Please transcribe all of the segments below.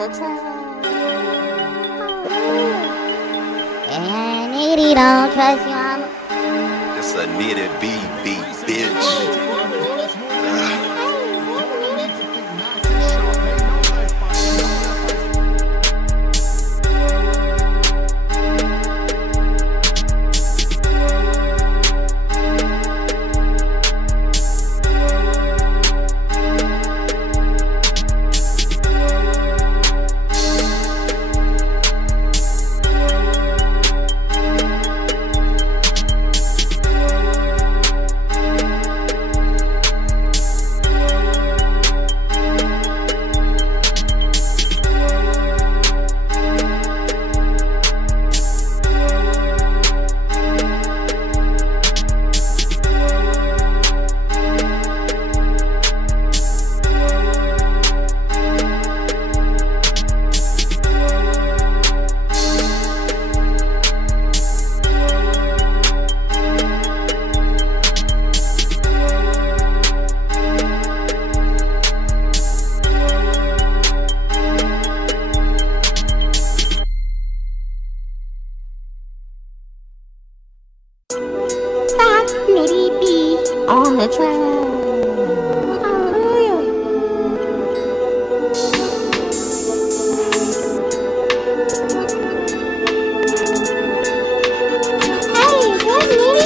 And Nitty don't trust you, I'm It's a Nitty beat, bitch. Nitty B on the track. Hallelujah. Hey, is that Nitty?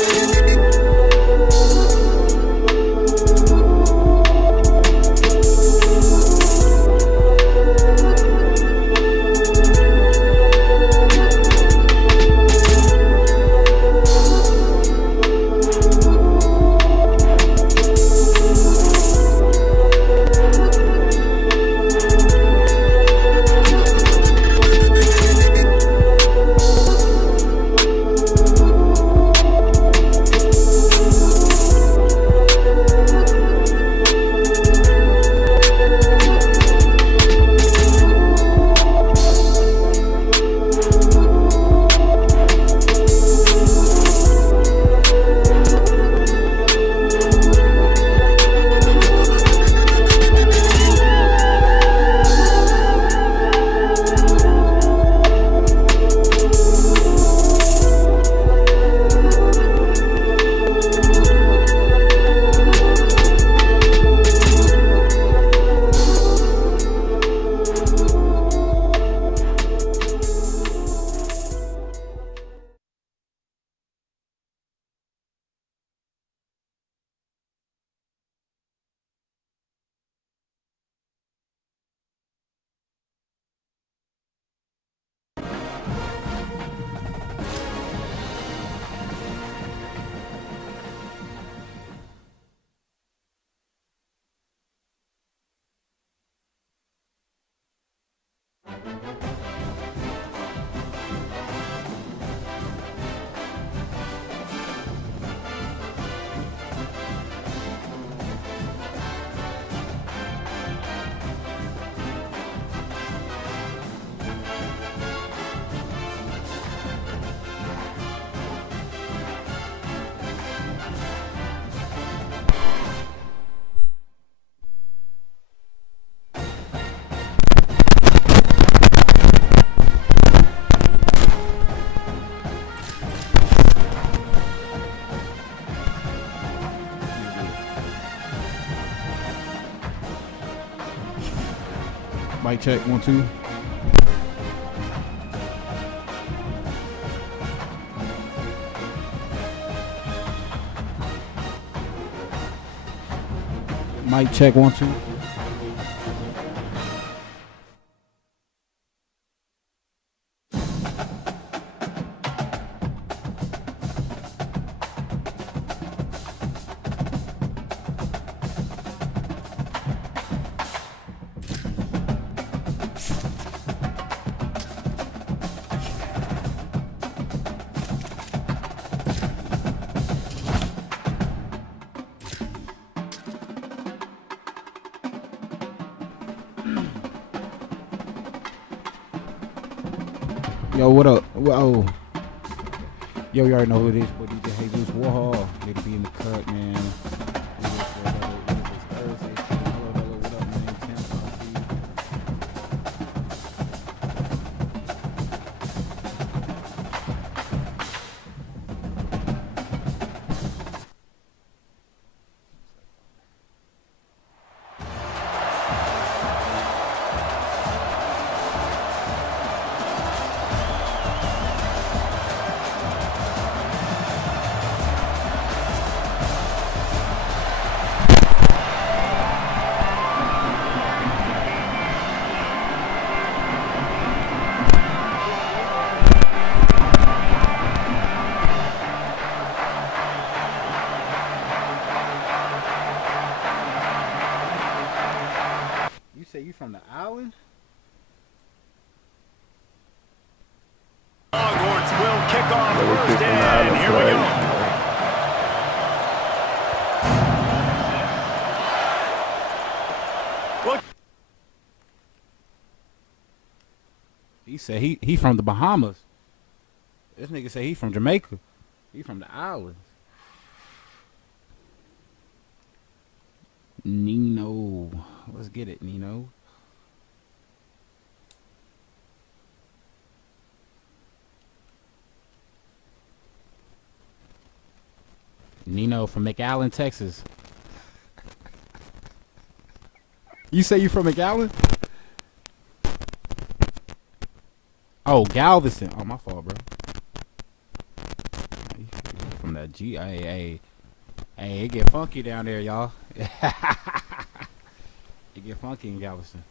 Mic check, 1, 2. Mic check, 1, 2. Yo, what up? Whoa. Yo, you already know who it is, but DJ Jesus Warhol. Need to be in the cut, man. Thursday. Hello, what up, man? Tim, on first and here we go. He said he from the Bahamas. This nigga said he from Jamaica. He from the islands. Nino. Let's get it, Nino. Nino from McAllen, Texas. You say you from McAllen? Oh, Galveston. Oh, my fault, bro. From that G. Hey, it get funky down there, y'all. It get funky in Galveston.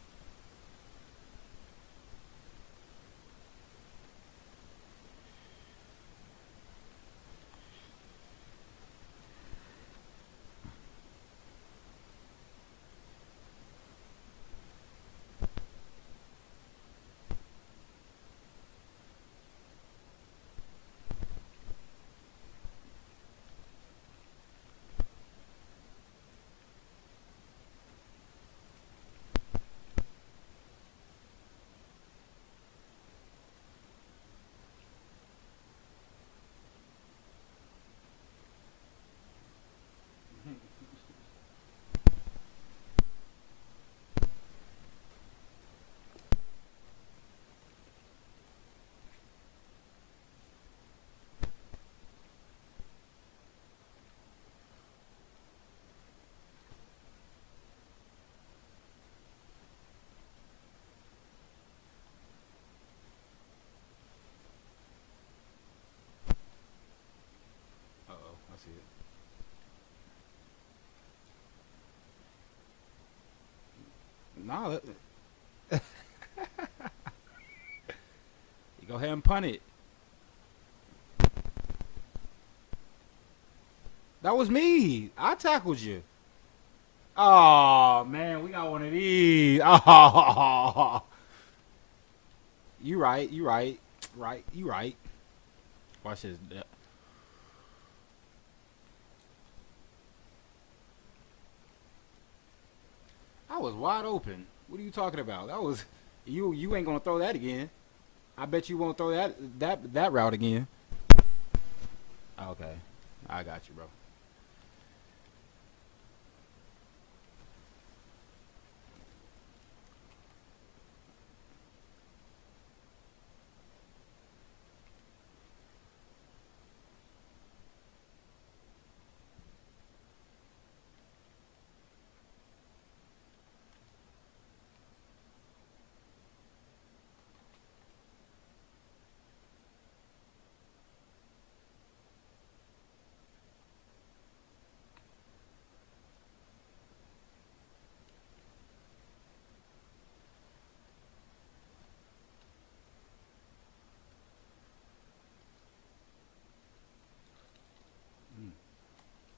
I see it. No, you go ahead and punt it. That was me. I tackled you. Oh man, we got one of these. Oh, you right. You right. Watch this. I was wide open. What are you talking about? That was you. You ain't gonna throw that again. I bet you won't throw that route again. Okay, I got you, bro.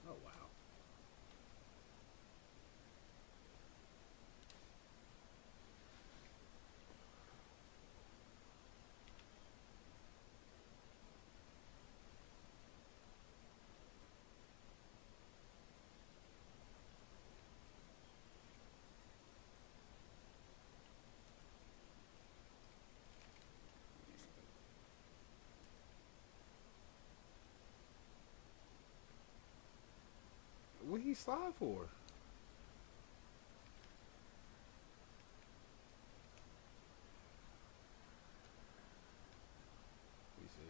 Oh wow. What he slide for? He said.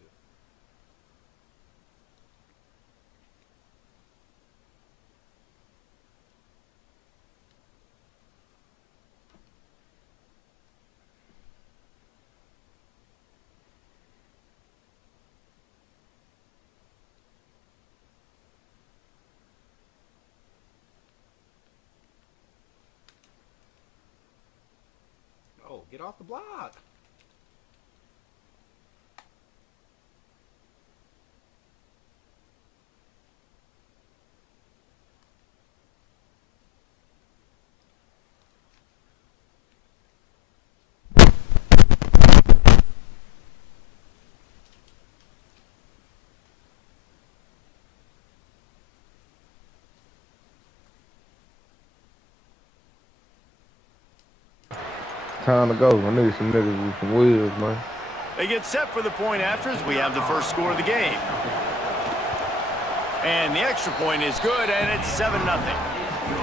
Oh, get off the block. time to go. I need some niggas with some wheels, man. They get set for the point after as we have the first score of the game. And the extra point is good, and it's 7-0.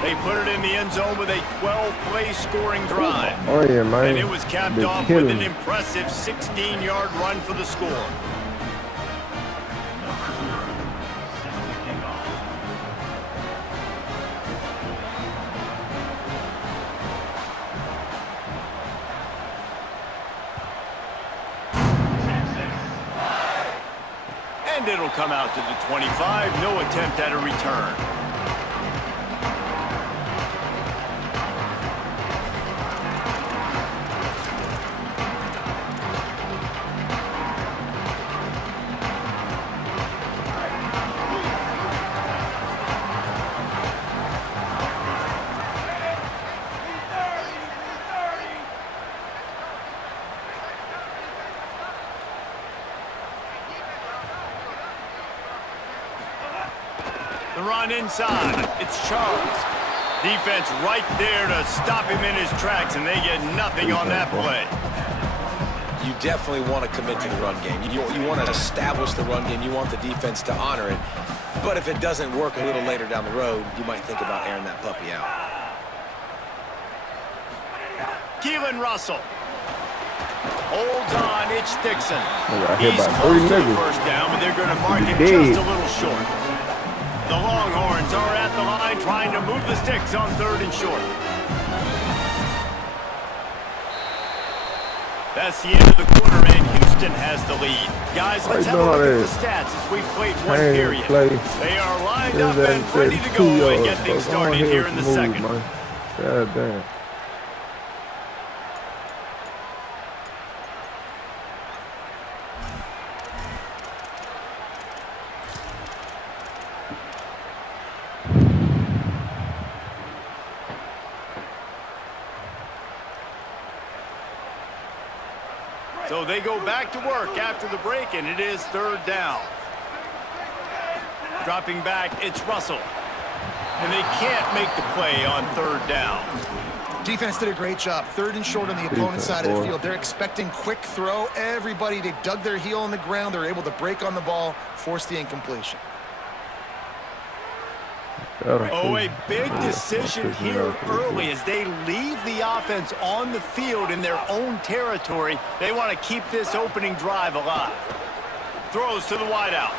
They put it in the end zone with a 12-play scoring drive. Oh, yeah, man. And it was capped off with an impressive 16-yard run for the score. And it'll come out to the 25. No attempt at a return. The run inside. It's Charles. Defense right there to stop him in his tracks, and they get nothing on that play. You definitely want to commit to the run game. You want to establish the run game. You want the defense to honor it. But if it doesn't work a little later down the road, you might think about airing that puppy out. Keelan Russell holds on. It's Dixon. He's close to the first down, but they're going to mark it just a little short. The Longhorns are at the line trying to move the sticks on 3rd and short. That's the end of the quarter, and Houston has the lead. Guys, let's have a look at the stats as we've played one period. They are lined up and ready to go and get things started here in the second. God damn. So they go back to work after the break, and it is 3rd down. Dropping back, it's Russell. And they can't make the play on 3rd down. Defense did a great job. 3rd and short on the opponent's side of the field. They're expecting quick throw. Everybody, they dug their heel on the ground. They're able to break on the ball, force the incompletion. Oh, a big decision here early as they leave the offense on the field in their own territory. They want to keep this opening drive alive. Throws to the wideout.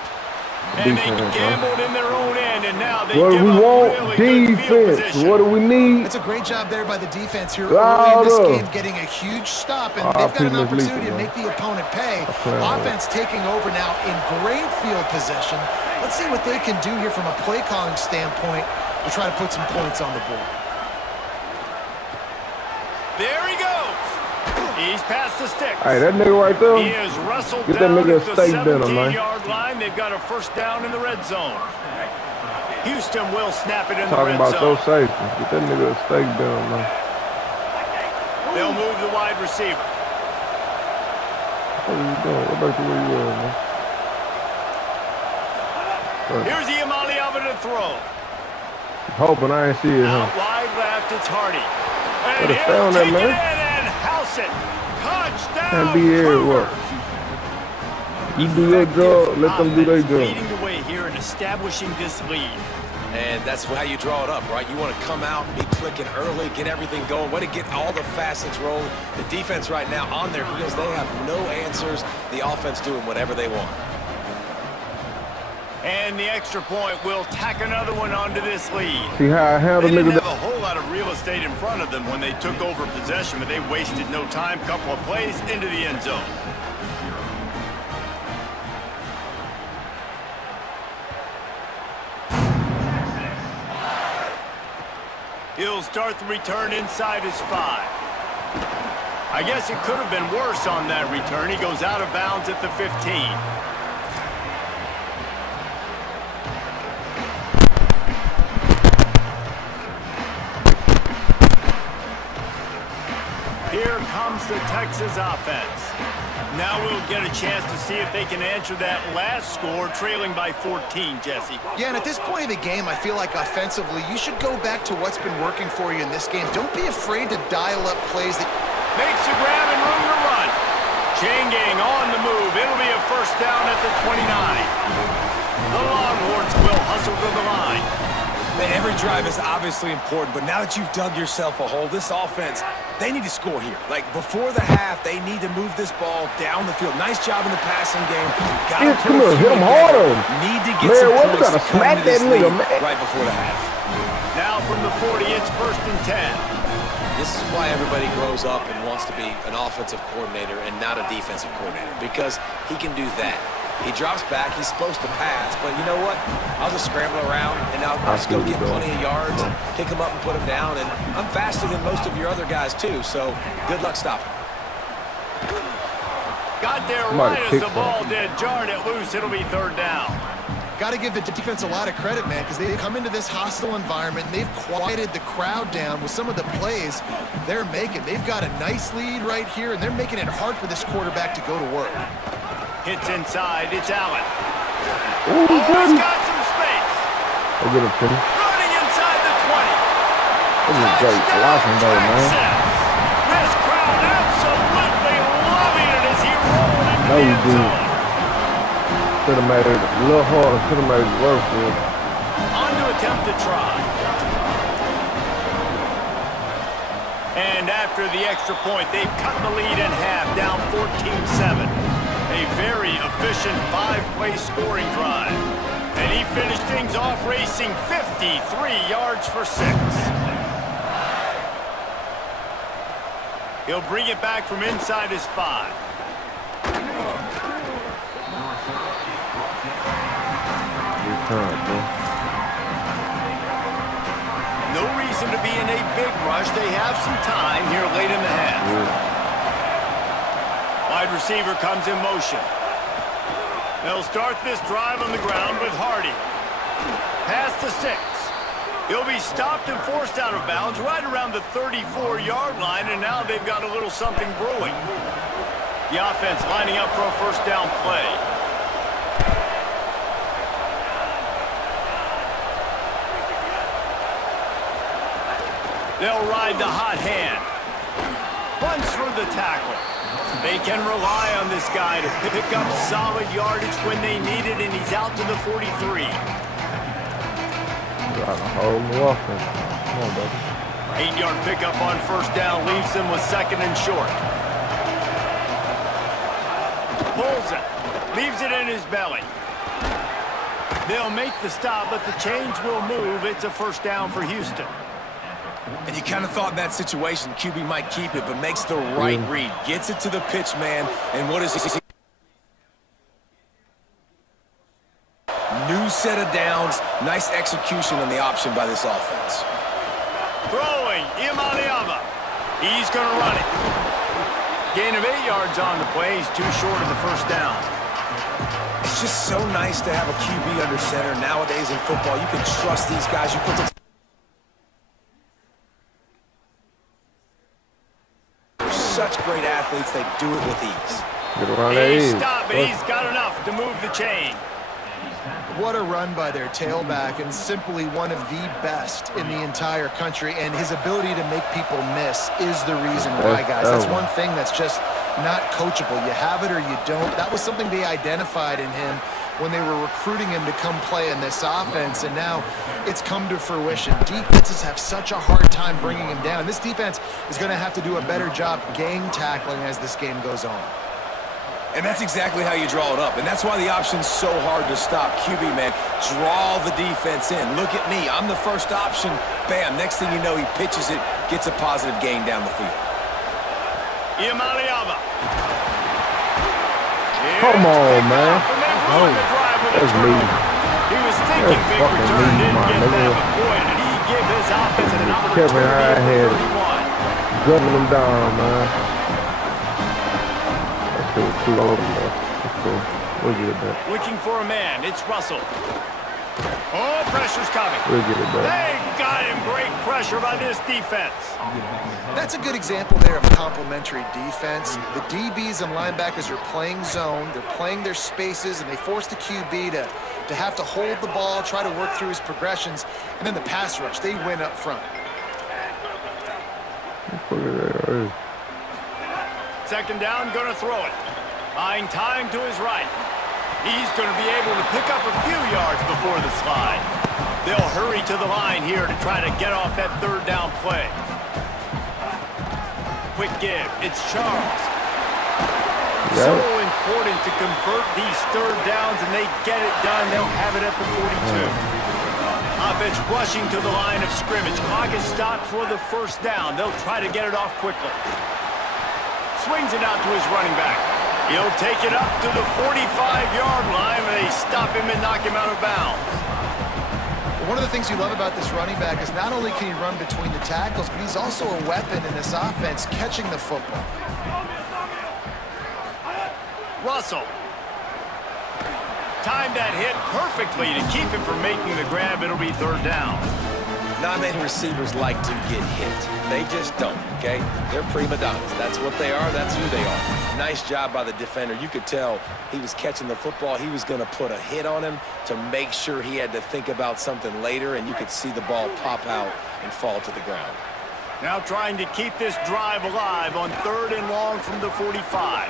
And they gambled in their own end, and now they give up really good field position. What do we need? It's a great job there by the defense here early in this game, getting a huge stop, and they've got an opportunity to make the opponent pay. Offense taking over now in great field possession. Let's see what they can do here from a play calling standpoint to try to put some points on the board. There he goes. He's past the sticks. Hey, that nigga right there. He is wrestled Get that down nigga at the steak dinner, man. 17-yard line. They've got a first down in the red zone. Houston will snap it in the Talking red about zone. so safe. Get that nigga a steak dinner, man. They'll move the wide receiver. What are you doing? What about you where you at, man? Here's Iamaleava to throw. Hoping I ain't see it, huh? Out wide left, it's Hardy. And Better stay he'll on take that, it man. in and house it. Touchdown, Can't be here, what? You do your job, let them do their job. Leading the way here and establishing this lead. And that's how you draw it up, right? You want to come out, be clicking early, get everything going, want to get all the facets rolling. The defense right now on their heels, they have no answers. The offense doing whatever they want. And the extra point will tack another one onto this lead. See how I handle They didn't nigga. have a whole lot of real estate in front of them when they took over possession, but they wasted no time. Couple of plays into the end zone. He'll start the return inside his 5. I guess it could have been worse on that return. He goes out of bounds at the 15. Here comes the Texas offense. Now we'll get a chance to see if they can answer that last score, trailing by 14, Jesse. Yeah, and at this point of the game, I feel like offensively, you should go back to what's been working for you in this game. Don't be afraid to dial up plays that Makes a grab and room to run. Chain gang on the move. It'll be a first down at the 29. The Longhorns will hustle to the line. Man, every drive is obviously important, but now that you've dug yourself a hole, this offense, they need to score here. Like, before the half, they need to move this ball down the field. Nice job in the passing game. Got to Come on, hit him harder. Need to get man, some what, points to smack come into this that lead nigga, man. right before the half. Now from the 40, it's 1st and 10. This is why everybody grows up and wants to be an offensive coordinator and not a defensive coordinator, because he can do that. He drops back. He's supposed to pass, but you know what? I'll just scramble around, and I'll just go get plenty of yards, pick him up and put him down, and I'm faster than most of your other guys, too, so good luck stopping. Got there right as the ball did. Jarred it loose. It'll be 3rd down. Got to give the defense a lot of credit, man, because they come into this hostile environment, and they've quieted the crowd down with some of the plays they're making. They've got a nice lead right here, and they're making it hard for this quarterback to go to work. Hits inside. It's Allen. Ooh, He's got some space. I'll get him, Penny. Running inside the 20. This is great blocking, though, man. This crowd absolutely loving it as he rolled into No, the you end did. zone. Could have made it a little harder. Could have made it worse for him. On to attempt to try. And after the extra point, they've cut the lead in half, down 14-7. A very efficient 5-play scoring drive. And he finished things off racing 53 yards for 6. He'll bring it back from inside his 5. No reason to be in a big rush. They have some time here late in the half. Wide receiver comes in motion. They'll start this drive on the ground with Hardy. Past the 6. He'll be stopped and forced out of bounds right around the 34-yard line, and now they've got a little something brewing. The offense lining up for a first down play. They'll ride the hot hand. Runs through the tackle. They can rely on this guy to pick up solid yardage when they need it, and he's out to the 43. Got a whole new offense. Come on, baby. 8-yard pickup on first down leaves them with 2nd and short. Pulls it. Leaves it in his belly. They'll make the stop, but the chains will move. It's a first down for Houston. And you kind of thought in that situation QB might keep it, but makes the right read. Gets it to the pitch man, and what is he? New set of downs. Nice execution on the option by this offense. Throwing, Imaliava. He's going to run it. Gain of 8 yards on the play. He's too short of the first down. It's just so nice to have a QB under center. Nowadays in football, you can trust these guys. You put such great athletes, they do it with ease. He's stopped, but he's got enough to move the chain. What a run by their tailback, and simply one of the best in the entire country. And his ability to make people miss is the reason why, guys. That's one thing that's just not coachable. You have it or you don't. That was something they identified in him when they were recruiting him to come play in this offense, and now it's come to fruition. Defenses have such a hard time bringing him down. This defense is going to have to do a better job gang tackling as this game goes on. And that's exactly how you draw it up. And that's why the option's so hard to stop. QB, man, draw the defense in. Look at me. I'm the first option. Bam. Next thing you know, he pitches it, gets a positive gain down the field. Imaliava. Come on, man. Oh, that's me. He was thinking big return, didn't get that, but boy, did he give his offense an opportunity for 31. Drumming them down, man. That's too over, man. That's cool. We'll get it back. Looking for a man. It's Russell. Oh, pressure's coming. We'll get it back. They got him. Great pressure by this defense. That's a good example there of complementary defense. The DBs and linebackers are playing zone. They're playing their spaces, and they force the QB to have to hold the ball, try to work through his progressions, and then the pass rush, they win up front. Second down, going to throw it. Buying time to his right. He's going to be able to pick up a few yards before the slide. They'll hurry to the line here to try to get off that third down play. Quick give. It's Charles. Yeah. So important to convert these third downs, and they get it done. They'll have it at the 42. Offense rushing to the line of scrimmage. Clock is stopped for the first down. They'll try to get it off quickly. Swings it out to his running back. He'll take it up to the 45-yard line, and they stop him and knock him out of bounds. One of the things you love about this running back is not only can he run between the tackles, but he's also a weapon in this offense catching the football. Russell. Timed that hit perfectly to keep him from making the grab. It'll be third down. Not many receivers like to get hit. They just don't, okay? They're prima donnas. That's what they are. That's who they are. Nice job by the defender. You could tell he was catching the football. He was going to put a hit on him to make sure he had to think about something later, and you could see the ball pop out and fall to the ground. Now trying to keep this drive alive on third and long from the 45.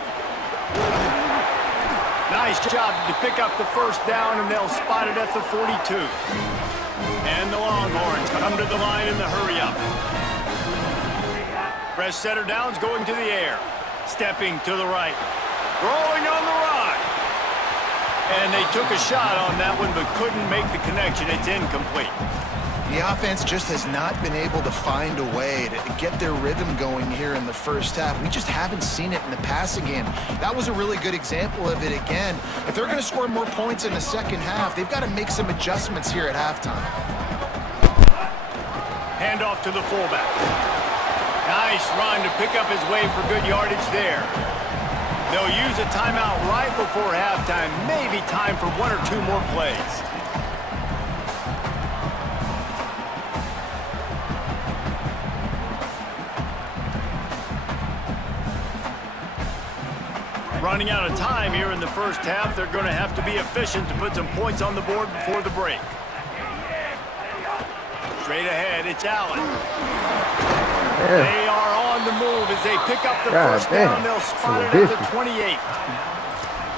Nice job to pick up the first down, and they'll spot it at the 42. And the Longhorns come to the line in the hurry-up. Fresh setter downs going to the air. Stepping to the right. Rolling on the run. And they took a shot on that one, but couldn't make the connection. It's incomplete. The offense just has not been able to find a way to get their rhythm going here in the first half. We just haven't seen it in the passing game. That was a really good example of it again. If they're going to score more points in the second half, they've got to make some adjustments here at halftime. Handoff to the fullback. Nice run to pick up his way for good yardage there. They'll use a timeout right before halftime. Maybe time for one or two more plays. Running out of time here in the first half. They're going to have to be efficient to put some points on the board before the break. Straight ahead, it's Allen. Yeah. They are on the move as they pick up the first down. They'll spot it at the 28.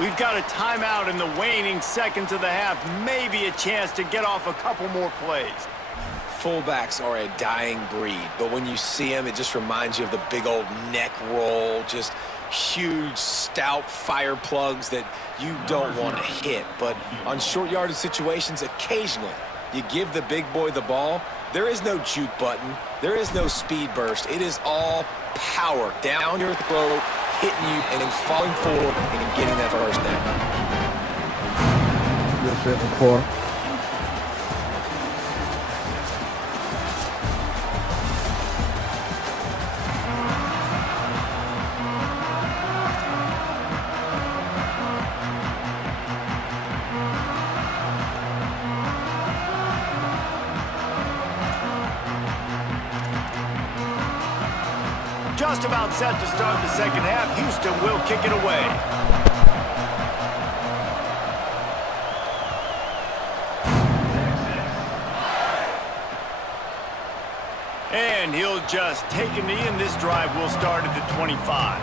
We've got a timeout in the waning seconds of the half. Maybe a chance to get off a couple more plays. Fullbacks are a dying breed, but when you see them, it just reminds you of the big old neck roll, just huge, stout fire plugs that you don't want to hit. But on short yardage situations, occasionally, you give the big boy the ball. There is no juke button. There is no speed burst. It is all power down your throat, hitting you, and then falling forward and getting that first down. Good shit before. Just about set to start the second half. Houston will kick it away. And he'll just take a knee, and this drive will start at the 25.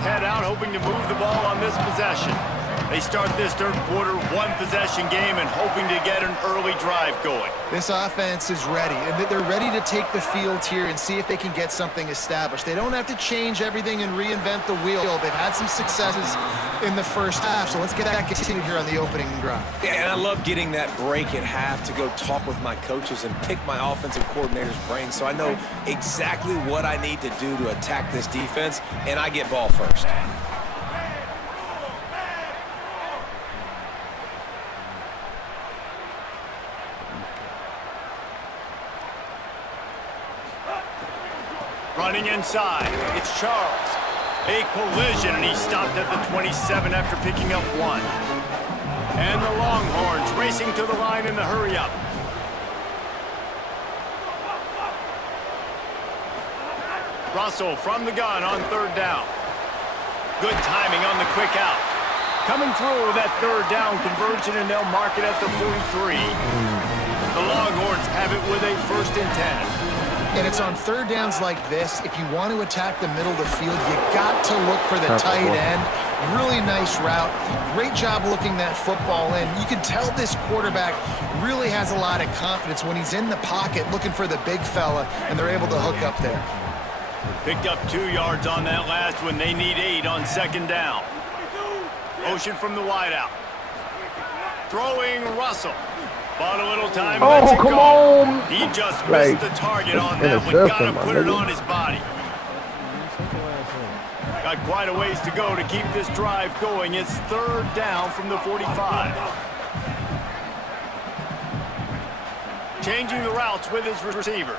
Head out, hoping to move the ball on this possession. They start this third quarter, one-possession game, and hoping to get an early drive going. This offense is ready, and they're ready to take the field here and see if they can get something established. They don't have to change everything and reinvent the wheel. They've had some successes in the first half, so let's get that continued here on the opening drive. Yeah, and I love getting that break at half to go talk with my coaches and pick my offensive coordinator's brain so I know exactly what I need to do to attack this defense, and I get ball first. Running inside, it's Charles. A collision, and he stopped at the 27 after picking up one. And the Longhorns racing to the line in the hurry-up. Russell from the gun on third down. Good timing on the quick out. Coming through with that third down conversion, and they'll mark it at the 43. The Longhorns have it with a 1st and 10. And it's on third downs like this. If you want to attack the middle of the field, you got to look for the tight end. Really nice route. Great job looking that football in. You can tell this quarterback really has a lot of confidence when he's in the pocket looking for the big fella, and they're able to hook up there. Picked up 2 yards on that last one. They need 8 on 2nd down. Motion from the wideout. Throwing Russell. Bought a little time. Oh, come on. He just missed the target on that one. Got to put it on his body. Got quite a ways to go to keep this drive going. It's 3rd down from the 45. Changing the routes with his receivers.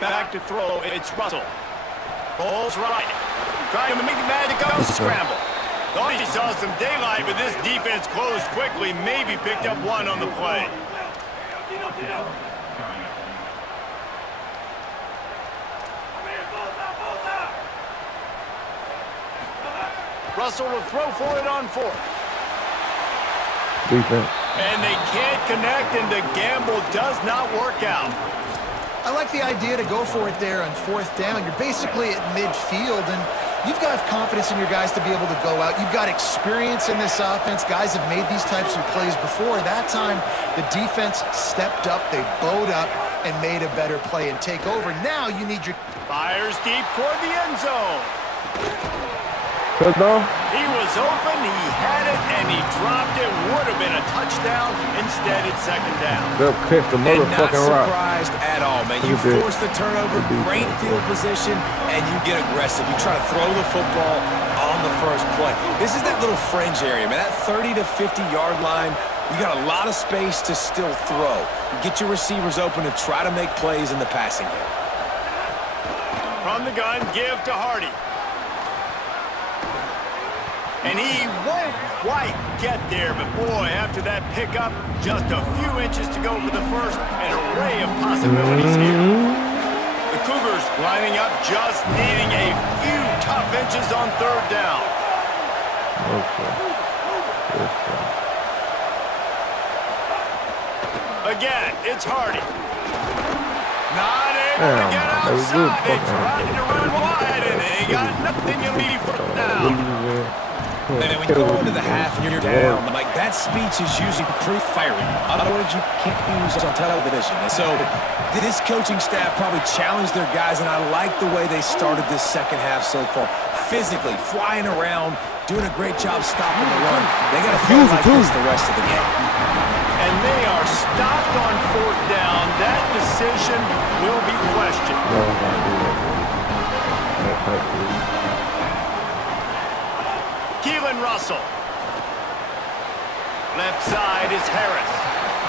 Back to throw. It's Russell. Rolls right. Trying to make the magic go. Scramble. Thought he saw some daylight, but this defense closed quickly. Maybe picked up 1 on the play. Russell will throw for it on 4th. Defense. And they can't connect, and the gamble does not work out. I like the idea to go for it there on 4th down. You're basically at midfield, and you've got confidence in your guys to be able to go out. You've got experience in this offense. Guys have made these types of plays before. That time, the defense stepped up, they bowed up, and made a better play and take over. Now you need your... Fires deep toward the end zone. Touchdown. He was open, he had it, and he dropped it. Would have been a touchdown. Instead, it's 2nd down. They'll catch the And not motherfucking rock. surprised at all, man. You force the turnover, great field position, and you get aggressive. You try to throw the football on the first play. This is that little fringe area, man. That 30 to 50-yard line, you got a lot of space to still throw. You get your receivers open and try to make plays in the passing game. From the gun, give to Hardy. And he won't quite get there, but boy, after that pickup, just a few inches to go for the first, an array of possibilities here. The Cougars lining up, just needing a few tough inches on 3rd down. Again, it's Hardy. Not able to get outside. They tried to run wide, and they got nothing to leave for now. And when you go into the half and you're down, like that speech is usually pretty fiery. Other words you can't use on television. And so this coaching staff probably challenged their guys, and I like the way they started this 2nd half so far. Physically, flying around, doing a great job stopping the run. They got to play like this the rest of the game. And they are stopped on 4th down. That decision will be questioned. Keelan Russell. Left side is Harris.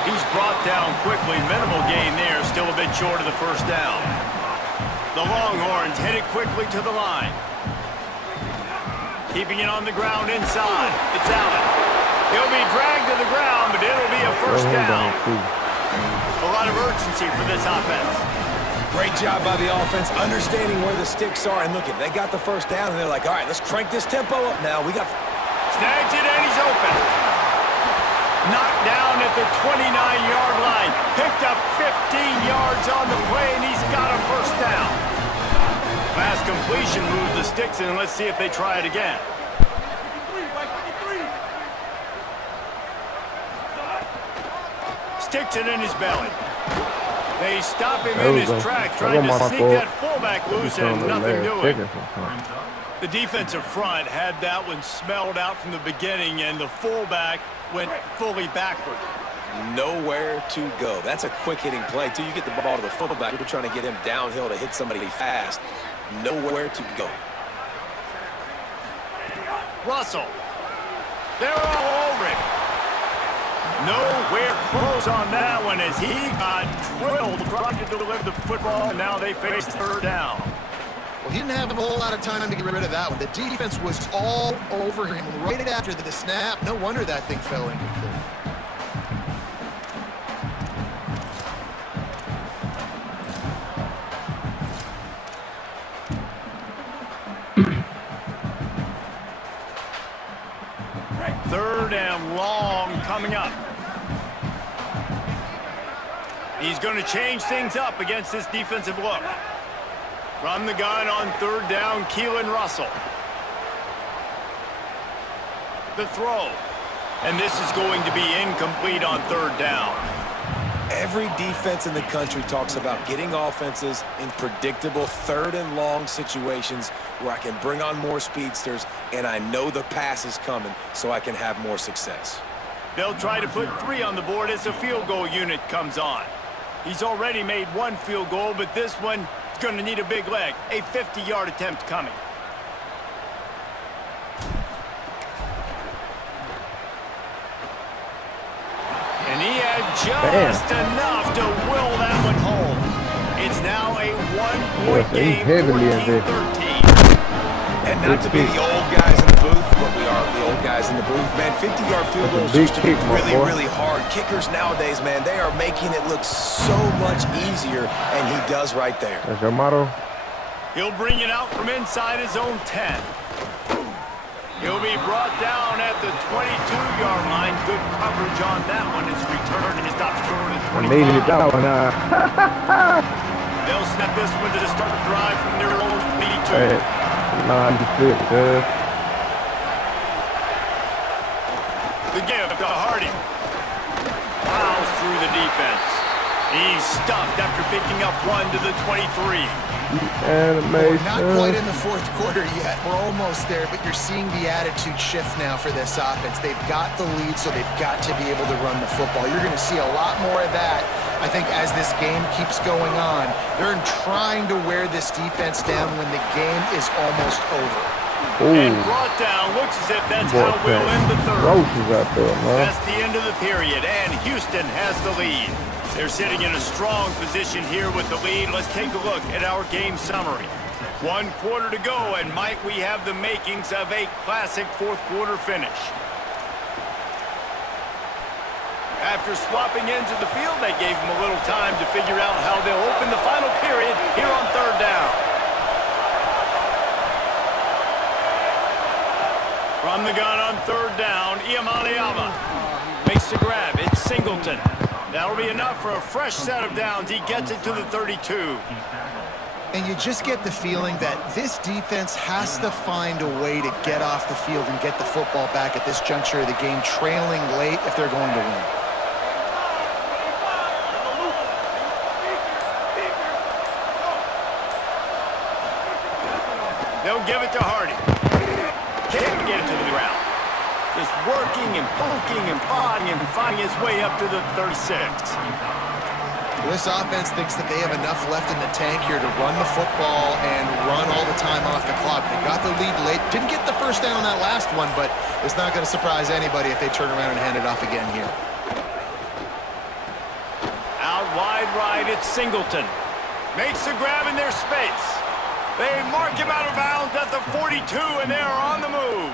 He's brought down quickly. Minimal gain there. Still a bit short of the 1st down. The Longhorns headed quickly to the line. Keeping it on the ground inside. It's Allen. He'll be dragged to the ground, but it'll be a 1st down. A lot of urgency for this offense. Great job by the offense, understanding where the sticks are. And look, they got the 1st down, and they're like, all right, let's crank this tempo up now. We got... Snags it, and he's open. Knocked down at the 29-yard line. Picked up 15 yards on the play, and he's got a 1st down. Fast completion moved the sticks, and let's see if they try it again. Sticks it in his belly. They stop him in his tracks, trying to sneak that fullback loose, and nothing doing. The defensive front had that one smelled out from the beginning, and the fullback went fully backward. Nowhere to go. That's a quick-hitting play, too. You get the ball to the fullback. You're trying to get him downhill to hit somebody fast. Nowhere to go. Russell. They're all over him. Nowhere close on that one as he got drilled trying to deliver the football, and now they face 3rd down. Well, he didn't have a whole lot of time to get rid of that one. The defense was all over him right after the snap. No wonder that thing fell incomplete. coming up. He's going to change things up against this defensive look. From the gun on third down, Keelan Russell. The throw. And this is going to be incomplete on third down. Every defense in the country talks about getting offenses in predictable third and long situations where I can bring on more speedsters and I know the pass is coming so I can have more success. They'll try to put 3 on the board as the field goal unit comes on. He's already made 1 field goal, but this one is going to need a big leg. A 50-yard attempt coming. And he had just enough to will that one home. It's now a 1-point game, 14-13. And not to be the old guys in the booth, but we are the old guys in the booth, man. 50-yard field goals used to be really hard. Kickers nowadays, man, they are making it look so much easier, and he does right there. That's your motto. He'll bring it out from inside his own 10. He'll be brought down at the 22-yard line. Good coverage on that one. His return and he stops short at 25. They'll snap this one to start the drive from their own 82. Hey, the give to Hardy. Plows through the defense. He's stuffed after picking up 1 to the 23. We're not quite in the fourth quarter yet. We're almost there, but you're seeing the attitude shift now for this offense. They've got the lead, so they've got to be able to run the football. You're going to see a lot more of that, I think, as this game keeps going on. They're trying to wear this defense down when the game is almost over. And brought down. Looks as if that's how we'll end the third. That's the end of the period, and Houston has the lead. They're sitting in a strong position here with the lead. Let's take a look at our game summary. 1 quarter to go, and might we have the makings of a classic fourth quarter finish. After swapping ends of the field, they gave them a little time to figure out how they'll open the final period here on third down. From the gun on third down, Iamaleava makes the grab. It's Singleton. That'll be enough for a fresh set of downs. He gets it to the 32. And you just get the feeling that this defense has to find a way to get off the field and get the football back at this juncture of the game, trailing late if they're going to win. They'll give it to Hardy. Can't get it to the ground. Just working and poking and prodding and finding his way up to the 36. This offense thinks that they have enough left in the tank here to run the football and run all the time off the clock. They got the lead late. Didn't get the first down on that last one, but it's not going to surprise anybody if they turn around and hand it off again here. Out wide right, it's Singleton. Makes the grab in their space. They mark him out of bounds at the 42, and they are on the move.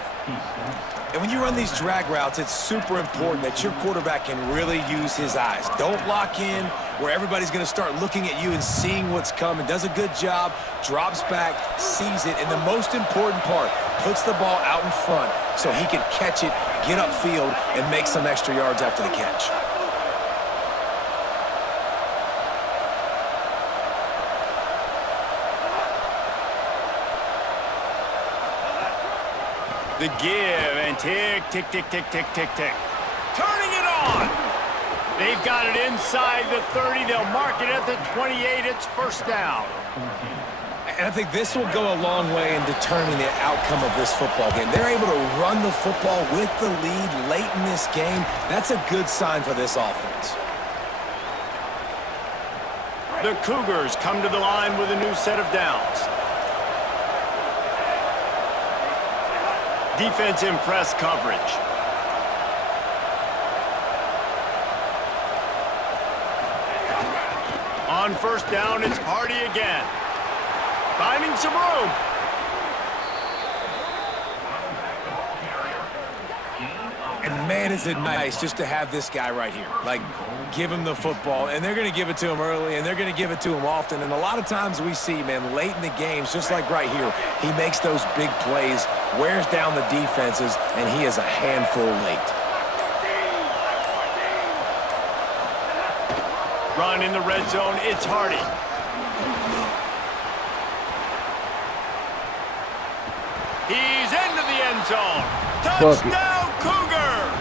And when you run these drag routes, it's super important that your quarterback can really use his eyes. Don't lock in where everybody's going to start looking at you and seeing what's coming. Does a good job, drops back, sees it, and the most important part, puts the ball out in front so he can catch it, get upfield, and make some extra yards after the catch. The give and tick, tick, tick, tick, tick, tick, tick. Turning it on. They've got it inside the 30. They'll mark it at the 28. It's first down. And I think this will go a long way in determining the outcome of this football game. They're able to run the football with the lead late in this game. That's a good sign for this offense. The Cougars come to the line with a new set of downs. Defense in press coverage. On first down, it's Hardy again. Finding some room. And man, is it nice just to have this guy right here. Like, give him the football, and they're going to give it to him early, and they're going to give it to him often. And a lot of times we see, man, late in the games, just like right here, he makes those big plays, wears down the defenses, and he is a handful late. Run in the red zone, it's Hardy. He's into the end zone. Touchdown, Cougars!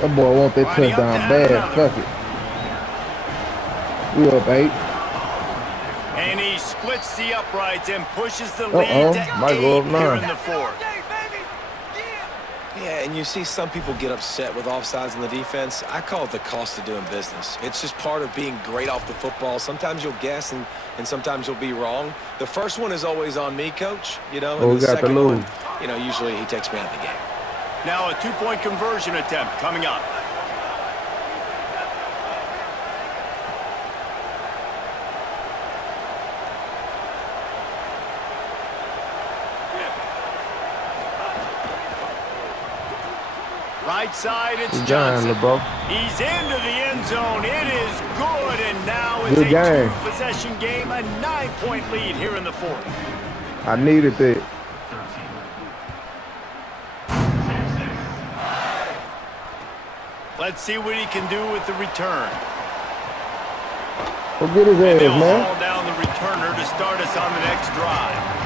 That boy want that touchdown bad. Fuck it. We up 8. And he splits the uprights and pushes the lead to Might go up 8 here 9. in the 4th. Yeah, and you see some people get upset with offsides in the defense. I call it the cost of doing business. It's just part of being great off the football. Sometimes you'll guess and sometimes you'll be wrong. The first one is always on me, Coach. You know, and we the got the second lose. one, you know, usually he takes me out of the game. Now a 2-point conversion attempt coming up. Right side, it's Johnson. Bro. He's into the end zone. It is good, and now it's Good a game. 2-possession game, a 9-point lead here in the 4th. I needed that. Let's see what he can do with the return. Go get his ass, They'll man. haul down the returner to start us on the next drive.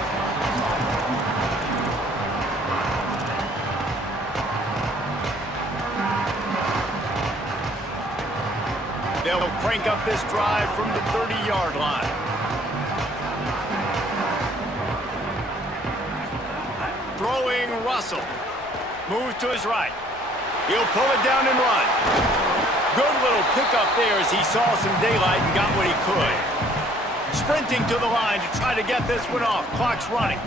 They'll crank up this drive from the 30-yard line. Throwing Russell. Moves to his right. He'll pull it down and run. Good little pickup there as he saw some daylight and got what he could. Sprinting to the line to try to get this one off. Clock's running.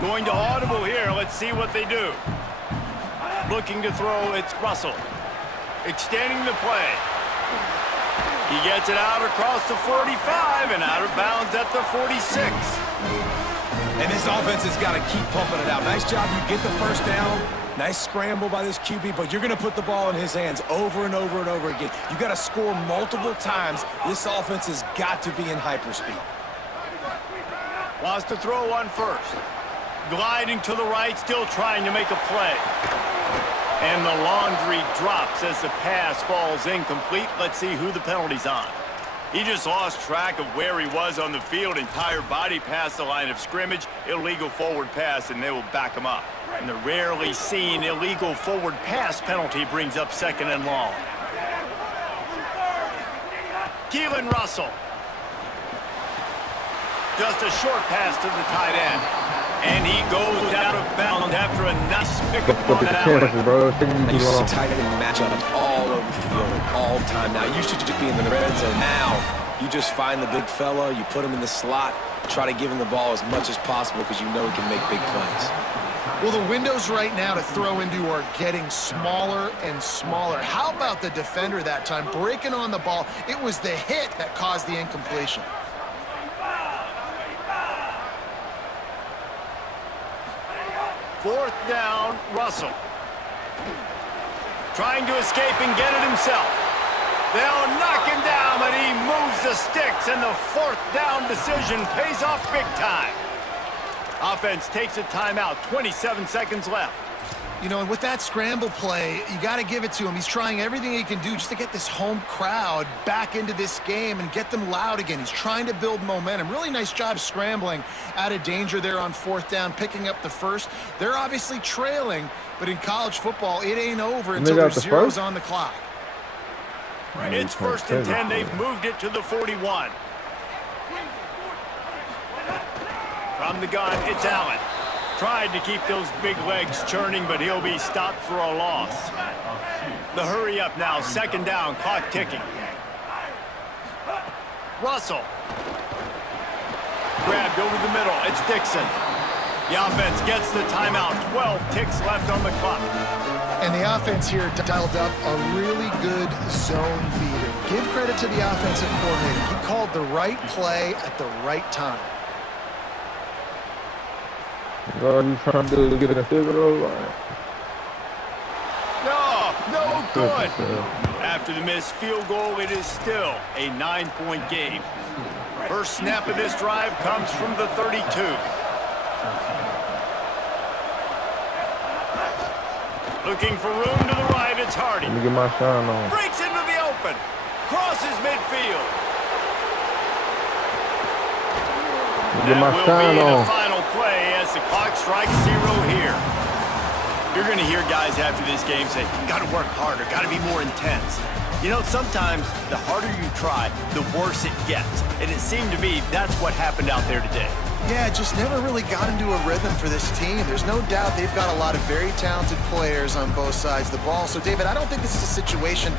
Going to audible here. Let's see what they do. Looking to throw, it's Russell. Extending the play. He gets it out across the 45 and out of bounds at the 46. And this offense has got to keep pumping it out. Nice job. You get the first down. Nice scramble by this QB, but you're going to put the ball in his hands over and over and over again. You got to score multiple times. This offense has got to be in hyperspeed. Wants to throw on first. Gliding to the right, still trying to make a play. And the laundry drops as the pass falls incomplete. Let's see who the penalty's on. He just lost track of where he was on the field. Entire body past the line of scrimmage. Illegal forward pass, and they will back him up. And the rarely seen illegal forward pass penalty brings up 2nd and long. Keelan Russell. Just a short pass to the tight end. And he goes out of bounds after a nice pickup on that alley. You see tight end matchups all over the field all time. Now, you should just be in the red zone. Now, you just find the big fella, you put him in the slot, try to give him the ball as much as possible because you know he can make big plays. Well, the windows right now to throw into are getting smaller and smaller. How about the defender that time breaking on the ball? It was the hit that caused the incompletion. Fourth down, Russell. Trying to escape and get it himself. They'll knock him down, but he moves the sticks, and the 4th down decision pays off big time. Offense takes a timeout, 27 seconds left. You know, and with that scramble play, you got to give it to him. He's trying everything he can do just to get this home crowd back into this game and get them loud again. He's trying to build momentum. Really nice job scrambling out of danger there on 4th down, picking up the first. They're obviously trailing, but in college football, it ain't over until there's zeros on the clock. It's 1st and 10. They've moved it to the 41. From the gun, it's Allen. Tried to keep those big legs churning, but he'll be stopped for a loss. The hurry up now, 2nd down, clock ticking. Russell. Grabbed over the middle, it's Dixon. The offense gets the timeout, 12 ticks left on the clock. And the offense here dialed up a really good zone beater. Give credit to the offensive coordinator. He called the right play at the right time. All he's trying to do is get in a field goal line. No good. After the missed field goal, it is still a 9-point game. First snap of this drive comes from the 32. Looking for room to the right, it's Hardy. Let me get my shine on. Breaks into the open. Crosses midfield. Get my shine on. The final play as the clock strikes 0 here. You're going to hear guys after this game say, got to work harder, got to be more intense. You know, sometimes the harder you try, the worse it gets. And it seemed to me that's what happened out there today. Yeah, just never really got into a rhythm for this team. There's no doubt they've got a lot of very talented players on both sides of the ball. So, David, I don't think this is a situation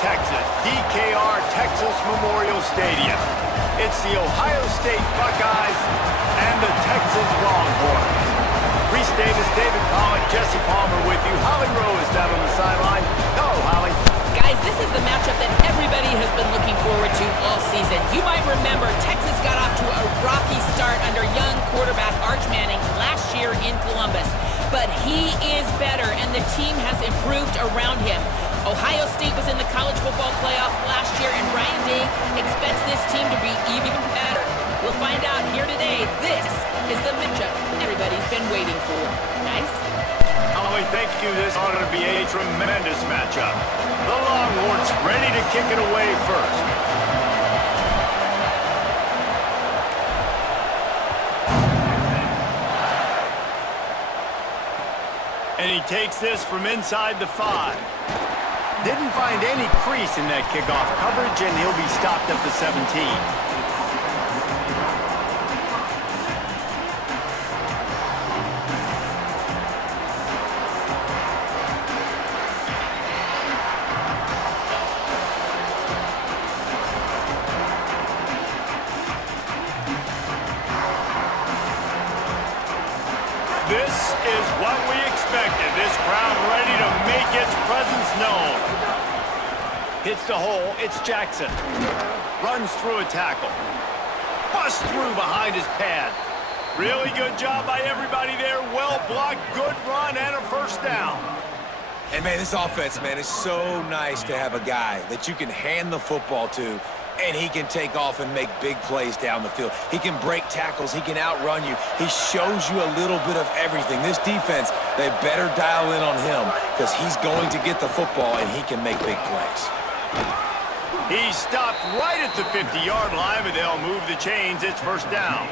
Texas, DKR Texas Memorial Stadium. It's the Ohio State Buckeyes and the Texas Longhorns. Reese Davis, David Pollock, Jesse Palmer with you. Holly Rowe is down on the sideline. Hello, Holly. Guys, this is the matchup that everybody has been looking forward to all season. You might remember Texas got off to a rocky start under young quarterback Arch Manning last year in Columbus. But he is better, and the team has improved around him. Ohio State was in the college football playoff last year, and Ryan Day expects this team to be even better. We'll find out here today. This is the matchup everybody's been waiting for. Guys? Holly, thank you. This ought to be a tremendous matchup. The Longhorns ready to kick it away first. And he takes this from inside the 5. Didn't find any crease in that kickoff coverage, and he'll be stopped at the 17. This is what we expected. This crowd ready to make its presence known. Hits the hole. It's Jackson. Runs through a tackle. Busts through behind his pad. Really good job by everybody there. Well blocked, good run, and a first down. And, man, this offense, man, is so nice to have a guy that you can hand the football to, and he can take off and make big plays down the field. He can break tackles. He can outrun you. He shows you a little bit of everything. This defense, they better dial in on him because he's going to get the football, and he can make big plays. He stopped right at the 50-yard line, but they'll move the chains. It's first down.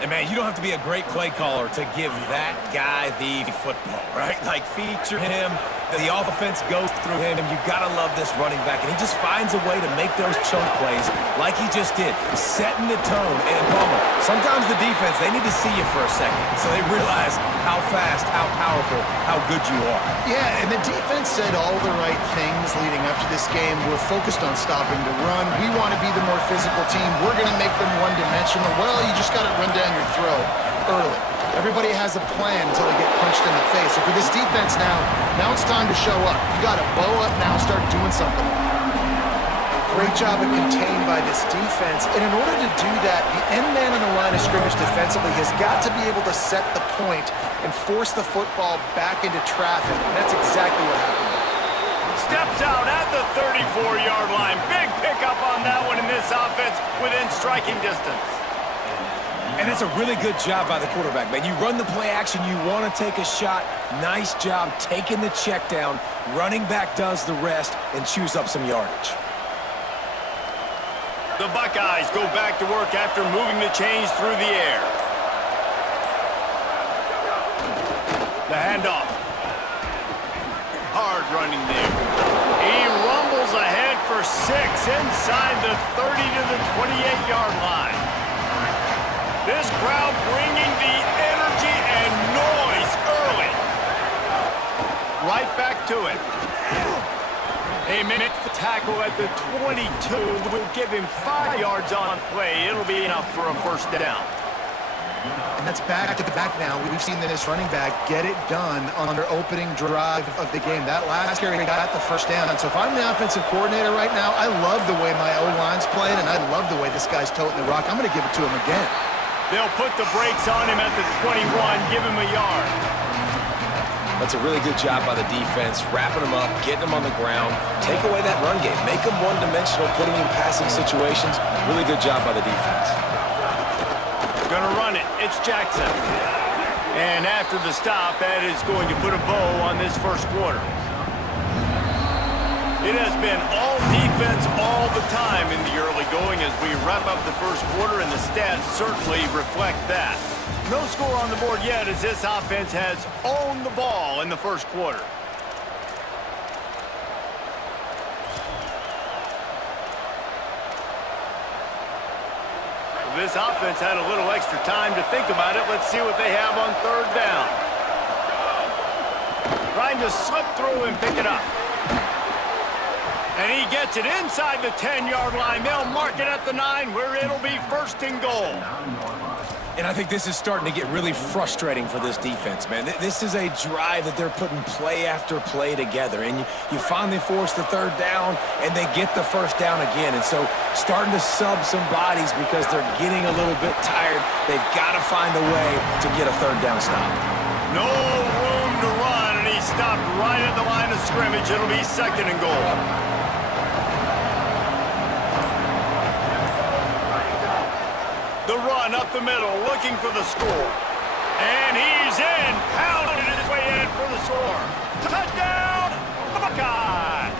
And, man, you don't have to be a great play caller to give that guy the football, right? Like, feature him. The offense goes through him, and you've got to love this running back. And he just finds a way to make those chunk plays like he just did, setting the tone. And, Palmer, sometimes the defense, they need to see you for a second so they realize how fast, how powerful, how good you are. Yeah, and the defense said all the right things leading up to this game. We're focused on stopping the run. We want to be the more physical team. We're going to make them one-dimensional. Well, you just got to run down your throat early. Everybody has a plan until they get punched in the face. So for this defense now it's time to show up. You got to bow up now, start doing something. Great job of contained by this defense. And in order to do that, the end man on the line of scrimmage defensively has got to be able to set the point and force the football back into traffic. And that's exactly what happened. Steps out at the 34-yard line. Big pickup on that one in this offense within striking distance. And it's a really good job by the quarterback, man. You run the play action, you want to take a shot. Nice job taking the check down. Running back does the rest and chews up some yardage. The Buckeyes go back to work after moving the chains through the air. The handoff. Hard running there. He rumbles ahead for 6 inside the 30 to the 28-yard line. This crowd bringing the energy and noise early. Right back to it. They make the tackle at the 22. Will give him 5 yards on play. It'll be enough for a first down. And that's back to the back now. We've seen this running back get it done on their opening drive of the game. That last carry got the first down. And so if I'm the offensive coordinator right now, I love the way my O-line's playing, and I love the way this guy's toting the rock. I'm going to give it to him again. They'll put the brakes on him at the 21, give him a yard. That's a really good job by the defense, wrapping them up, getting them on the ground, take away that run game, make them one-dimensional, putting in passing situations. Really good job by the defense. Gonna run it. It's Jackson. And after the stop, that is going to put a bow on this first quarter. It has been all defense all the time in the early going as we wrap up the first quarter, and the stats certainly reflect that. No score on the board yet as this offense has owned the ball in the first quarter. This offense had a little extra time to think about it. Let's see what they have on third down. Trying to slip through and pick it up. And he gets it inside the 10-yard line. They'll mark it at the 9 where it'll be 1st and goal. And I think this is starting to get really frustrating for this defense, man. This is a drive that they're putting play after play together. And you finally force the 3rd down, and they get the 1st down again. And so starting to sub some bodies because they're getting a little bit tired. They've got to find a way to get a 3rd down stop. No room to run, and he stopped right at the line of scrimmage. It'll be 2nd and goal. The run up the middle, looking for the score. And he's in. Pounded his way in for the score. Touchdown, Buckeye!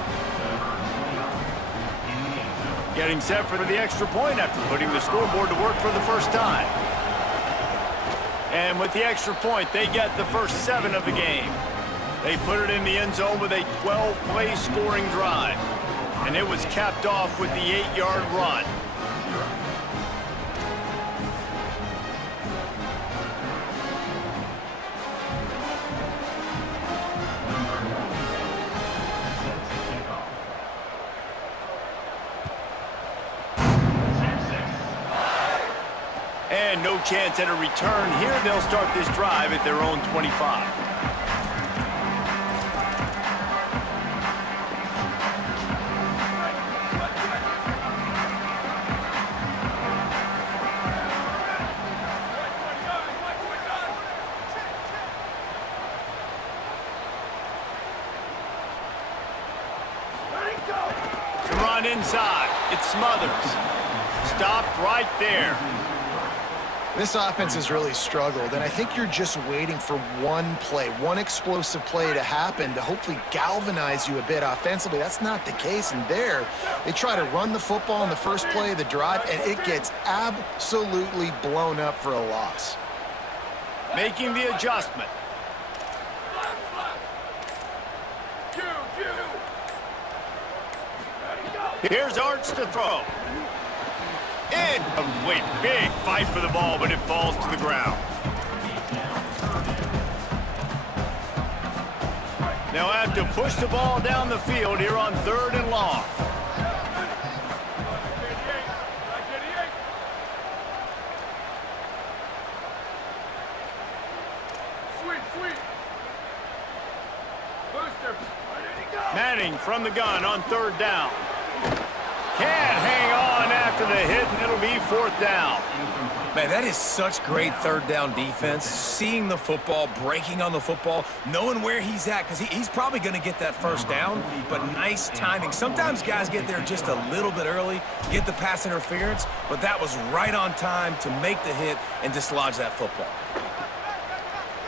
Getting set for the extra point after putting the scoreboard to work for the first time. And with the extra point, they get the first 7 of the game. They put it in the end zone with a 12-play scoring drive. And it was capped off with the 8-yard run. And no chance at a return here. They'll start this drive at their own 25. The run inside. It smothers. Stopped right there. This offense has really struggled, and I think you're just waiting for one play, one explosive play to happen to hopefully galvanize you a bit offensively. That's not the case, and there, they try to run the football in the first play of the drive, and it gets absolutely blown up for a loss. Making the adjustment. Here's Arch to throw. Incomplete. Big fight for the ball, but it falls to the ground. They'll have to push the ball down the field here on 3rd and long. Manning from the gun on 3rd down. Can't hang on after the hit, and it'll be 4th down. Man, that is such great 3rd down defense. Seeing the football, breaking on the football, knowing where he's at, because he's probably going to get that 1st down, but nice timing. Sometimes guys get there just a little bit early, get the pass interference, but that was right on time to make the hit and dislodge that football.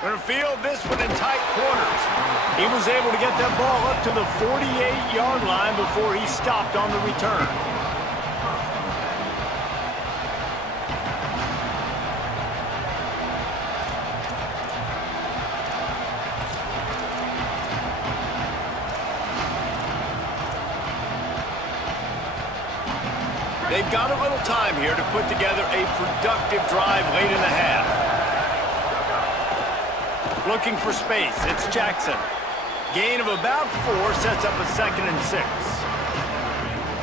Gonna field this one in tight corners. He was able to get that ball up to the 48-yard line before he stopped on the return. They've got a little time here to put together a productive drive late in the half. Looking for space, it's Jackson. Gain of about 4 sets up a 2nd and 6.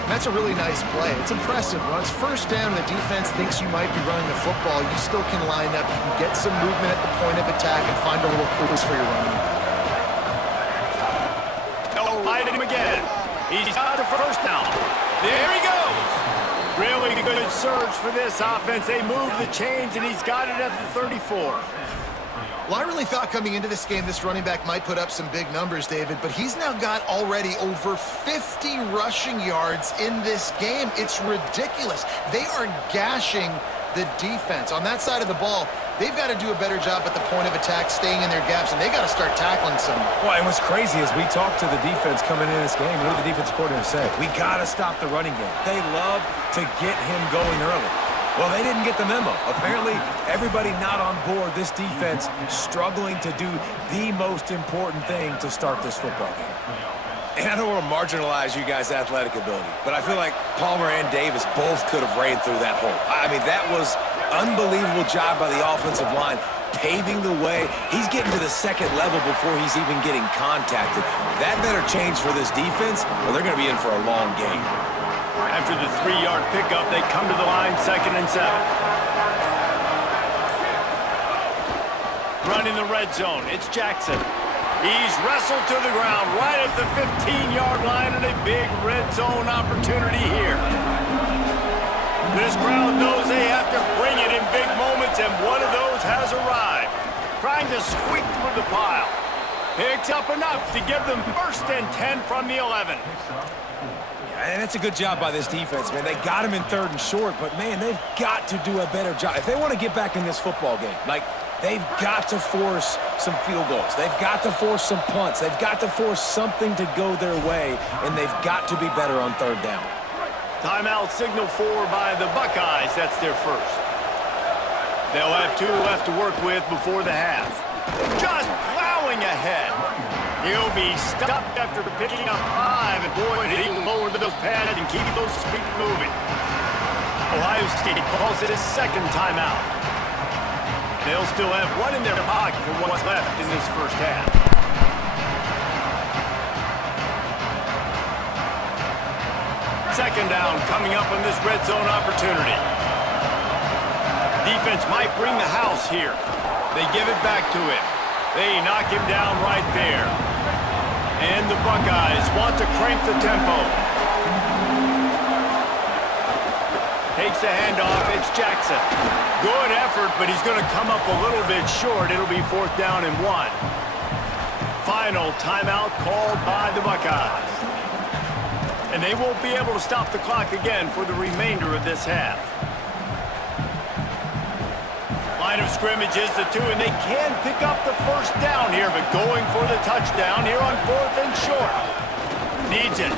That's a really nice play. It's impressive. Once 1st down, the defense thinks you might be running the football. You still can line up. You can get some movement at the point of attack and find a little cruise for your running. They'll ride him again. He's got the 1st down. There he goes. Really good surge for this offense. They move the chains, and he's got it at the 34. Well, I really thought coming into this game, this running back might put up some big numbers, David, but he's now got already over 50 rushing yards in this game. It's ridiculous. They are gashing the defense. On that side of the ball, they've got to do a better job at the point of attack, staying in their gaps, and they got to start tackling some. Well, and what's crazy is we talked to the defense coming into this game. What did the defense coordinator say? We got to stop the running game. They love to get him going early. Well, they didn't get the memo. Apparently, everybody not on board. This defense struggling to do the most important thing to start this football game. And I don't want to marginalize you guys' athletic ability, but I feel like Palmer and Davis both could have ran through that hole. I mean, that was unbelievable job by the offensive line. paving the way. He's getting to the second level before he's even getting contacted. That better change for this defense, or they're going to be in for a long game. After the 3-yard pickup, they come to the line, 2nd and 7. Running the red zone, it's Jackson. He's wrestled to the ground right at the 15-yard line, and a big red zone opportunity here. This crowd knows they have to bring it in big moments, and one of those has arrived. Trying to squeak through the pile. Picks up enough to give them 1st and 10 from the 11. And it's a good job by this defense, man. They got him in 3rd and short, but, man, they've got to do a better job. If they want to get back in this football game, like, they've got to force some field goals. They've got to force some punts. They've got to force something to go their way, and they've got to be better on 3rd down. Timeout signal for by the Buckeyes. That's their 1st. They'll have 2 left to work with before the half. Just plowing ahead. He'll be stopped after picking up 5, and boy, he lowered those pads and keep those feet moving. Ohio State calls it his 2nd timeout. They'll still have 1 in their pocket for what's left in this 1st half. Second down coming up on this red zone opportunity. Defense might bring the house here. They give it back to him. They knock him down right there. And the Buckeyes want to crank the tempo. Takes the handoff. It's Jackson. Good effort, but he's going to come up a little bit short. It'll be 4th down and 1. Final timeout called by the Buckeyes. And they won't be able to stop the clock again for the remainder of this half. Line of scrimmage is the 2, and they can pick up the 1st down here, but going for the touchdown here on 4th and short. Needs it.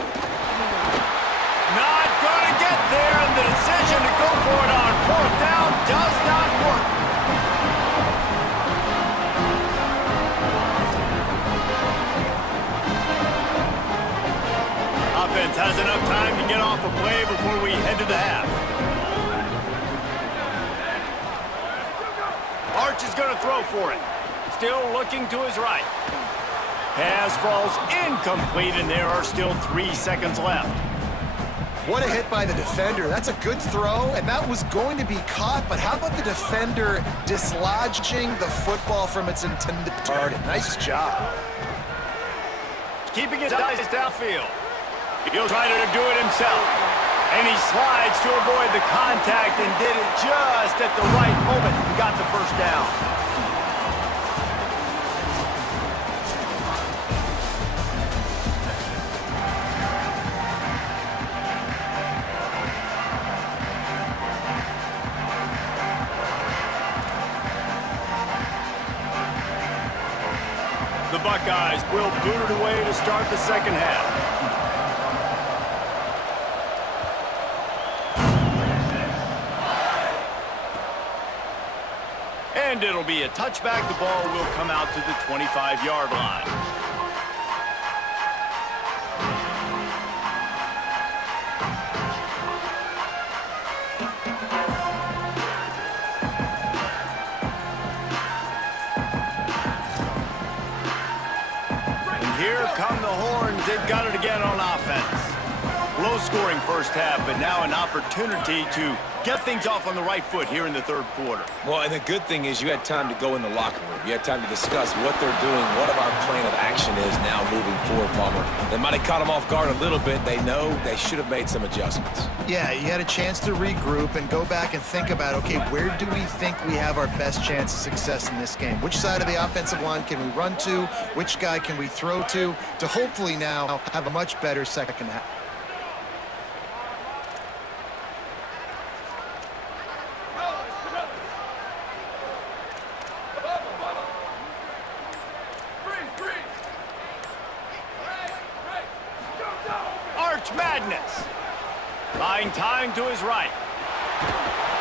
Not going to get there, and the decision to go for it on 4th down does not work. Offense has enough time to get off a play before we head to the half. Arch is going to throw for it. Still looking to his right. Pass falls incomplete, and there are still 3 seconds left. What a hit by the defender. That's a good throw, and that was going to be caught, but how about the defender dislodging the football from its intended target? Nice job. Keeping his eyes downfield. He'll try to do it himself. And he slides to avoid the contact and did it just at the right moment and got the 1st down. The Buckeyes will boot it away to start the 2nd half. And it'll be a touchback. The ball will come out to the 25-yard line. And here come the horns. They've got it again on offense. Low-scoring 1st half, but now an opportunity to get things off on the right foot here in the 3rd quarter. Well, and the good thing is you had time to go in the locker room. You had time to discuss what they're doing, what our plan of action is now moving forward, Palmer. They might have caught them off guard a little bit. They know they should have made some adjustments. Yeah, you had a chance to regroup and go back and think about, okay, where do we think we have our best chance of success in this game? Which side of the offensive line can we run to? Which guy can we throw to hopefully now have a much better 2nd half? Madness. Buying time to his right.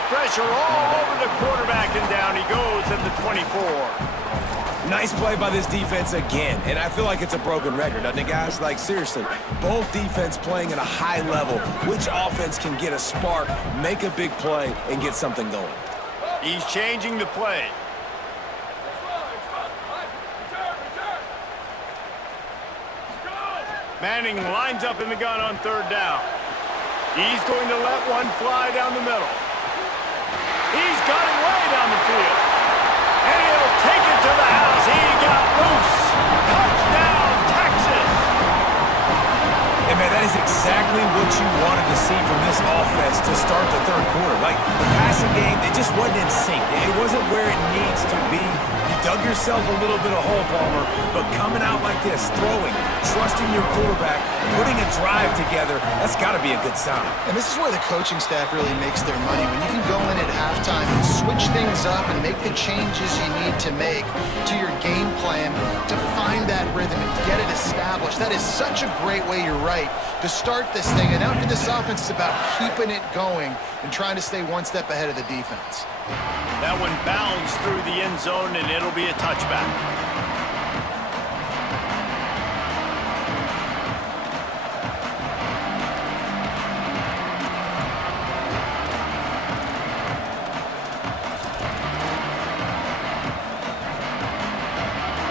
Pressure all over the quarterback, and down he goes at the 24. Nice play by this defense again, and I feel like it's a broken record, doesn't it, guys? Like, seriously, both defense playing at a high level. Which offense can get a spark, make a big play, and get something going? He's changing the play. Manning lines up in the gun on third down. He's going to let one fly down the middle. He's got it way down the field. And he'll take it to the house. He got loose. Touchdown, Texas. And man, that is exactly what you wanted to see from this offense to start the third quarter. Like, the passing game, it just wasn't in sync. It wasn't where it needs to be. You dug yourself a little bit of hole, Palmer, but coming out like this, throwing, trusting your quarterback, putting a drive together, that's got to be a good sign. And this is where the coaching staff really makes their money. When you can go in at halftime and switch things up and make the changes you need to make to your game plan to find that rhythm and get it established. That is such a great way, you're right, to start this thing. And now for this offense, it's about keeping it going and trying to stay one step ahead of the defense. That one bounds through the end zone, and it'll be a touchback.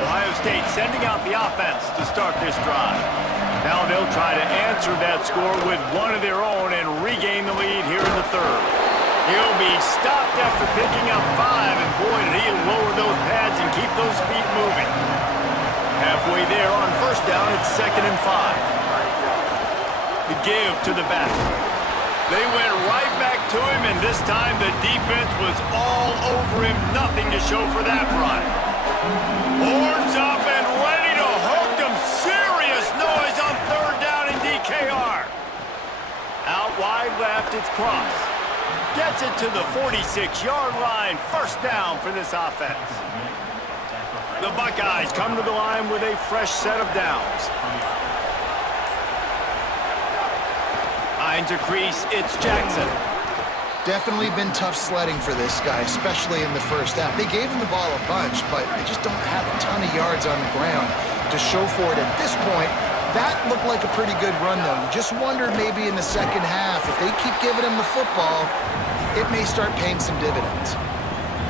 Ohio State sending out the offense to start this drive. Now they'll try to answer that score with one of their own and regain the lead here in the third. He'll be stopped after picking up 5, and boy, did he lower those pads and keep those feet moving. Halfway there on first down, it's 2nd and 5. The give to the back. They went right back to him, and this time the defense was all over him. Nothing to show for that run. Horns up and ready to hook them. Serious noise on third down in DKR. Out wide left, it's Cross. Gets it to the 46-yard line. First down for this offense. The Buckeyes come to the line with a fresh set of downs. Behind to crease, it's Jackson. Definitely been tough sledding for this guy, especially in the first half. They gave him the ball a bunch, but they just don't have a ton of yards on the ground to show for it at this point. That looked like a pretty good run, though. You just wonder maybe in the second half, if they keep giving him the football, it may start paying some dividends.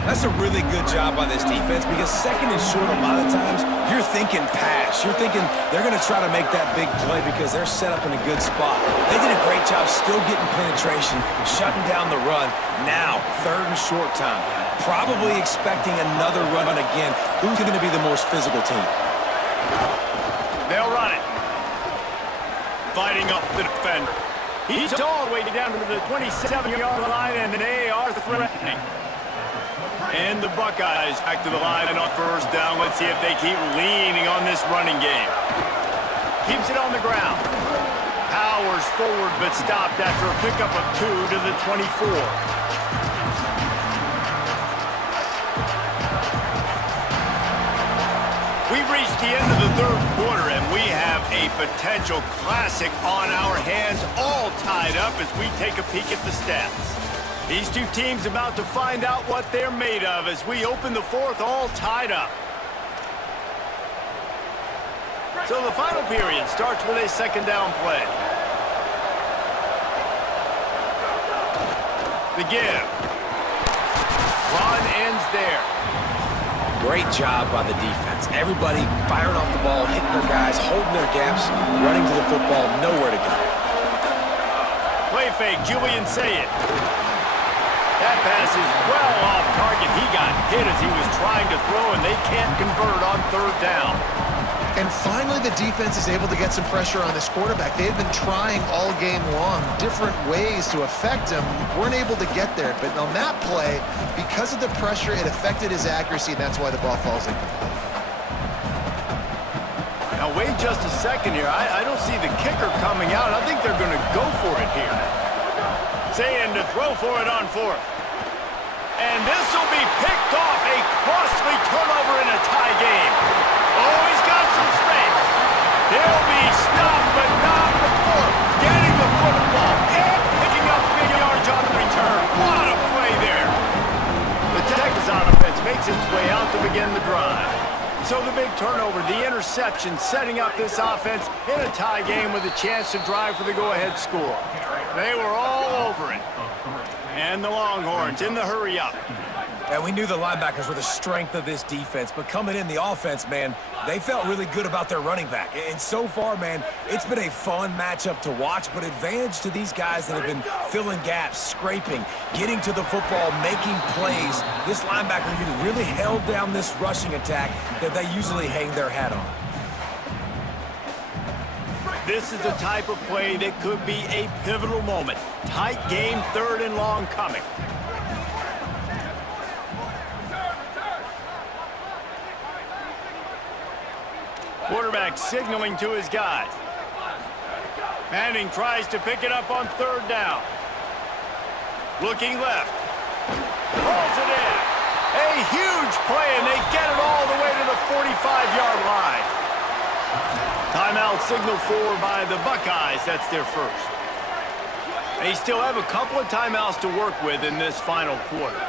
That's a really good job by this defense because second and short a lot of times, you're thinking pass. You're thinking they're going to try to make that big play because they're set up in a good spot. They did a great job still getting penetration, shutting down the run. Now, third and short time. Probably expecting another run again. Who's going to be the most physical team? They'll run it. Fighting up the defender. He's all the way down to the 27-yard line, and they are threatening. And the Buckeyes back to the line and on first down. Let's see if they keep leaning on this running game. Keeps it on the ground. Powers forward, but stopped after a pickup of 2 to the 24. We've reached the end of the third quarter, and we have a potential classic on our hands, all tied up as we take a peek at the stats. These two teams about to find out what they're made of as we open the fourth, all tied up. So the final period starts with a second down play. The give. Run ends there. Great job by the defense. Everybody firing off the ball, hitting their guys, holding their gaps, running to the football, nowhere to go. Play fake, Julian Sayed. That pass is well off target. He got hit as he was trying to throw, and they can't convert on third down. And finally, the defense is able to get some pressure on this quarterback. They've been trying all game long different ways to affect him. Weren't able to get there. But on that play, because of the pressure, it affected his accuracy, and that's why the ball falls in. Now, wait just a second here. I don't see the kicker coming out. I think they're going to go for it here. Saying to throw for it on fourth. And this will be picked off. A costly turnover in a tie game. Oh, he's got some space. He'll be stopped, but not before getting the football and picking up big yards on the return. What a play there. The Texas offense makes its way out to begin the drive. So the big turnover, the interception, setting up this offense in a tie game with a chance to drive for the go-ahead score. They were all over it. And the Longhorns in the hurry-up. And we knew the linebackers were the strength of this defense, but coming in the offense, man, they felt really good about their running back. And so far, man, it's been a fun matchup to watch, but advantage to these guys that have been filling gaps, scraping, getting to the football, making plays. This linebacker unit really held down this rushing attack that they usually hang their hat on. This is the type of play that could be a pivotal moment. Tight game, 3rd and long coming. Quarterback signaling to his guys. Manning tries to pick it up on 3rd down. Looking left. Pulls it in. A huge play, and they get it all the way to the 45-yard line. Timeout signaled for by the Buckeyes. That's their first. They still have a couple of timeouts to work with in this final quarter.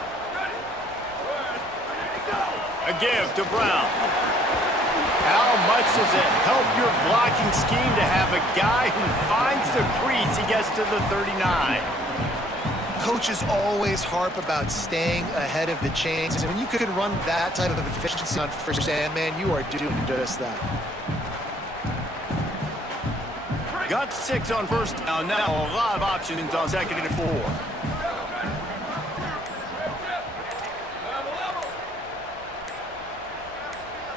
A give to Brown. How much does it help your blocking scheme to have a guy who finds the crease? He gets to the 39. Coaches always harp about staying ahead of the chains. And when you can run that type of efficiency on first down, man, you are doing just that. Got 6 on first down. Now a lot of options on 2nd and 4.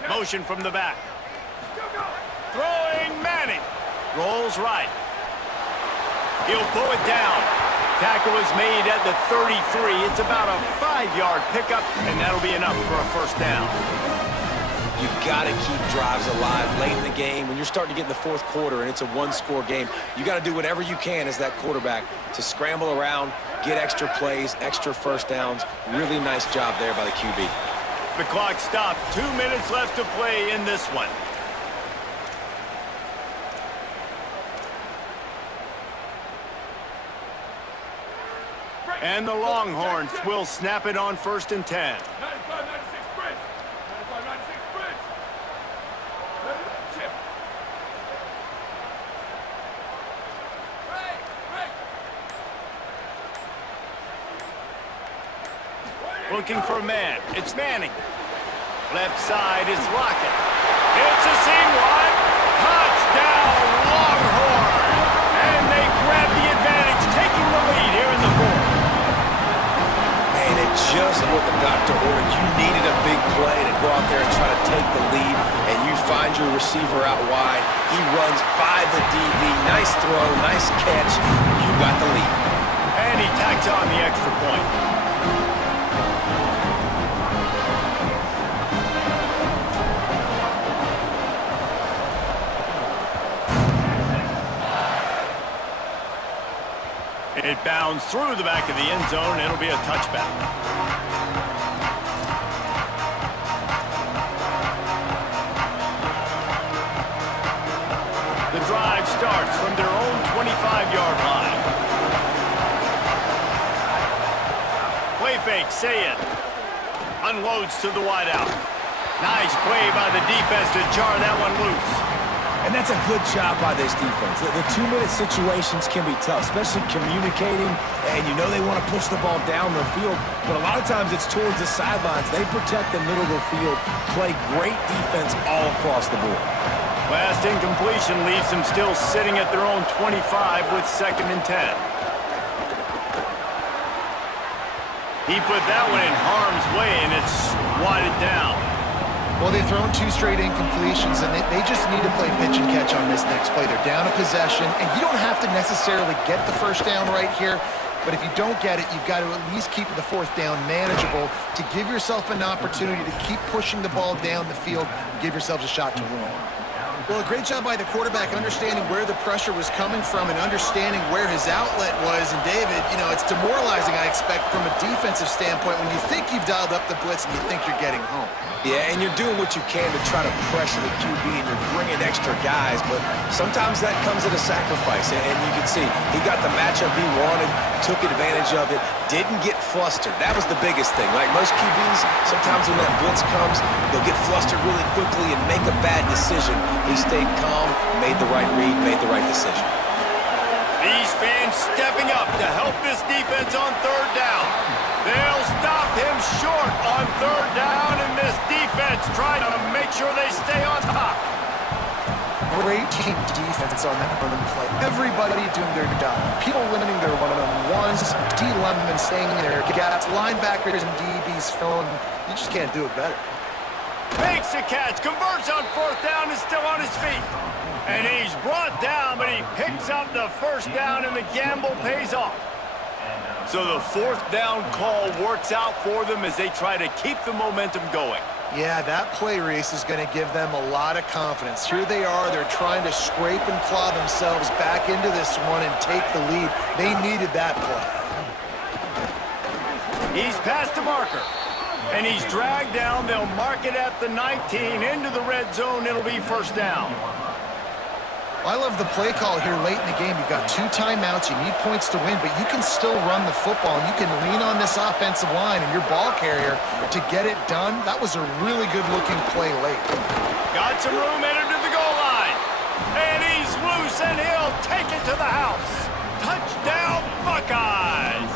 Motion from the back. Throwing Manning. Rolls right. He'll pull it down. Tackle is made at the 33. It's about a 5-yard pickup, and that'll be enough for a first down. You've got to keep drives alive late in the game. When you're starting to get in the 4th quarter and it's a 1-score game, you got to do whatever you can as that quarterback to scramble around, get extra plays, extra first downs. Really nice job there by the QB. The clock stopped. 2 minutes left to play in this one. And the Longhorns will snap it on 1st and 10. Looking for a man. It's Manning. Left side is Lockett. It's a seam one. Touchdown, Longhorn. And they grab the advantage, taking the lead here in the 4th. Man, it just what the doctor ordered. You needed a big play to go out there and try to take the lead, and you find your receiver out wide. He runs by the DB. Nice throw, nice catch. You got the lead. And he tacks on the extra point. It bounds through the back of the end zone. It'll be a touchback. The drive starts from their own 25-yard line. Play fake, say it. Unloads to the wideout. Nice play by the defense to jar that one loose. And that's a good job by this defense. The 2-minute situations can be tough, especially communicating, and you know they want to push the ball down the field, but a lot of times it's towards the sidelines. They protect the middle of the field, play great defense all across the board. Last incompletion leaves them still sitting at their own 25 with 2nd and 10. He put that one in harm's way, and it's swatted down. Well, they've thrown 2 straight incompletions, and they just need to play pitch and catch on this next play. They're down a possession, and you don't have to necessarily get the first down right here, but if you don't get it, you've got to at least keep the 4th down manageable to give yourself an opportunity to keep pushing the ball down the field and give yourselves a shot to win. Well, a great job by the quarterback understanding where the pressure was coming from and understanding where his outlet was. And, David, you know, it's demoralizing, I expect, from a defensive standpoint when you think you've dialed up the blitz and you think you're getting home. Yeah, and you're doing what you can to try to pressure the QB, and you're bringing extra guys, but sometimes that comes at a sacrifice. And you can see he got the matchup he wanted, took advantage of it, didn't get flustered. That was the biggest thing. Like most QBs, sometimes when that blitz comes, they'll get flustered really quickly and make a bad decision. He stayed calm, made the right read, made the right decision. These fans stepping up to help this defense on 3rd down. They'll stop him short trying to make sure they stay on top. Great team defense on that run play. Everybody doing their job. People limiting their one-on-ones, D linemen staying in their gaps, linebackers and DBs filling. You just can't do it better. Makes the catch, converts on 4th down, is still on his feet. And he's brought down, but he picks up the 1st down, and the gamble pays off. So the 4th down call works out for them as they try to keep the momentum going. Yeah, that play race is going to give them a lot of confidence. Here they are. They're trying to scrape and claw themselves back into this one and take the lead. They needed that play. He's past the marker, and he's dragged down. They'll mark it at the 19 into the red zone. It'll be 1st down. I love the play call here late in the game. You've got 2 timeouts. You need points to win, but you can still run the football, and you can lean on this offensive line and your ball carrier to get it done. That was a really good-looking play late. Got some room, entered to the goal line. And he's loose, and he'll take it to the house. Touchdown, Buckeyes!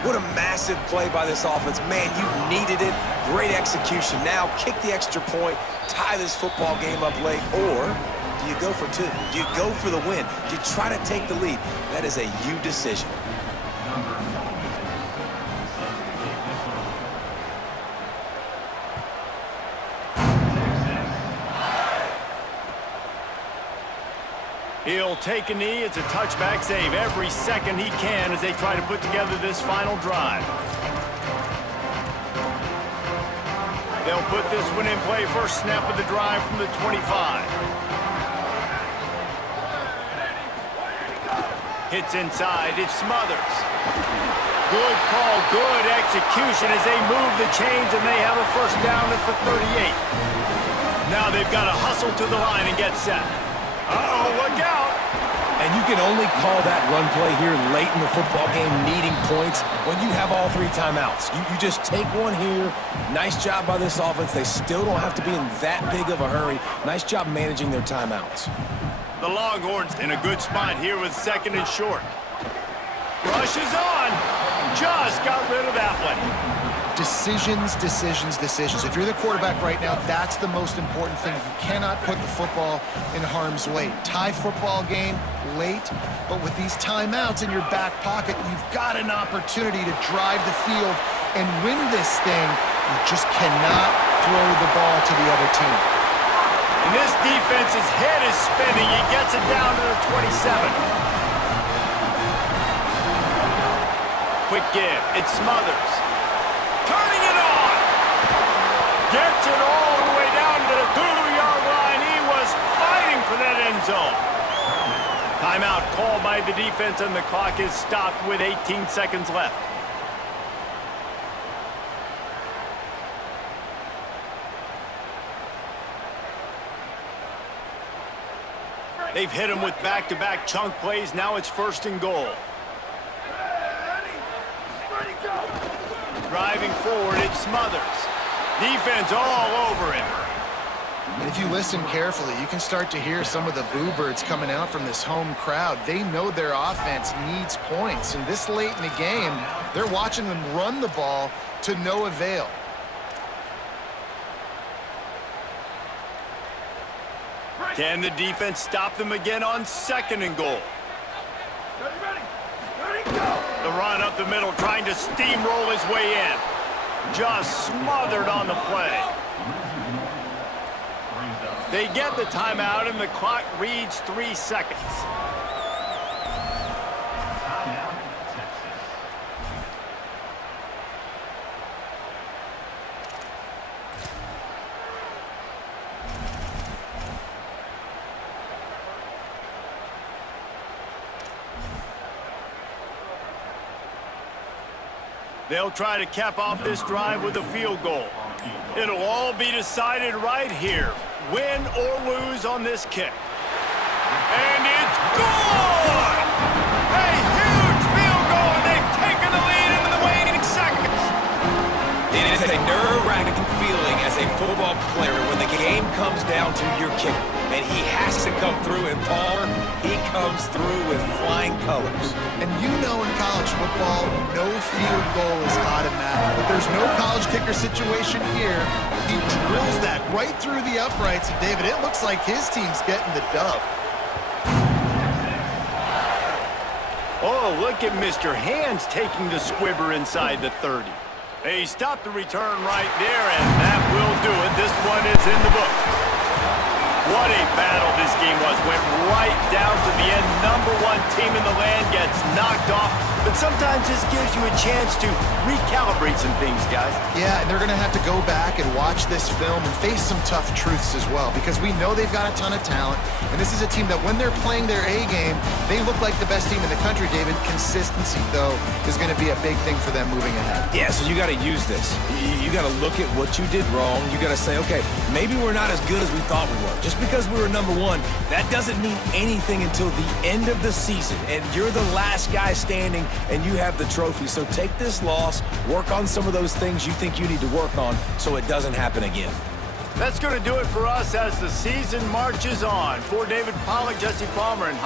What a massive play by this offense. Man, you needed it. Great execution. Now kick the extra point, tie this football game up late, or do you go for 2? Do you go for the win? Do you try to take the lead? That is a you decision. He'll take a knee. It's a touchback save every second he can as they try to put together this final drive. They'll put this one in play. First snap of the drive from the 25. Hits inside. It's Smothers. Good call, good execution as they move the chains, and they have a 1st down at the 38. Now they've got to hustle to the line and get set. Uh-oh, look out. And you can only call that run play here late in the football game, needing points, when you have all 3 timeouts. You just take one here. Nice job by this offense. They still don't have to be in that big of a hurry. Nice job managing their timeouts. The Longhorns in a good spot here with 2nd and short. Rushes on. Just got rid of that one. Decisions, decisions, decisions. If you're the quarterback right now, that's the most important thing. You cannot put the football in harm's way. Tie football game late, but with these timeouts in your back pocket, you've got an opportunity to drive the field and win this thing. You just cannot throw the ball to the other team. And this defense's head is spinning. He gets it down to the 27. Quick give. It's Smothers. Turning it on. Gets it all the way down to the 2-yard line. He was fighting for that end zone. Timeout called by the defense, and the clock is stopped with 18 seconds left. They've hit him with back-to-back chunk plays. Now it's 1st and goal. Driving forward, it's Smothers. Defense all over him. And if you listen carefully, you can start to hear some of the boo birds coming out from this home crowd. They know their offense needs points, and this late in the game, they're watching them run the ball to no avail. Can the defense stop them again on 2nd and goal? The run up the middle, trying to steamroll his way in. Just smothered on the play. They get the timeout, and the clock reads 3 seconds. They'll try to cap off this drive with a field goal. It'll all be decided right here, win or lose on this kick. And it's good! A huge field goal, and they've taken the lead in the waning seconds. It is a nerve-wracking feeling as a football player when the game comes down to your kicker. and he has to come through. And Palmer, he comes through with flying colors. And you know in college football, no field goal is automatic. But there's no college kicker situation here. He drills that right through the uprights. And, David, it looks like his team's getting the dub. Oh, look at Mr. Hands taking the squibber inside the 30. He stopped the return right there, and that will do it. This one is in the book. What a battle this game was. Went right down to the end. Number 1 team in the land gets knocked off. But sometimes this gives you a chance to recalibrate some things, guys. Yeah, and they're going to have to go back and watch this film and face some tough truths as well, because we know they've got a ton of talent, and this is a team that when they're playing their A game, they look like the best team in the country, David. Consistency, though, is going to be a big thing for them moving ahead. Yeah, so you got to use this. You got to look at what you did wrong. You got to say, okay, maybe we're not as good as we thought we were. Just because we were number 1, that doesn't mean anything until the end of the season, and you're the last guy standing, and you have the trophy. So take this loss, work on some of those things you think you need to work on so it doesn't happen again. That's going to do it for us as the season marches on. For David Pollack, Jesse Palmer, and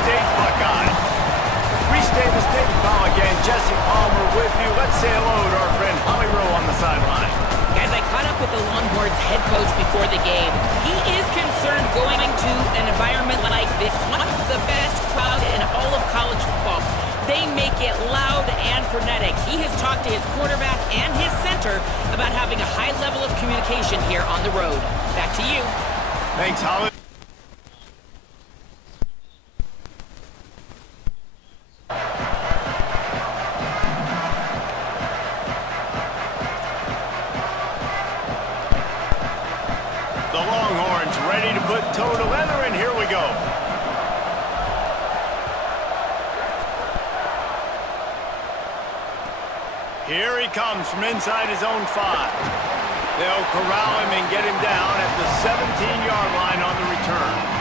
State Buckeye. We stay the State Ball again. Jesse Palmer with you. Let's say hello to our friend Holly Rowe on the sideline. Guys, I caught up with the Longhorns head coach before the game. He is concerned going to an environment like this, one of the best crowds in all of college football. They make it loud and frenetic. He has talked to his quarterback and his center about having a high level of communication here on the road. Back to you. Thanks, Holly. The Longhorns ready to put toe to leather, and here we go. Here he comes from inside his own 5. They'll corral him and get him down at the 17-yard line on the return.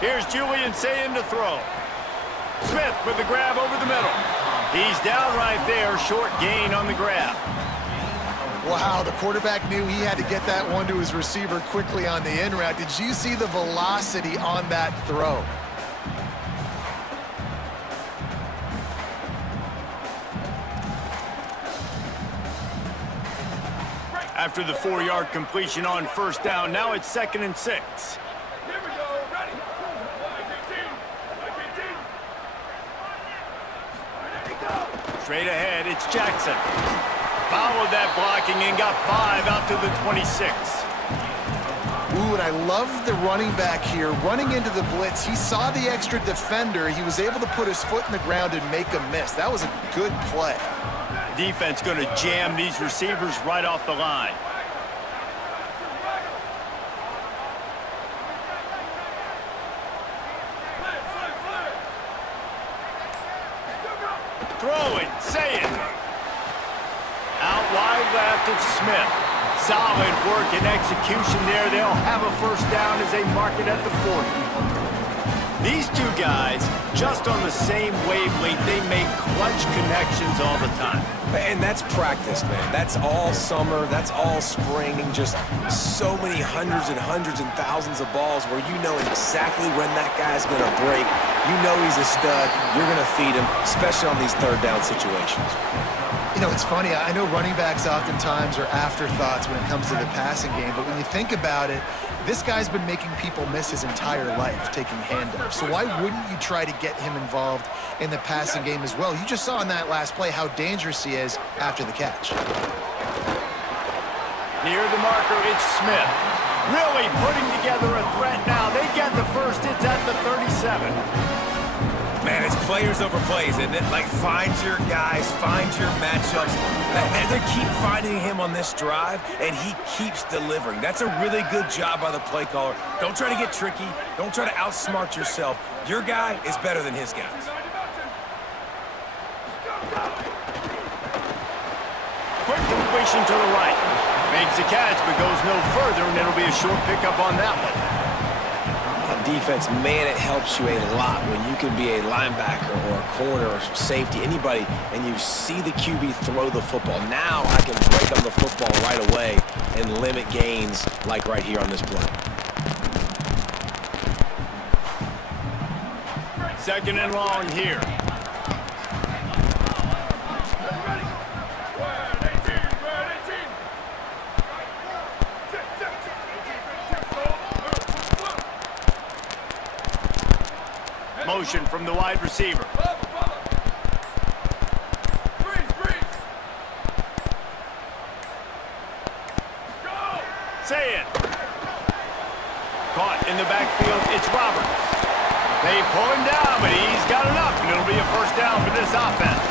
Here's Julian saying to throw. Smith with the grab over the middle. He's down right there, short gain on the grab. Wow, the quarterback knew he had to get that one to his receiver quickly on the in route. Did you see the velocity on that throw? After the 4-yard completion on first down, now it's 2nd and 6. Straight ahead, it's Jackson. Followed that blocking and got 5 out to the 26. Ooh, and I love the running back here. Running into the blitz, he saw the extra defender. He was able to put his foot in the ground and make a miss. That was a good play. Defense going to jam these receivers right off the line. Throwing, say it. Out wide left, it's Smith. Solid work and execution there. They'll have a first down as they mark it at the 40. These two guys, just on the same wavelength, they make clutch connections all the time. And that's practice, man. That's all summer. That's all spring. And just so many hundreds and thousands of balls where you know exactly when that guy's going to break. You know he's a stud. You're going to feed him, especially on these third down situations. You know, it's funny. I know running backs oftentimes are afterthoughts when it comes to the passing game, but when you think about it, this guy's been making people miss his entire life taking handoffs. So why wouldn't you try to get him involved in the passing game as well? You just saw in that last play how dangerous he is after the catch. Near the marker, it's Smith. Really putting together a threat now. They get the first. It's at the 37. Man, it's players over plays, isn't it? Like, find your guys, find your matchups. And they keep finding him on this drive, and he keeps delivering. That's a really good job by the play caller. Don't try to get tricky. Don't try to outsmart yourself. Your guy is better than his guys. Quick completion to the right. Makes the catch, but goes no further, and it'll be a short pickup on that one. Defense, man, it helps you a lot when you can be a linebacker or a corner or safety, anybody, and you see the QB throw the football. Now I can break on the football right away and limit gains like right here on this play. 2nd and long here. Motion from the wide receiver. Say it. Caught in the backfield, it's Roberts. They pull him down, but he's got enough, and it'll be a first down for this offense.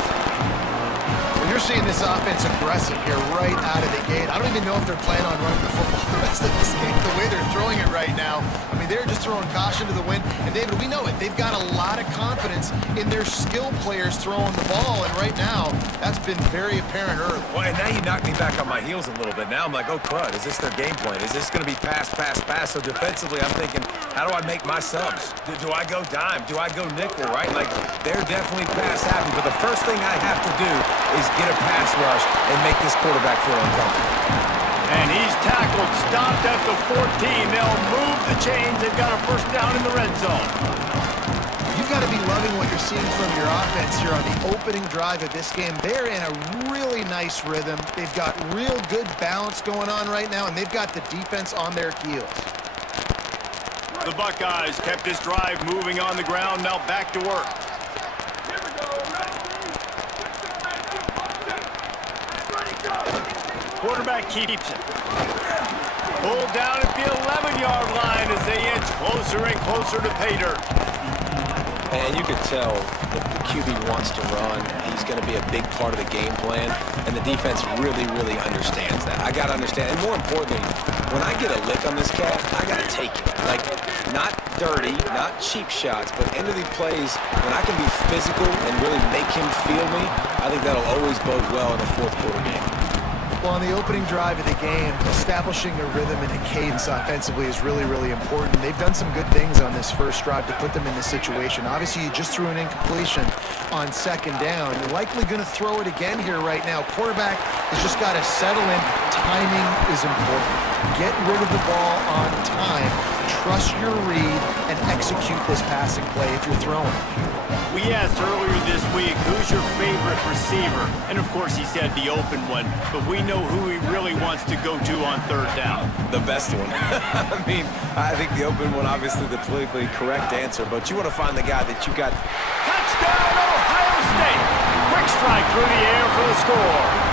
Well, you're seeing this offense aggressive here right out of the gate. I don't even know if they're planning on running the football the rest of this game the way they're throwing it right now. I mean, they're just throwing caution to the wind. And, David, we know it. They've got a lot of confidence in their skill players throwing the ball. And right now, that's been very apparent early. Well, and now you knock me back on my heels a little bit. Now I'm like, oh, crud, is this their game plan? Is this going to be pass, pass, pass? So defensively, I'm thinking, how do I make my subs? Do I go dime? Do I go nickel, right? Like, they're definitely pass happy. But the first thing I have to do is get a pass rush and make this quarterback feel uncomfortable. And he's tackled, stopped at the 14. They'll move the chains. They've got a first down in the red zone. You've got to be loving what you're seeing from your offense here on the opening drive of this game. They're in a really nice rhythm. They've got real good balance going on right now, and they've got the defense on their heels. The Buckeyes kept this drive moving on the ground. Now back to work. Quarterback keeps it. Pulled down at the 11-yard line as they inch closer and closer to pay dirt. And you could tell that the QB wants to run. He's going to be a big part of the game plan, and the defense really, really understands that. I got to understand, and more importantly, when I get a lick on this cat, I got to take it. Like, not dirty, not cheap shots, but end of the plays, when I can be physical and really make him feel me, I think that'll always bode well in the fourth quarter game. Well, on the opening drive of the game, establishing a rhythm and a cadence offensively is really, really important. They've done some good things on this first drive to put them in this situation. Obviously, you just threw an incompletion on second down. You're likely going to throw it again here right now. Quarterback has just got to settle in. Timing is important. Get rid of the ball on time. Trust your read and execute this passing play if you're throwing. We asked earlier this week, who's your favorite receiver? And of course he said the open one, but we know who he really wants to go to on third down. The best one. I mean, I think the open one, obviously the politically correct answer, but you want to find the guy that you got. Touchdown, Ohio State! Quick strike through the air for the score.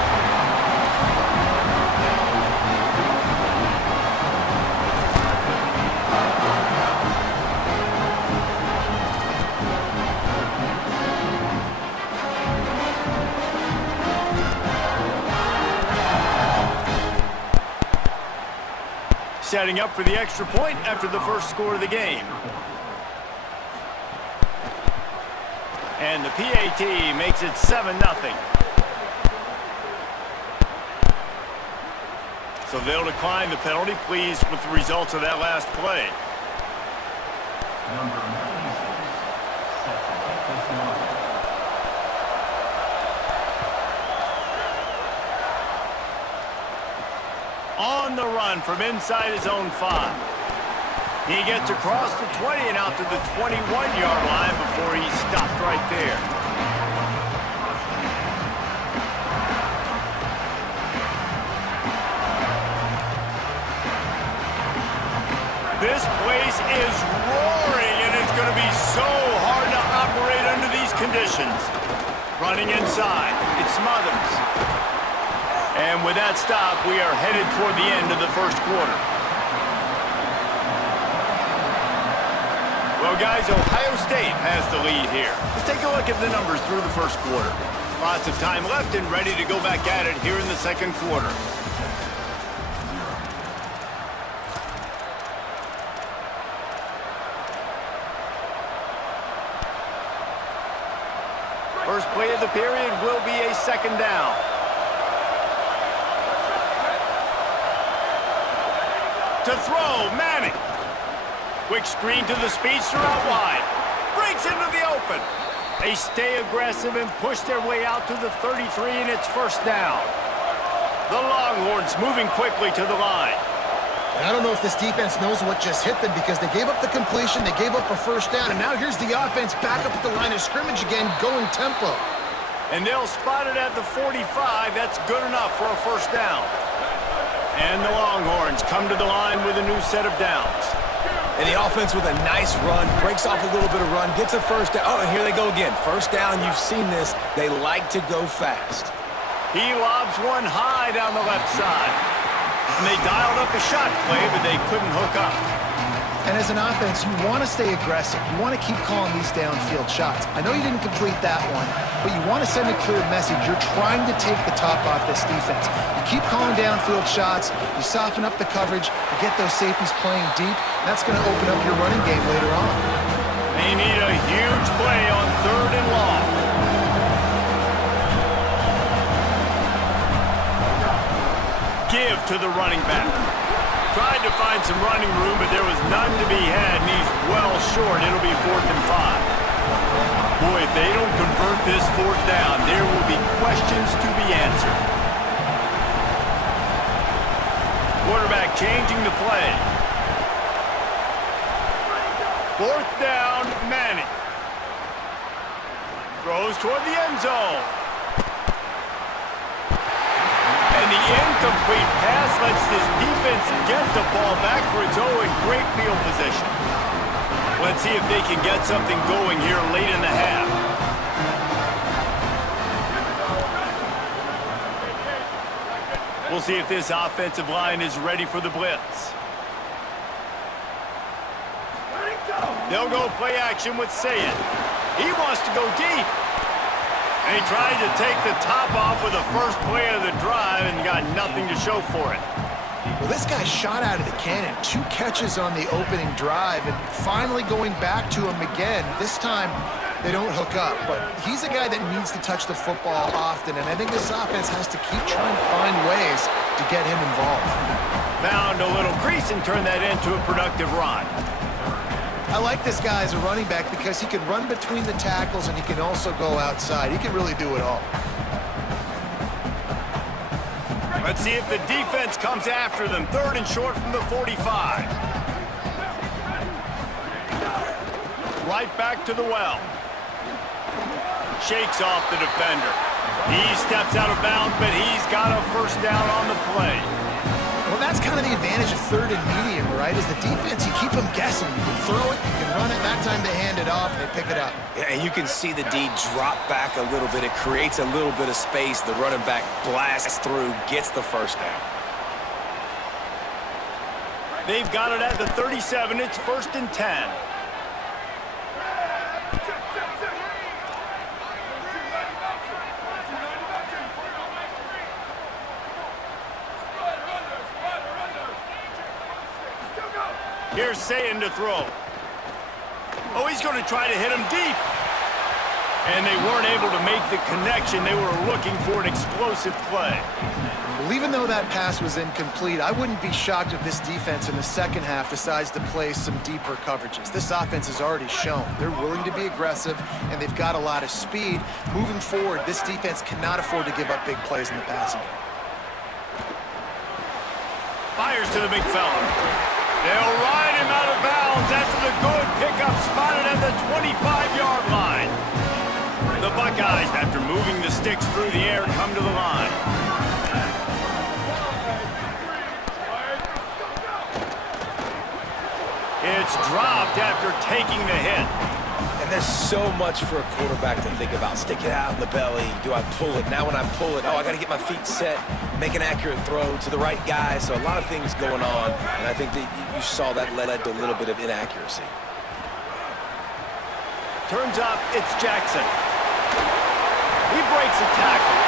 Setting up for the extra point after the first score of the game. And the PAT makes it 7-0. So they'll decline the penalty, pleased with the results of that last play. On the run from inside his own 5. He gets across the 20 and out to the 21-yard line before he stopped right there. This place is roaring, and it's going to be so hard to operate under these conditions. Running inside, it's Smothers. And with that stop, we are headed toward the end of the first quarter. Well, guys, Ohio State has the lead here. Let's take a look at the numbers through the first quarter. Lots of time left and ready to go back at it here in the second quarter. First play of the period will be a second down. To throw, Manning. Quick screen to the speedster out wide. Breaks into the open. They stay aggressive and push their way out to the 33, and it's first down. The Longhorns moving quickly to the line. And I don't know if this defense knows what just hit them because they gave up the completion, they gave up a first down, and now here's the offense back up at the line of scrimmage again, going tempo. And they'll spot it at the 45. That's good enough for a first down. And the Longhorns come to the line with a new set of downs. And the offense with a nice run, breaks off a little bit of run, gets a first down. Oh, and here they go again. First down, you've seen this. They like to go fast. He lobs one high down the left side. And they dialed up a shot play, but they couldn't hook up. And as an offense, you want to stay aggressive. You want to keep calling these downfield shots. I know you didn't complete that one, but you want to send a clear message. You're trying to take the top off this defense. You keep calling downfield shots. You soften up the coverage. You get those safeties playing deep. That's going to open up your running game later on. They need a huge play on 3rd and long. Give to the running back. Tried to find some running room, but there was none to be had, and he's well short. It'll be 4th and 5. Boy, if they don't convert this 4th down, there will be questions to be answered. Quarterback changing the play. 4th down, Manning. Throws toward the end zone. And the incomplete pass lets this defense get the ball back for its own great field position. Let's see if they can get something going here late in the half. We'll see if this offensive line is ready for the blitz. They'll go play action with Sayed. He wants to go deep. And he tried to take the top off with the first play of the drive and got nothing to show for it. Well, this guy shot out of the cannon. 2 catches on the opening drive, and finally going back to him again. This time, they don't hook up, but he's a guy that needs to touch the football often, and I think this offense has to keep trying to find ways to get him involved. Found a little crease and turned that into a productive run. I like this guy as a running back because he can run between the tackles and he can also go outside. He can really do it all. Let's see if the defense comes after them. 3rd and short from the 45. Right back to the well. Shakes off the defender. He steps out of bounds, but he's got a 1st down on the play. Well, that's kind of the advantage of 3rd and medium, right? Is the defense, you keep them guessing. You can throw it, you can run it, that time they hand it off and they pick it up. Yeah, and you can see the D drop back a little bit. It creates a little bit of space. The running back blasts through, gets the 1st down. They've got it at the 37. It's 1st and 10. Here's Sayin to throw. Oh, he's going to try to hit him deep. And they weren't able to make the connection. They were looking for an explosive play. Well, even though that pass was incomplete, I wouldn't be shocked if this defense in the second half decides to play some deeper coverages. This offense has already shown they're willing to be aggressive, and they've got a lot of speed. Moving forward, this defense cannot afford to give up big plays in the passing game. Fires to the big fella. They'll ride him out of bounds after the good pickup spotted at the 25-yard line. The Buckeyes, after moving the sticks through the air, come to the line. It's dropped after taking the hit. And there's so much for a quarterback to think about. Stick it out in the belly. Do I pull it? Now when I pull it, I got to get my feet set, make an accurate throw to the right guy. So a lot of things going on, and I think that you saw that led to a little bit of inaccuracy. Turns up, it's Jackson. He breaks a tackle,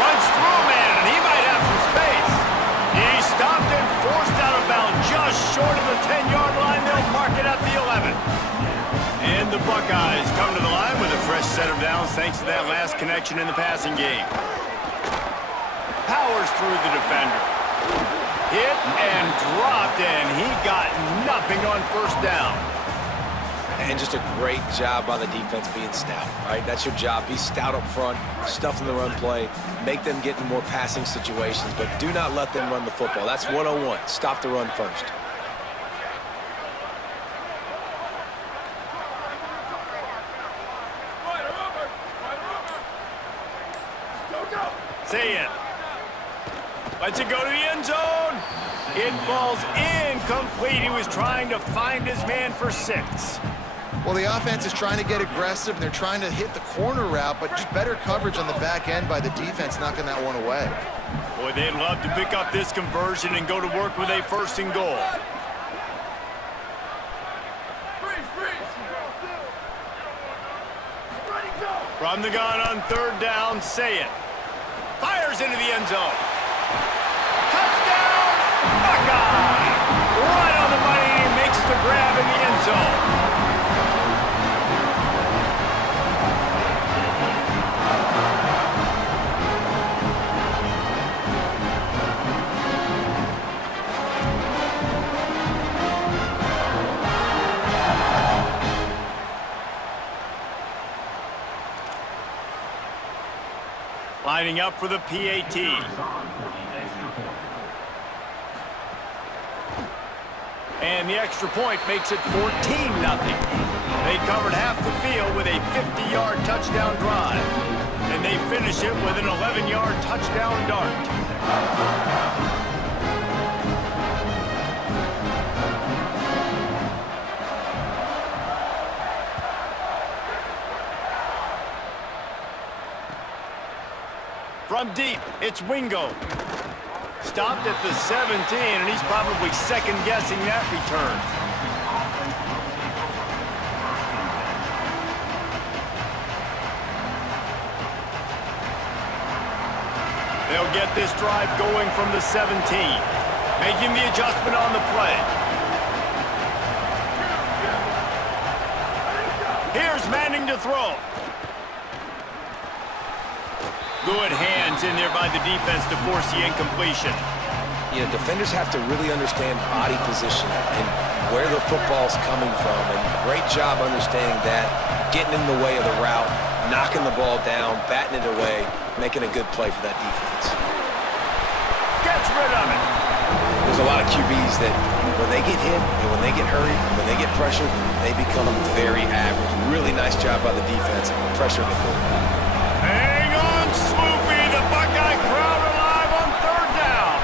runs through a man, and he might have some space. He's stopped and forced out of bounds just short of the 10-yard line. They'll mark it at the 11. And the Buckeyes come to the line with a fresh set of downs thanks to that last connection in the passing game. Powers through the defender. Hit and dropped, and he got nothing on 1st down. And just a great job by the defense being stout, right? That's your job. Be stout up front, stuff in the run play, make them get in more passing situations, but do not let them run the football. That's 101. Stop the run first. Say it. Lets it go to the end zone. It falls incomplete. He was trying to find his man for 6. Well, the offense is trying to get aggressive, and they're trying to hit the corner route, but just better coverage on the back end by the defense knocking that one away. Boy, they'd love to pick up this conversion and go to work with a 1st and goal. From the gun on third down, say it. Fires into the end zone. Touchdown, Buckeye! Right on the money, makes the grab in the end zone. Lining up for the PAT. And the extra point makes it 14-0. They covered half the field with a 50-yard touchdown drive. And they finish it with an 11-yard touchdown dart. From deep, it's Wingo. Stopped at the 17, and he's probably second-guessing that return. They'll get this drive going from the 17, making the adjustment on the play. Here's Manning to throw. Good hands in there by the defense to force the incompletion. You know, defenders have to really understand body position and where the football's coming from. And great job understanding that, getting in the way of the route, knocking the ball down, batting it away, making a good play for that defense. Gets rid of it. There's a lot of QBs that when they get hit and when they get hurried and when they get pressured, they become very average. Really nice job by the defense, pressuring the quarterback. Hang on, Swoopy. The Buckeye crowd alive on third down.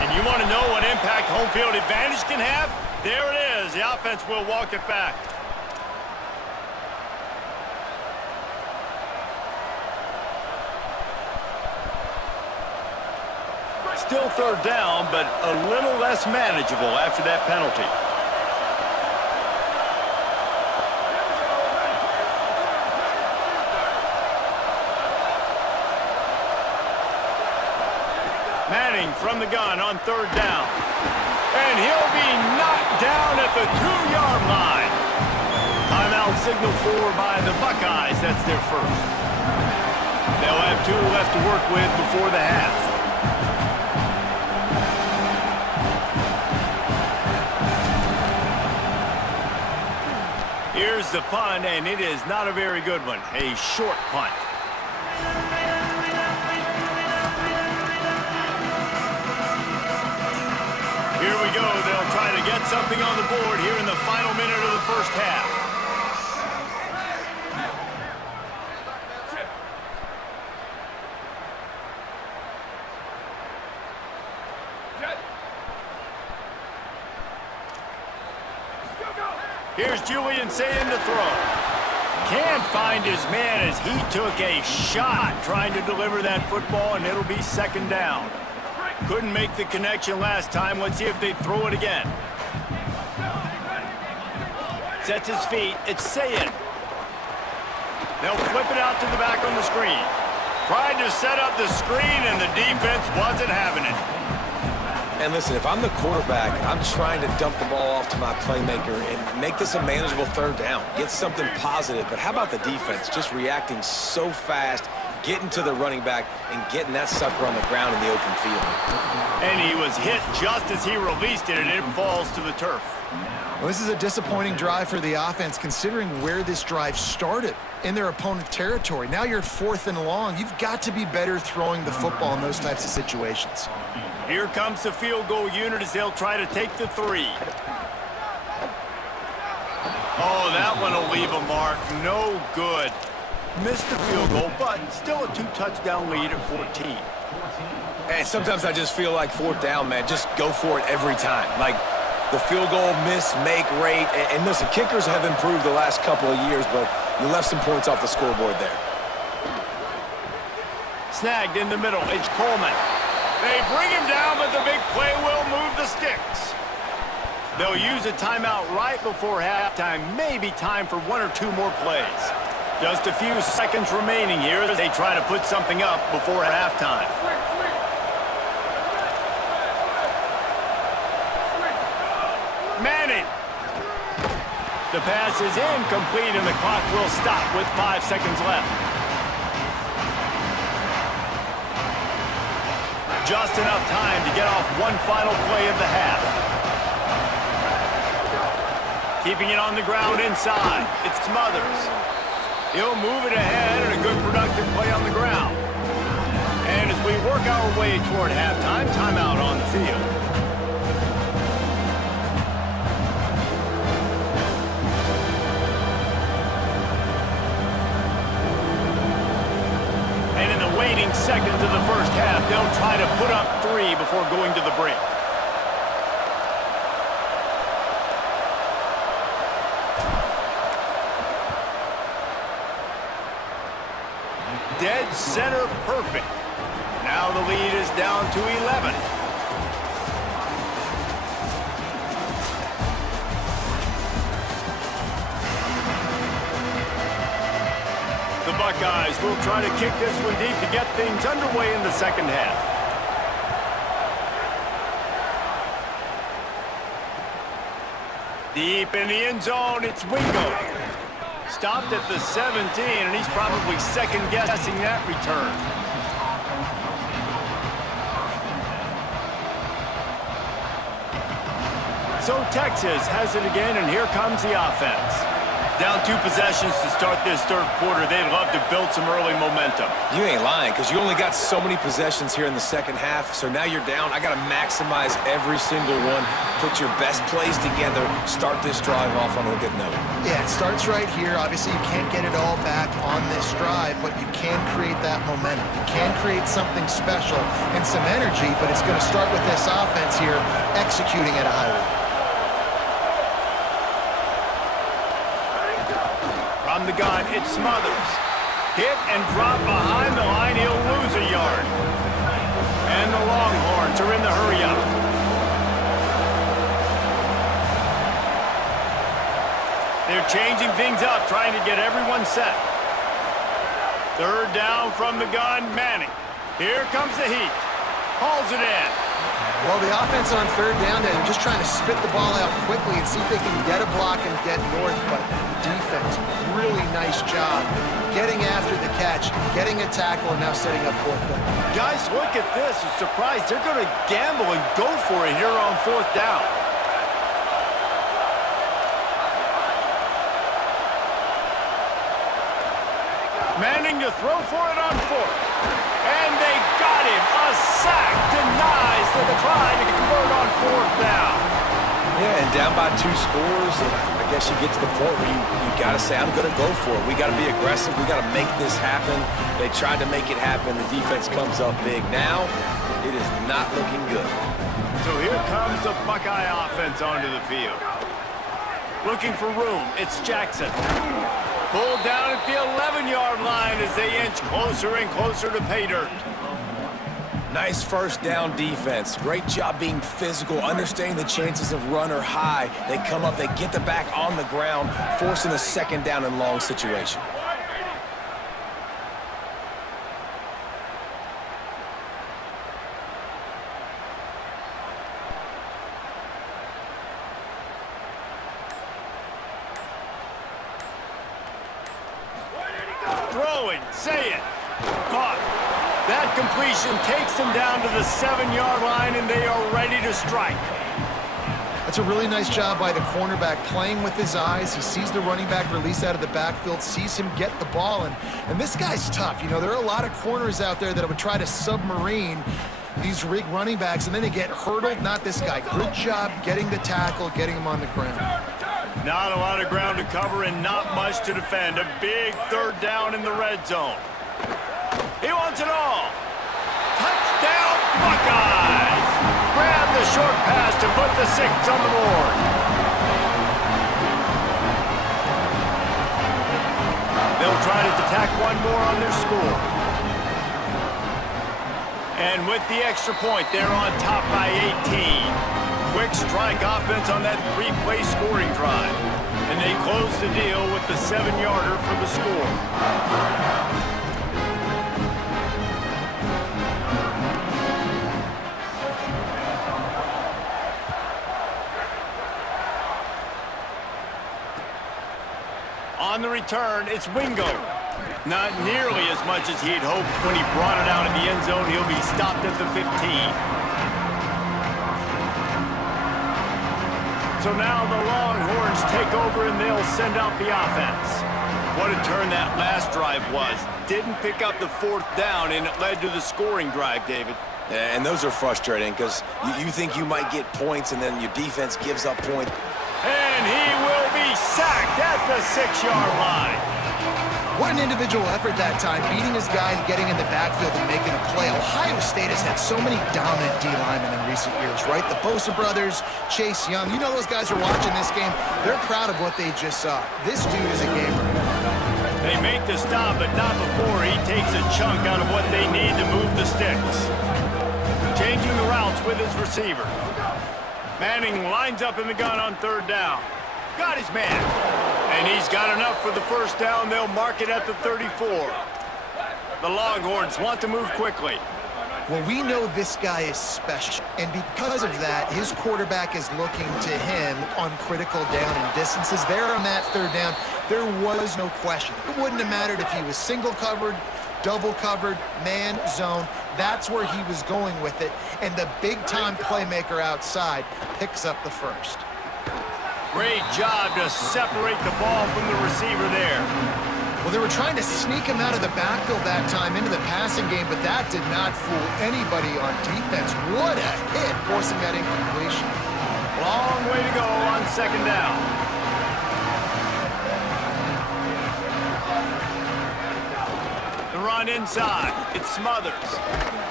And you want to know what impact home field advantage can have? There it is. The offense will walk it back. Still third down, but a little less manageable after that penalty. Manning from the gun on third down. And he'll be knocked down at the 2-yard line. Timeout signal for by the Buckeyes. That's their first. They'll have 2 left to work with before the half. Here's the punt, and it is not a very good one. A short punt. Here we go. They'll try to get something on the board here in the final minute of the first half. Here's Julian saying to throw. Can't find his man as he took a shot trying to deliver that football, and it'll be second down. Couldn't make the connection last time. Let's see if they throw it again. Sets his feet. It's Sayed. They'll flip it out to the back on the screen. Tried to set up the screen, and the defense wasn't having it. And listen, if I'm the quarterback, I'm trying to dump the ball off to my playmaker and make this a manageable third down. Get something positive. But how about the defense just reacting so fast, getting to the running back, and getting that sucker on the ground in the open field? And he was hit just as he released it, and it falls to the turf. Well, this is a disappointing drive for the offense, considering where this drive started, in their opponent territory. Now you're 4th and long. You've got to be better throwing the football in those types of situations. Here comes the field goal unit as they'll try to take the 3. Oh, that one will leave a mark. No good. Missed the field goal, but still a 2-touchdown lead at 14. And sometimes I just feel like 4th down, man. Just go for it every time. Like the field goal miss, make rate. And listen, kickers have improved the last couple of years, but you left some points off the scoreboard there. Snagged in the middle. It's Coleman. They bring him down, but the big play will move the sticks. They'll use a timeout right before halftime. Maybe time for 1 or 2 more plays. Just a few seconds remaining here as they try to put something up before halftime. Manning. The pass is incomplete and the clock will stop with 5 seconds left. Just enough time to get off one final play of the half. Keeping it on the ground inside. It's Smothers. He'll move it ahead and a good productive play on the ground. And as we work our way toward halftime, timeout on the field. And in the waning seconds of the first half, they'll try to put up 3 before going to the break. Dead center perfect. Now the lead is down to 11. The Buckeyes will try to kick this one deep to get things underway in the second half. Deep in the end zone, it's Wingo. Stopped at the 17, and he's probably second-guessing that return. So Texas has it again, and here comes the offense. Down 2 possessions to start this third quarter. They'd love to build some early momentum. You ain't lying, because you only got so many possessions here in the second half, so now you're down. I got to maximize every single one, put your best plays together, start this drive off on a good note. Yeah, it starts right here. Obviously, you can't get it all back on this drive, but you can create that momentum. You can create something special and some energy, but it's going to start with this offense here executing at a high rate. From the gun, it's Smothers. Hit and drop behind the line. He'll lose a yard. And the Longhorns are in the hurry-up. They're changing things up, trying to get everyone set. Third down from the gun, Manning. Here comes the heat. Hauls it in. Well, the offense on third down, they're just trying to spit the ball out quickly and see if they can get a block and get north, but the defense, really nice job getting after the catch, getting a tackle, and now setting up fourth down. Guys, look at this. I'm surprised they're going to gamble and go for it here on fourth down. Manning to throw for it on fourth. And they got him. A sack denies the try to convert on fourth down. Yeah, and down by 2 scores, and I guess you get to the point where you got to say, I'm going to go for it. We got to be aggressive. We got to make this happen. They tried to make it happen. The defense comes up big. Now, it is not looking good. So here comes the Buckeye offense onto the field. Looking for room. It's Jackson. Pulled down at the 11-yard line as they inch closer and closer to pay dirt. Nice first down defense. Great job being physical, understanding the chances of run are high. They come up, they get the back on the ground, forcing a second down and long situation. Throwing, say it. Caught. That completion takes them down to the 7-yard line, and they are ready to strike. That's a really nice job by the cornerback, playing with his eyes. He sees the running back release out of the backfield, sees him get the ball, and this guy's tough. You know, there are a lot of corners out there that would try to submarine these rig running backs, and then they get hurdled. Not this guy. Good job getting the tackle, getting him on the ground. Not a lot of ground to cover and not much to defend. A big third down in the red zone. He wants it all. Touchdown, Buckeyes! Grab the short pass to put the 6 on the board. They'll try to tack one more on their score. And with the extra point, they're on top by 18. Quick strike offense on that 3-play scoring drive. And they close the deal with the 7-yarder for the score. On the return, it's Wingo. Not nearly as much as he had hoped when he brought it out of the end zone. He'll be stopped at the 15. So now the Longhorns take over and they'll send out the offense. What a turn that last drive was. Didn't pick up the 4th down, and it led to the scoring drive, David. Yeah, and those are frustrating because you think you might get points and then your defense gives up points. And he will be sacked at the 6-yard line. What an individual effort that time, beating his guy and getting in the backfield and making a play. Ohio State has had so many dominant D-linemen in recent years, right? The Bosa brothers, Chase Young. You know those guys are watching this game. They're proud of what they just saw. This dude is a gamer. They make the stop, but not before he takes a chunk out of what they need to move the sticks. Changing the routes with his receiver. Manning lines up in the gun on 3rd down. Got his man. And he's got enough for the 1st down. They'll mark it at the 34. The Longhorns want to move quickly. Well, we know this guy is special. And because of that, his quarterback is looking to him on critical down and distances. There on that 3rd down, there was no question. It wouldn't have mattered if he was single covered, double covered, man, zone. That's where he was going with it. And the big-time playmaker outside picks up the 1st. Great job to separate the ball from the receiver there. Well, they were trying to sneak him out of the backfield that time into the passing game, but that did not fool anybody on defense. What a hit, forcing that incompletion. Long way to go on 2nd down. The run inside. It's Smothers.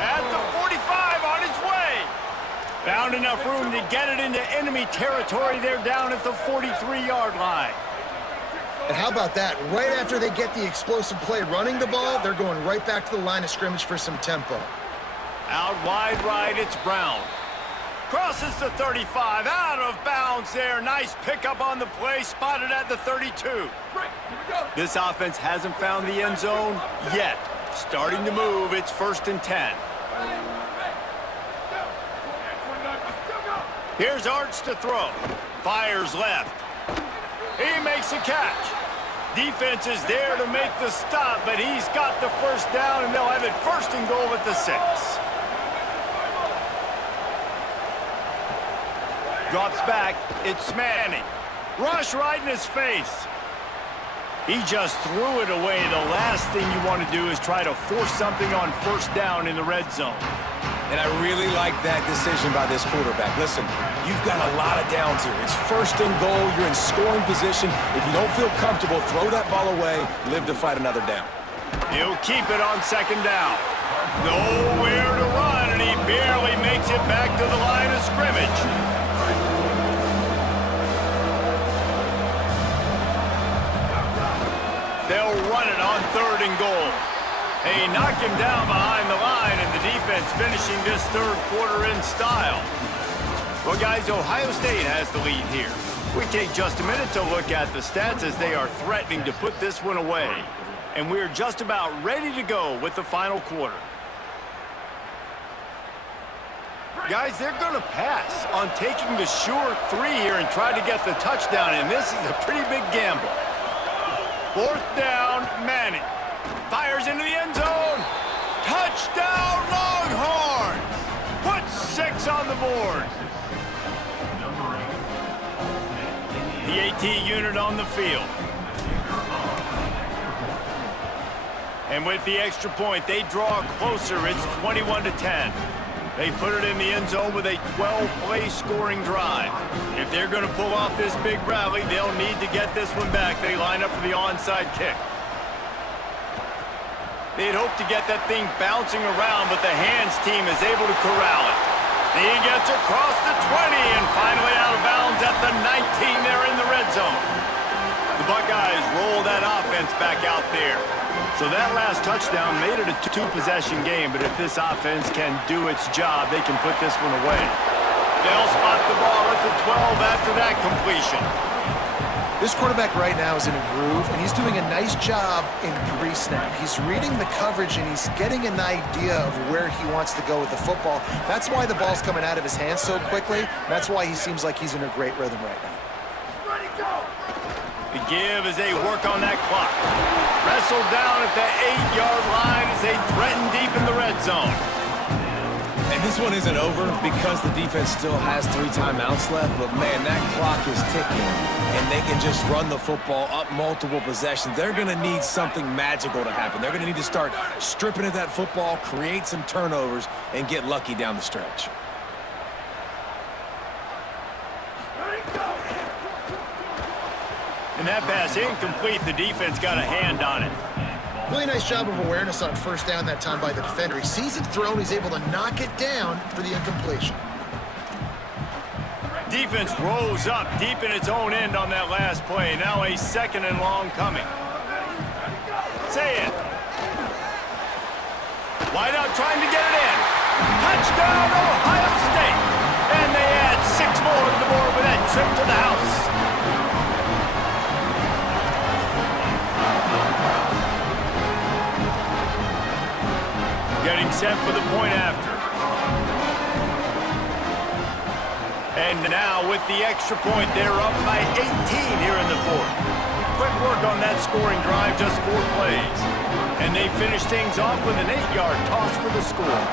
At the 45 on his way. Found enough room to get it into enemy territory. They're down at the 43-yard line. And how about that? Right after they get the explosive play running the ball, they're going right back to the line of scrimmage for some tempo. Out wide right, it's Brown. Crosses the 35, out of bounds there. Nice pickup on the play, spotted at the 32. This offense hasn't found the end zone yet. Starting to move, it's 1st and 10. Here's Arch to throw. Fires left. He makes a catch. Defense is there to make the stop, but he's got the 1st down, and they'll have it 1st and goal at the 6. Drops back. It's Manning. Rush right in his face. He just threw it away. The last thing you want to do is try to force something on 1st down in the red zone. And I really like that decision by this quarterback. Listen, you've got a lot of downs here. It's 1st and goal. You're in scoring position. If you don't feel comfortable, throw that ball away. Live to fight another down. He'll keep it on 2nd down. Nowhere to run, and he barely makes it back to the line of scrimmage. They'll run it on 3rd and goal. They knock him down behind the line, and the defense finishing this 3rd quarter in style. Well, guys, Ohio State has the lead here. We take just a minute to look at the stats as they are threatening to put this one away. And we're just about ready to go with the final quarter. Guys, they're going to pass on taking the sure 3 here and try to get the touchdown, and this is a pretty big gamble. 4th down, Manning. Fires into the end zone. Touchdown, Longhorns! Put 6 on the board. The AT unit on the field. And with the extra point, they draw closer. It's 21-10. They put it in the end zone with a 12-play scoring drive. If they're going to pull off this big rally, they'll need to get this one back. They line up for the onside kick. They'd hope to get that thing bouncing around, but the hands team is able to corral it. He gets across the 20 and finally out of bounds at the 19 there in the red zone. The Buckeyes roll that offense back out there. So that last touchdown made it a 2-possession game, but if this offense can do its job, they can put this one away. They'll spot the ball at the 12 after that completion. This quarterback right now is in a groove, and he's doing a nice job in pre-snap. He's reading the coverage, and he's getting an idea of where he wants to go with the football. That's why the ball's coming out of his hands so quickly. That's why he seems like he's in a great rhythm right now. The give as they work on that clock. Wrestled down at the 8-yard line as they threaten deep in the red zone. And this one isn't over because the defense still has 3 timeouts left, but man, that clock is ticking, and they can just run the football up multiple possessions. They're going to need something magical to happen. They're going to need to start stripping at that football, create some turnovers, and get lucky down the stretch. And that pass incomplete. The defense got a hand on it. Really nice job of awareness on first down that time by the defender. He sees it thrown, he's able to knock it down for the incompletion. Defense rose up deep in its own end on that last play. Now a 2nd and long coming. Say it. Wide out trying to get it in. Touchdown, Ohio State. And they add 6 more to the board with that trip to the house. Getting set for the point after. And now with the extra point, they're up by 18 here in the 4th. Quick work on that scoring drive, just 4 plays. And they finish things off with an 8-yard toss for the score.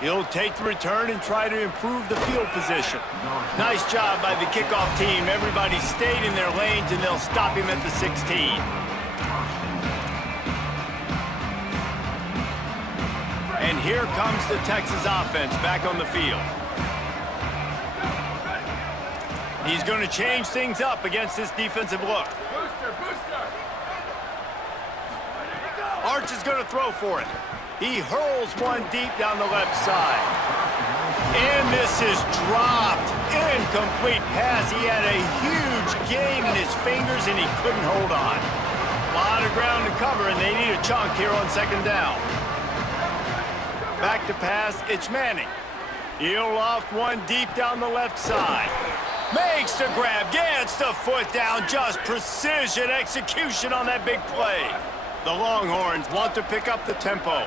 He'll take the return and try to improve the field position. Nice job by the kickoff team. Everybody stayed in their lanes, and they'll stop him at the 16. And here comes the Texas offense back on the field. He's going to change things up against this defensive look. Arch is going to throw for it. He hurls one deep down the left side. And this is dropped. Incomplete pass. He had a huge gain in his fingers, and he couldn't hold on. A lot of ground to cover, and they need a chunk here on 2nd down. Back to pass. It's Manning. He'll loft one deep down the left side. Makes the grab. Gets the foot down. Just precision execution on that big play. The Longhorns want to pick up the tempo.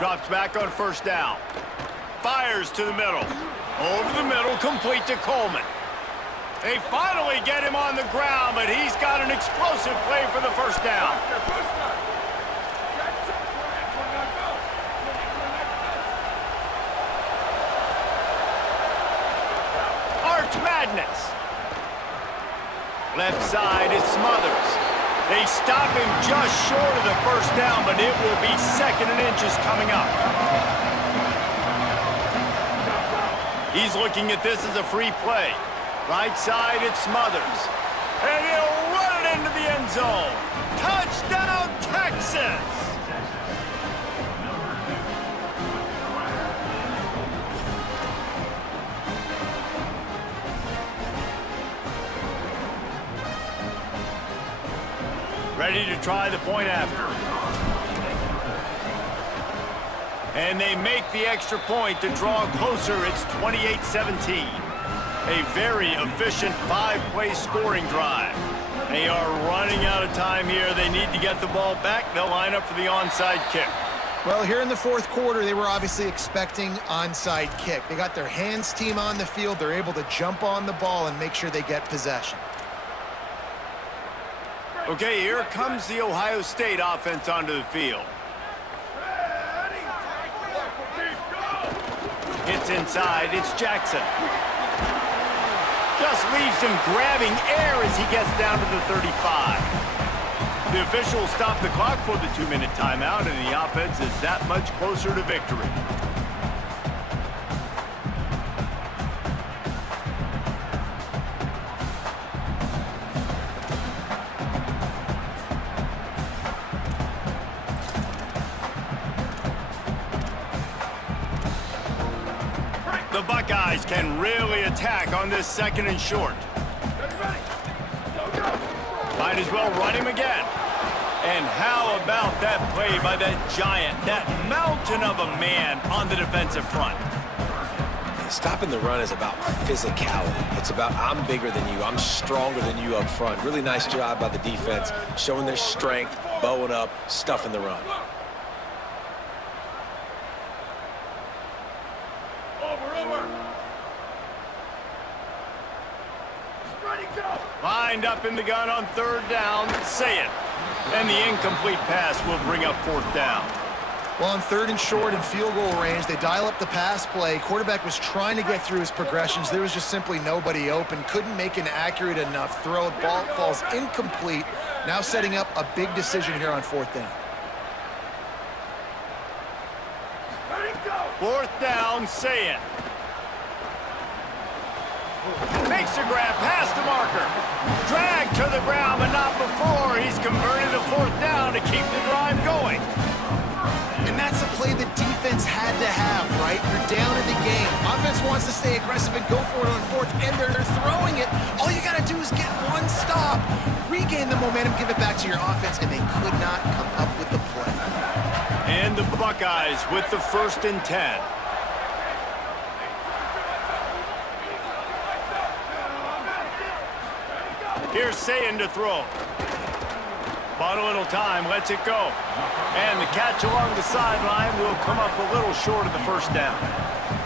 Drops back on 1st down. Fires to the middle. Over the middle, complete to Coleman. They finally get him on the ground, but he's got an explosive play for the 1st down. Arch Madness. Left side is Smothers. They stop him just short of the 1st down, but it will be 2nd and inches coming up. He's looking at this as a free play. Right side, it's Smothers. And he'll run it into the end zone. Touchdown, Texas! Ready to try the point after. And they make the extra point to draw closer. It's 28-17. A very efficient 5-play scoring drive. They are running out of time here. They need to get the ball back. They'll line up for the onside kick. Well, here in the 4th quarter, they were obviously expecting onside kick. They got their hands team on the field. They're able to jump on the ball and make sure they get possession. Okay, here comes the Ohio State offense onto the field. It's inside, it's Jackson. Just leaves him grabbing air as he gets down to the 35. The officials stop the clock for the 2-minute timeout, and the offense is that much closer to victory. The Buckeyes can really attack on this 2nd and short. Might as well run him again. And how about that play by that giant, that mountain of a man on the defensive front? Stopping the run is about physicality. It's about I'm bigger than you, I'm stronger than you up front. Really nice job by the defense, showing their strength, bowing up, stuffing the run. Lined up in the gun on 3rd down, say it. And the incomplete pass will bring up 4th down. Well, on 3rd and short and field goal range, they dial up the pass play. Quarterback was trying to get through his progressions. There was just simply nobody open. Couldn't make an accurate enough throw. Ball falls incomplete. Now setting up a big decision here on 4th down. 4th down, say it. Makes a grab past the marker. Dragged to the ground, but not before. He's converted a 4th down to keep the drive going. And that's a play the defense had to have, right? You're down in the game. Offense wants to stay aggressive and go for it on 4th, and they're throwing it. All you got to do is get one stop, regain the momentum, give it back to your offense, and they could not come up with the play. And the Buckeyes with the 1st and 10. Here's Sayin to throw. Bought a little time, lets it go. And the catch along the sideline will come up a little short of the 1st down.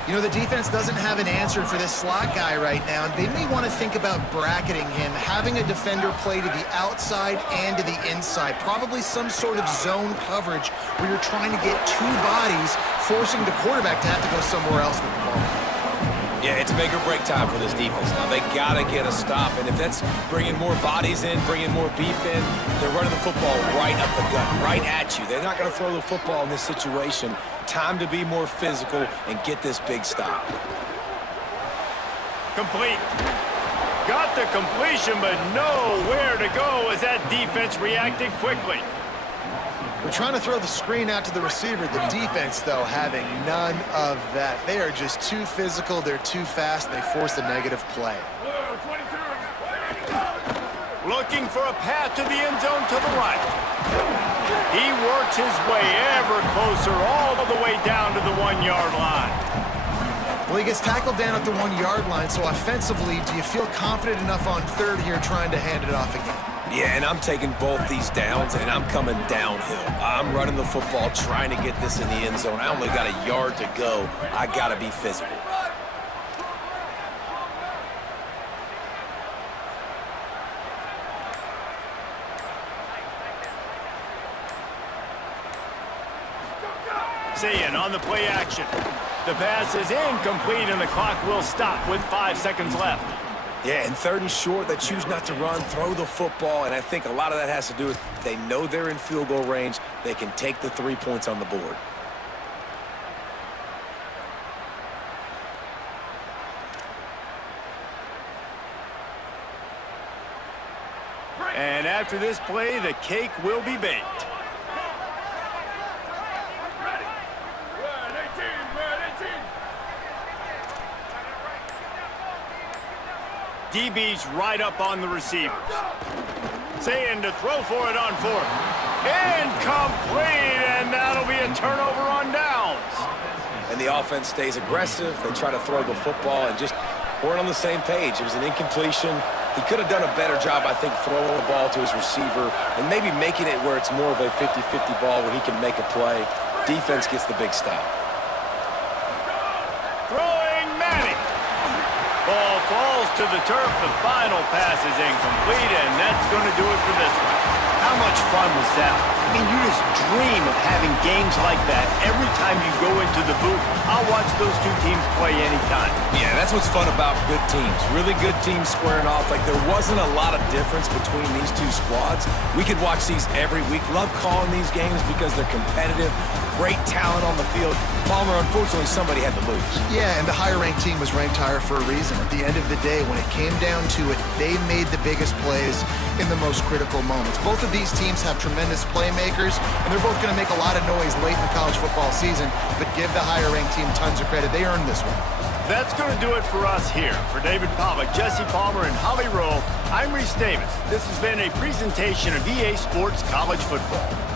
You know, the defense doesn't have an answer for this slot guy right now, and they may want to think about bracketing him, having a defender play to the outside and to the inside. Probably some sort of zone coverage where you're trying to get 2 bodies, forcing the quarterback to have to go somewhere else with the ball. Yeah, it's make or break time for this defense. Now, they got to get a stop, and if that's bringing more bodies in, bringing more beef in, they're running the football right up the gut, right at you. They're not going to throw the football in this situation. Time to be more physical and get this big stop. Complete. Got the completion, but nowhere to go as that defense reacted quickly. We're trying to throw the screen out to the receiver. The defense, though, having none of that. They are just too physical. They're too fast. And they force a negative play. Looking for a path to the end zone to the right. He works his way ever closer all the way down to the 1-yard line. Well, he gets tackled down at the 1-yard line. So offensively, do you feel confident enough on 3rd here trying to hand it off again? Yeah, and I'm taking both these downs, and I'm coming downhill. I'm running the football, trying to get this in the end zone. I only got a yard to go. I got to be physical. Sayin on the play action. The pass is incomplete, and the clock will stop with 5 seconds left. Yeah, and 3rd and short, they choose not to run, throw the football, and I think a lot of that has to do with they know they're in field goal range. They can take the 3 points on the board. And after this play, the cake will be baked. DB's right up on the receivers. Sayin to throw for it on 4th. Incomplete, and that'll be a turnover on downs. And the offense stays aggressive. They try to throw the football and just weren't on the same page. It was an incompletion. He could have done a better job, I think, throwing the ball to his receiver and maybe making it where it's more of a 50-50 ball where he can make a play. Defense gets the big stop. Throwing Manning. Ball falls to the turf. The final pass is incomplete, and that's going to do it for this one. How much fun was that? I mean, you just dream of having games like that every time you go into the booth. I'll watch those 2 teams play anytime. Yeah, that's what's fun about good teams. Really good teams squaring off. Like, there wasn't a lot of difference between these 2 squads. We could watch these every week. Love calling these games because they're competitive. Great talent on the field. Palmer, unfortunately, somebody had to lose. Yeah, and the higher-ranked team was ranked higher for a reason. At the end of the day, when it came down to it, they made the biggest plays in the most critical moments. Both of these teams have tremendous playmakers, and they're both going to make a lot of noise late in the college football season, but give the higher-ranked team tons of credit. They earned this one. That's going to do it for us here. For David Pollock, Jesse Palmer, and Holly Rowe, I'm Reese Davis. This has been a presentation of EA Sports College Football.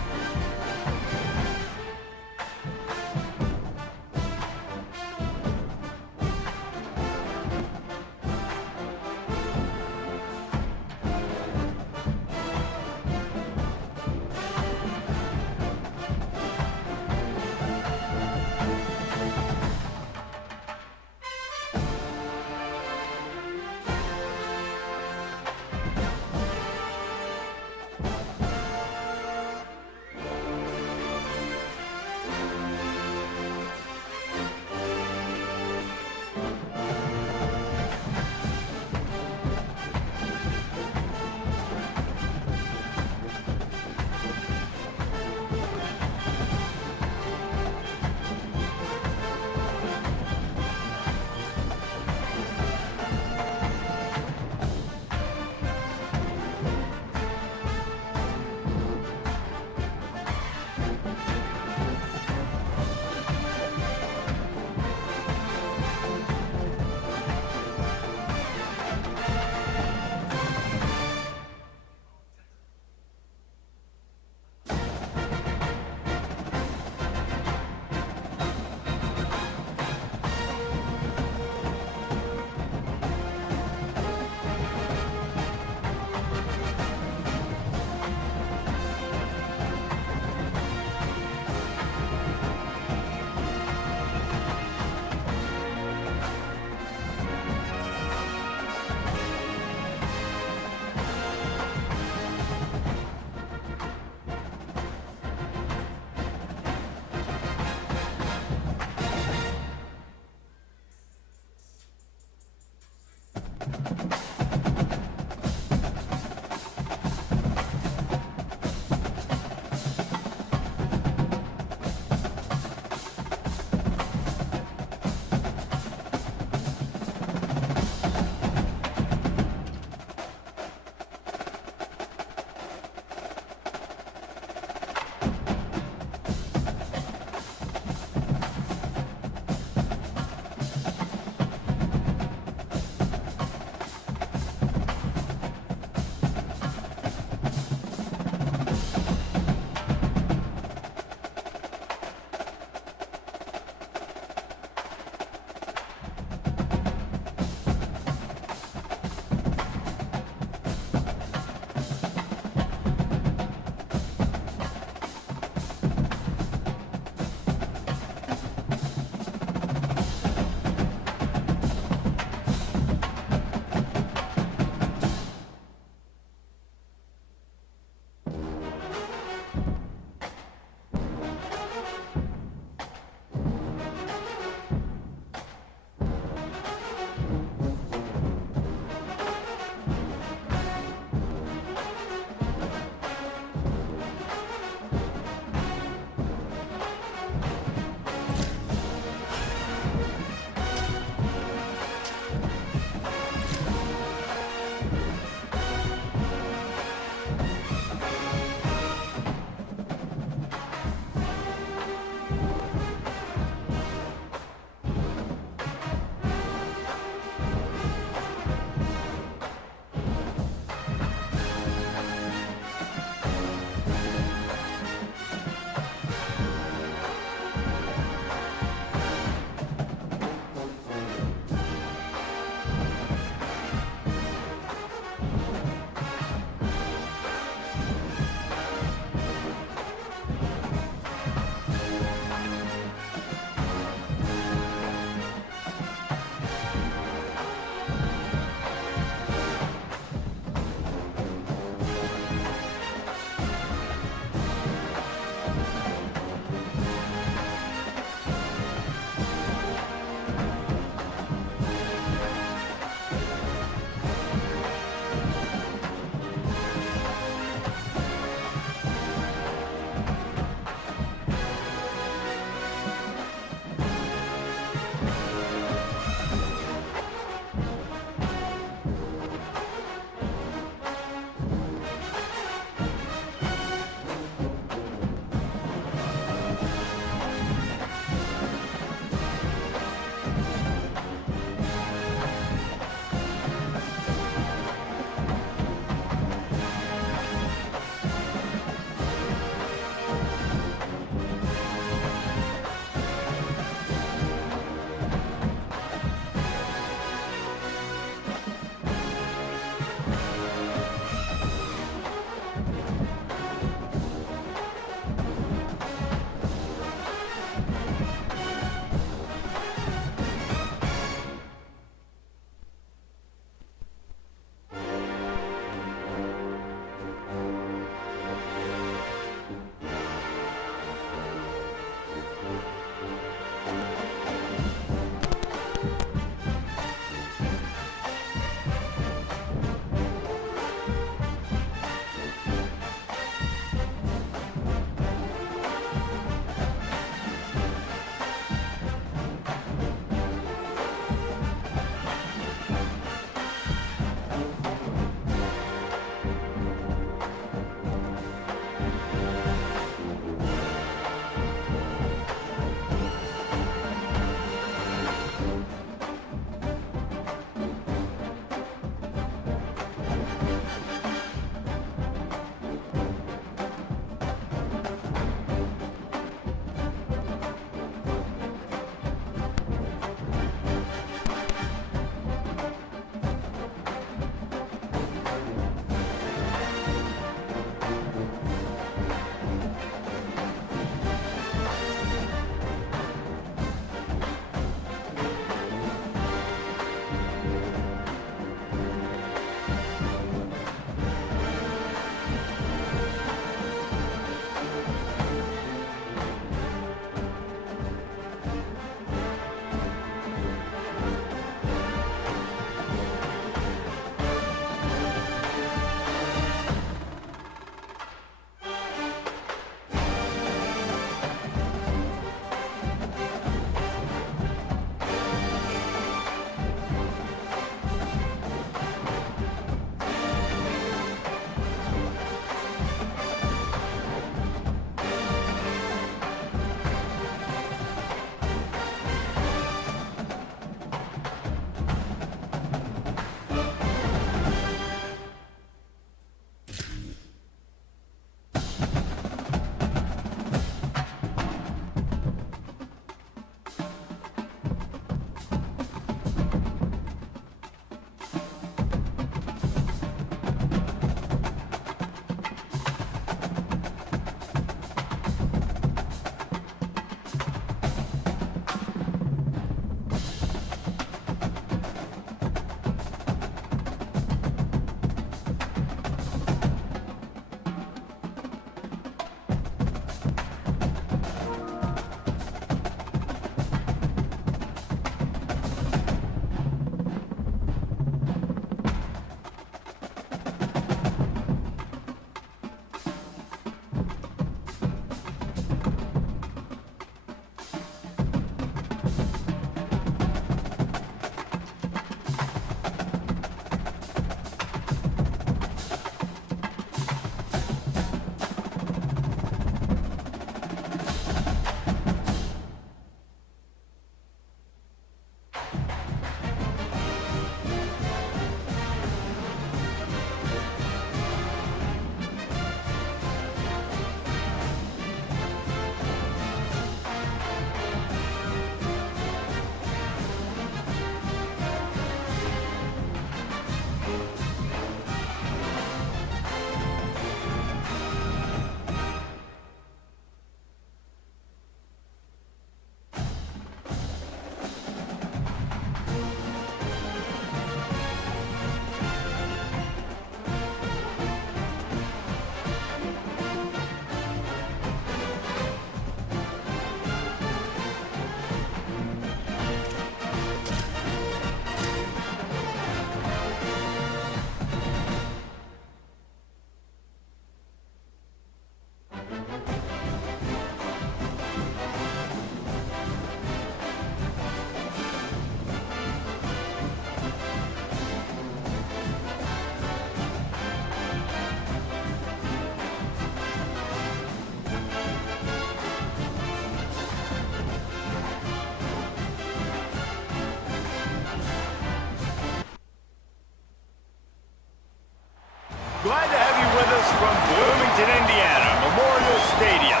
Glad to have you with us from Bloomington, Indiana, Memorial Stadium.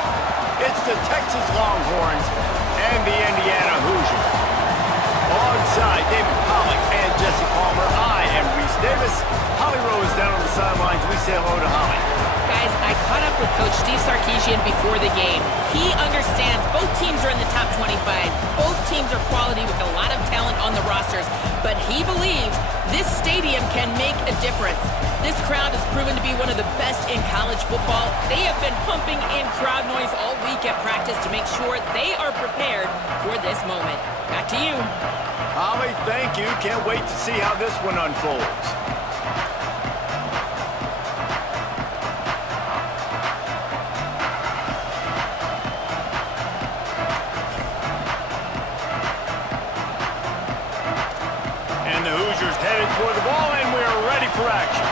It's the Texas Longhorns and the Indiana Hoosiers. Alongside David Pollack and Jesse Palmer, I am Reese Davis. Holly Rowe is down on the sidelines. We say hello to Holly. Guys, I caught up with Coach Steve Sarkisian before the game. He understands both teams are in the top 25. Both teams are quality with a lot of talent on the rosters. But he believes this stadium can make a difference. This crowd has proven to be one of the best in college football. They have been pumping in crowd noise all week at practice to make sure they are prepared for this moment. Back to you. Holly, thank you. Can't wait to see how this one unfolds. And the Hoosiers headed toward the ball, and we're ready for action.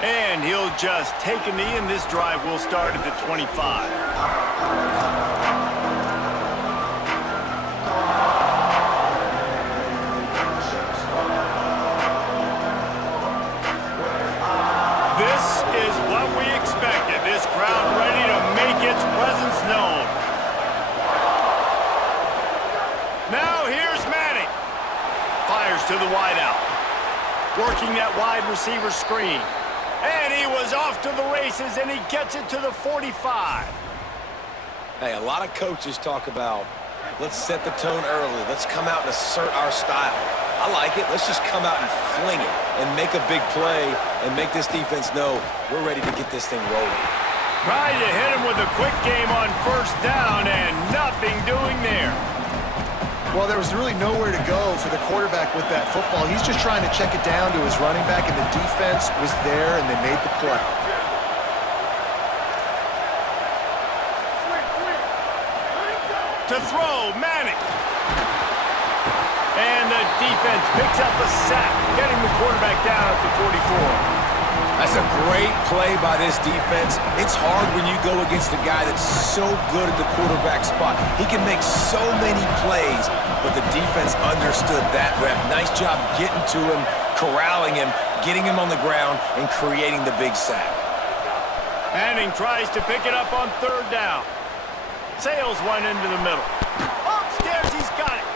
And he'll just take a knee, and this drive will start at the 25. This is what we expected. This crowd ready to make its presence known. Now here's Manning. Fires to the wideout. Working that wide receiver screen. And he was off to the races, and he gets it to the 45. Hey, a lot of coaches talk about, let's set the tone early. Let's come out and assert our style. I like it. Let's just come out and fling it and make a big play and make this defense know we're ready to get this thing rolling. Trying to hit him with a quick game on first down, and nothing doing there. Well, there was really nowhere to go for the quarterback with that football. He's just trying to check it down to his running back, and the defense was there, and they made the play. To throw, Manning. And the defense picks up a sack, getting the quarterback down at the 44. That's a great play by this defense. It's hard when you go against a guy that's so good at the quarterback spot. He can make so many plays, but the defense understood that rep. Nice job getting to him, corralling him, getting him on the ground, and creating the big sack. Manning tries to pick it up on third down. Sails one into the middle. Upstairs, he's got it.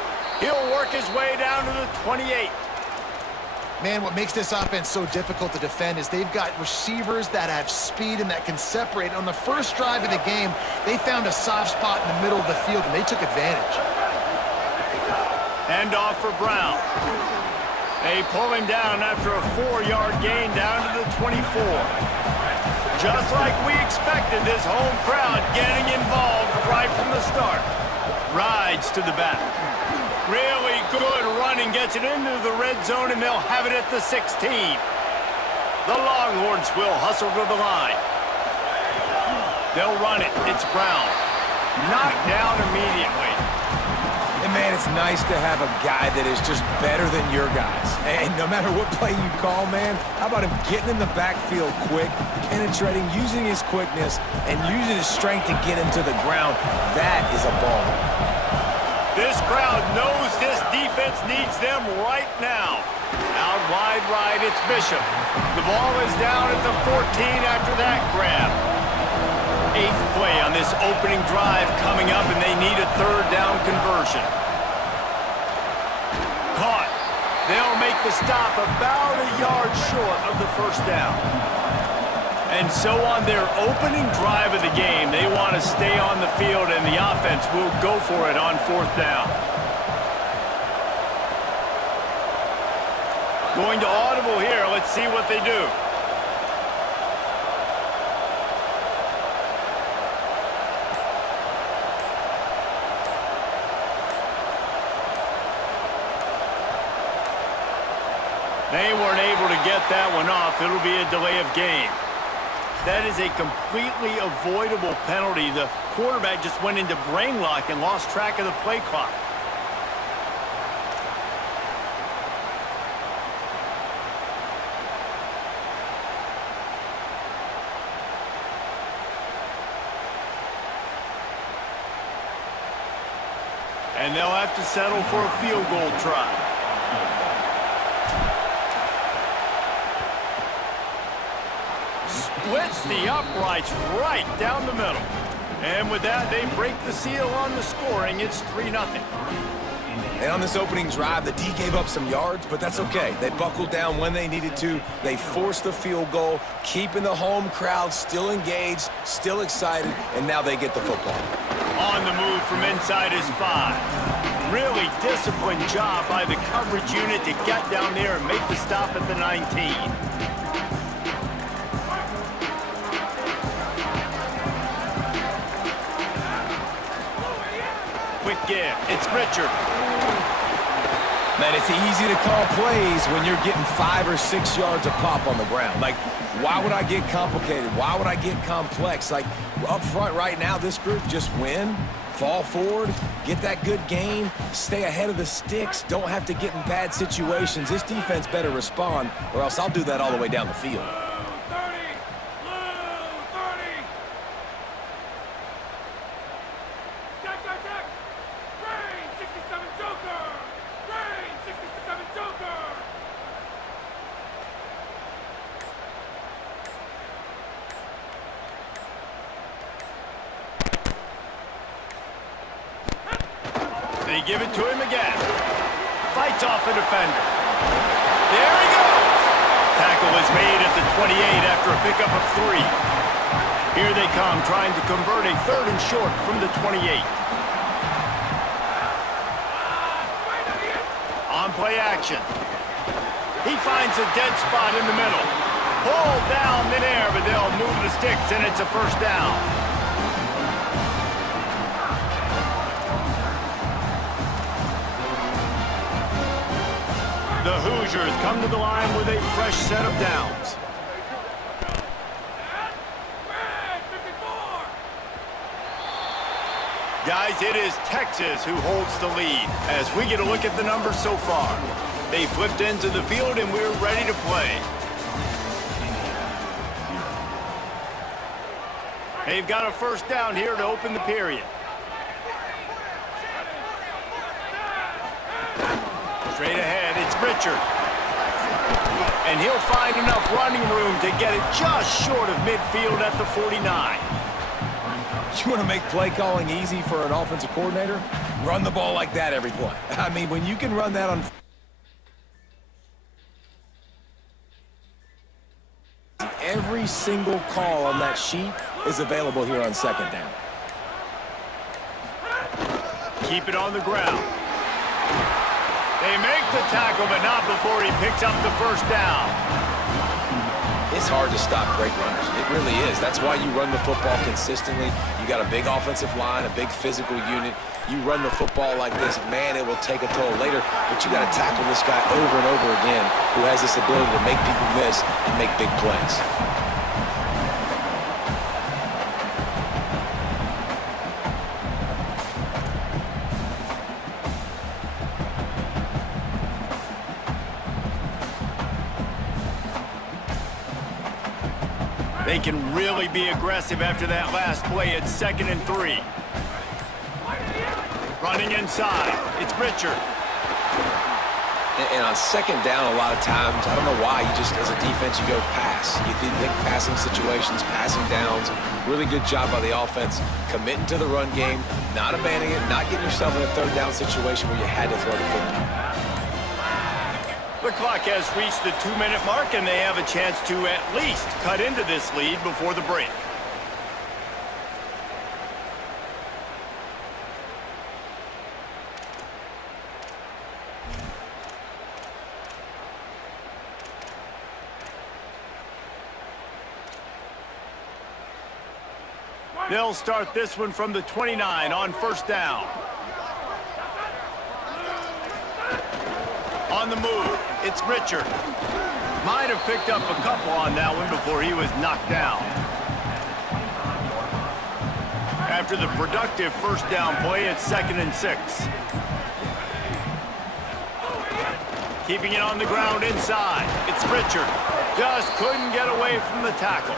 He'll work his way down to the 28. Man, what makes this offense so difficult to defend is they've got receivers that have speed and that can separate. On the first drive of the game, they found a soft spot in the middle of the field, and they took advantage. Hand off for Brown. They pull him down after a 4-yard gain down to the 24. Just like we expected, this home crowd getting involved right from the start. Rides to the back. Really good running, gets it into the red zone, and they'll have it at the 16. The Longhorns will hustle to the line. They'll run it. It's Brown. Knocked down immediately. And, man, it's nice to have a guy that is just better than your guys. And no matter what play you call, man, how about him getting in the backfield quick, penetrating, using his quickness, and using his strength to get him to the ground? That is a ball. This crowd knows this defense needs them right now. Out wide right, it's Bishop. The ball is down at the 14 after that grab. 8th play on this opening drive coming up, and they need a third down conversion. Caught. They'll make the stop about a yard short of the first down. And so on their opening drive of the game, they want to stay on the field, and the offense will go for it on fourth down. Going to audible here. Let's see what they do. They weren't able to get that one off. It'll be a delay of game. That is a completely avoidable penalty. The quarterback just went into brain lock and lost track of the play clock. And they'll have to settle for a field goal try. Splits the uprights right down the middle. And with that, they break the seal on the scoring. It's 3-0. And on this opening drive, the D gave up some yards, but that's okay. They buckled down when they needed to. They forced the field goal, keeping the home crowd still engaged, still excited, and now they get the football. On the move from inside his 5. Really disciplined job by the coverage unit to get down there and make the stop at the 19. Quick give. It's Richard. Man, it's easy to call plays when you're getting 5 or 6 yards a pop on the ground. Like, why would I get complicated? Why would I get complex? Like, up front right now, this group just win, fall forward, get that good gain, stay ahead of the sticks, don't have to get in bad situations. This defense better respond, or else I'll do that all the way down the field. They give it to him again. Fights off a defender. There he goes. Tackle is made at the 28 after a pickup of 3. Here they come, trying to convert a 3rd and short from the 28. On play action. He finds a dead spot in the middle. Pulled down midair, but they'll move the sticks, and it's a 1st down. The Hoosiers come to the line with a fresh set of downs. Guys, it is Texas who holds the lead as we get a look at the numbers so far. They flipped into the field and we're ready to play. They've got a 1st down here to open the period. Straight ahead, it's Richard. And he'll find enough running room to get it just short of midfield at the 49. You want to make play calling easy for an offensive coordinator? Run the ball like that every play. I mean, when you can run that on... Every single call on that sheet is available here on 2nd down. Keep it on the ground. They make the tackle, but not before he picks up the 1st down. It's hard to stop great runners. It really is. That's why you run the football consistently. You got a big offensive line, a big physical unit. You run the football like this, man, it will take a toll later. But you got to tackle this guy over and over again who has this ability to make people miss and make big plays. They can really be aggressive after that last play. It's 2nd and 3. Running inside. It's Richard. And on 2nd down, a lot of times, I don't know why, you just, as a defense, you go pass. You think passing situations, passing downs. Really good job by the offense, committing to the run game, not abandoning it, not getting yourself in a 3rd down situation where you had to throw the football. The clock has reached the 2-minute mark, and they have a chance to at least cut into this lead before the break. They'll start this one from the 29 on 1st down. On the move, it's Richard. Might have picked up a couple on that one before he was knocked down. After the productive 1st down play, it's 2nd and 6. Keeping it on the ground inside, it's Richard. Just couldn't get away from the tackle.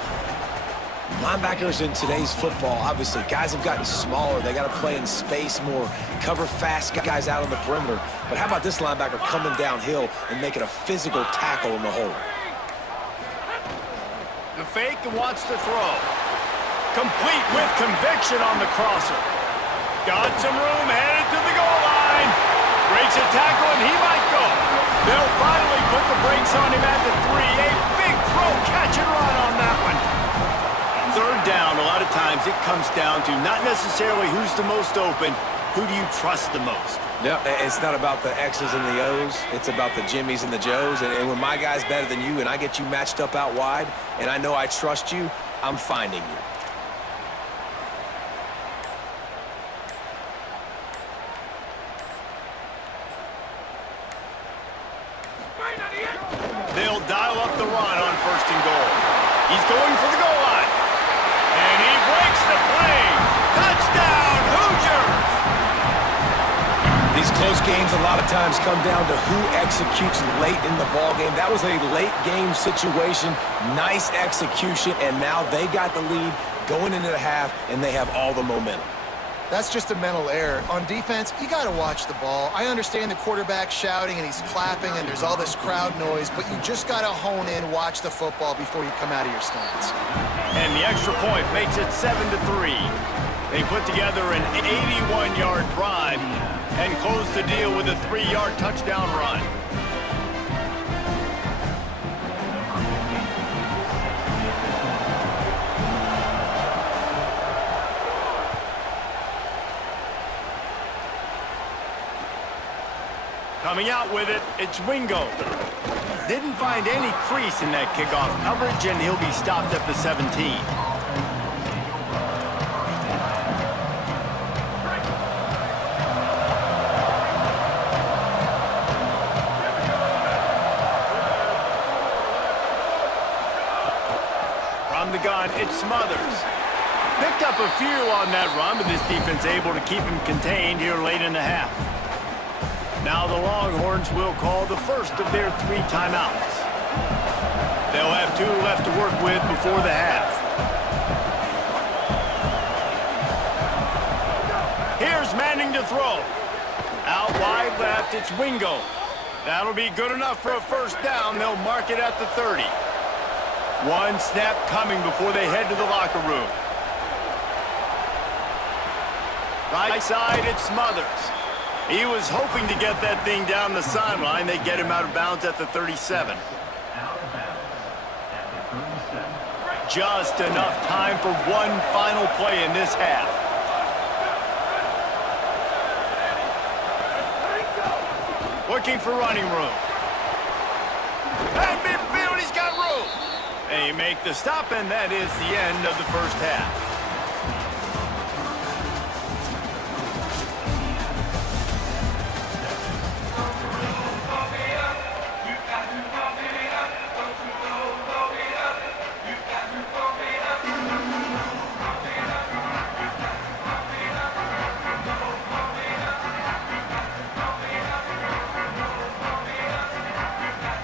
Linebackers in today's football, obviously, guys have gotten smaller. They got to play in space more, cover fast guys out on the perimeter. But how about this linebacker coming downhill and making a physical tackle in the hole? The fake and wants to throw. Complete with conviction on the crosser. Got some room, headed to the goal line. Breaks a tackle, and he might go. They'll finally put the brakes on him at the 3. A big throw, catch and run on that one. Third down, a lot of times it comes down to not necessarily who's the most open, who do you trust the most? Yeah, it's not about the X's and the O's. It's about the Jimmies and the Joes. And when my guy's better than you and I get you matched up out wide and I know I trust you, I'm finding you. They'll dial up the run on 1st and goal. He's going for the goal line. And he breaks the play. Touchdown, Hoosiers! These close games a lot of times come down to who executes late in the ball game. That was a late game situation, nice execution, and now they got the lead going into the half, and they have all the momentum. That's just a mental error. On defense, you got to watch the ball. I understand the quarterback shouting and he's clapping and there's all this crowd noise, but you just got to hone in, watch the football before you come out of your stance. And the extra point makes it 7-3. They put together an 81-yard drive and close the deal with a 3-yard touchdown run. Coming out with it, it's Wingo. Didn't find any crease in that kickoff coverage, and he'll be stopped at the 17. From the gun, it's Smothers. Picked up a few on that run, but this defense able to keep him contained here late in the half. Now the Longhorns will call the first of their 3 timeouts. They'll have 2 left to work with before the half. Here's Manning to throw. Out wide left, it's Wingo. That'll be good enough for a first down. They'll mark it at the 30. 1 snap coming before they head to the locker room. Right side, it's Smothers. He was hoping to get that thing down the sideline. They get him out of bounds at the 37. Just enough time for one final play in this half. Looking for running room. At midfield, he's got room. They make the stop, and that is the end of the first half.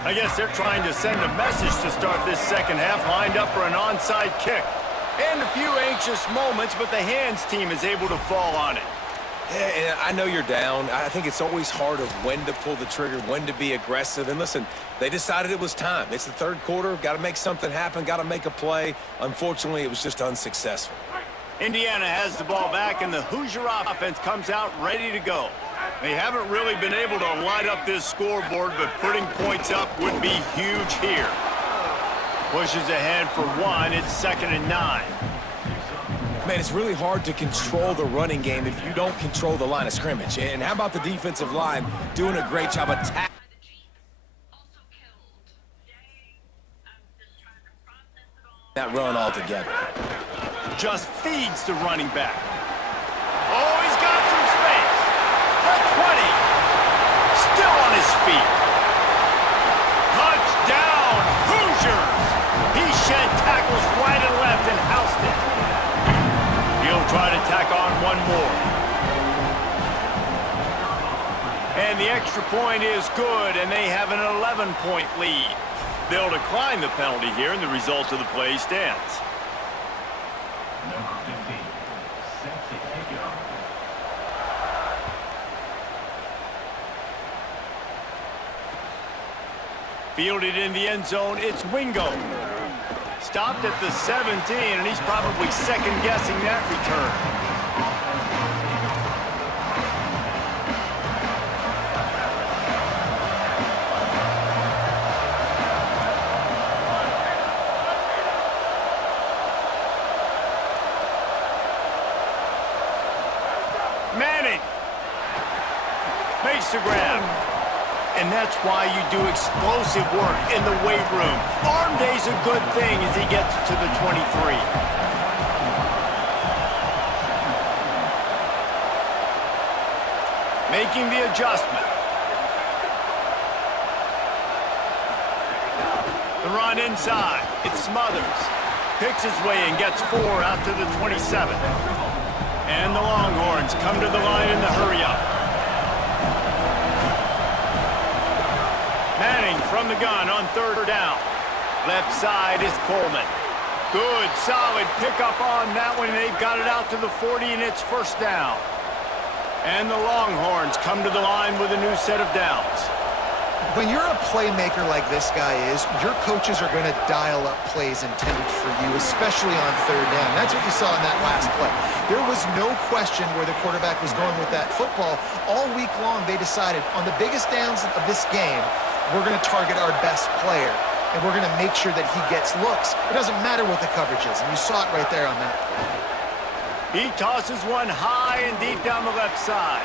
I guess they're trying to send a message to start this second half, lined up for an onside kick. And a few anxious moments, but the hands team is able to fall on it. Yeah, and I know you're down. I think it's always hard of when to pull the trigger, when to be aggressive. And listen, they decided it was time. It's the third quarter. Got to make something happen. Got to make a play. Unfortunately, it was just unsuccessful. Indiana has the ball back, and the Hoosier offense comes out ready to go. They haven't really been able to light up this scoreboard, but putting points up would be huge here. Pushes ahead for 1. It's 2nd and 9. Man, it's really hard to control the running game if you don't control the line of scrimmage. And how about the defensive line doing a great job attacking that run altogether? Just feeds the running back. Oh, he's got some space. The 20. Still on his feet. Touchdown, Hoosiers. He shed tackles right and left and housed it. He'll try to tack on one more. And the extra point is good, and they have an 11-point lead. They'll decline the penalty here, and the result of the play stands. Fielded in the end zone, it's Wingo. Stopped at the 17, and he's probably second-guessing that return. Manning makes the grab. And that's why you do explosive work in the weight room. Arm day's a good thing as he gets to the 23. Making the adjustment. The run inside. It Smothers. Picks his way and gets 4 out to the 27. And the Longhorns come to the line in the hurry-up. Manning from the gun on 3rd down. Left side is Coleman. Good, solid pickup on that one. They've got it out to the 40, and it's 1st down. And the Longhorns come to the line with a new set of downs. When you're a playmaker like this guy is, your coaches are going to dial up plays intended for you, especially on 3rd down. That's what you saw in that last play. There was no question where the quarterback was going with that football. All week long, they decided on the biggest downs of this game, we're going to target our best player, and we're going to make sure that he gets looks. It doesn't matter what the coverage is, and you saw it right there on that play. He tosses one high and deep down the left side.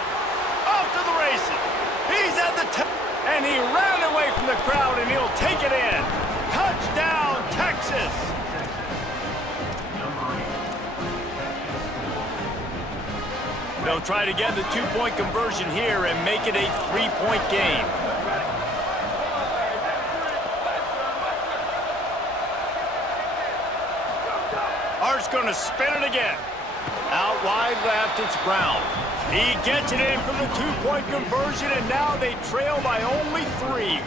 Off to the races. He's at the top, and he ran away from the crowd, and he'll take it in. Touchdown, Texas! They'll try to get the 2-point conversion here and make it a 3-point game. Hart's going to spin it again. Out wide left, it's Brown. He gets it in for the 2-point conversion, and now they trail by only 3.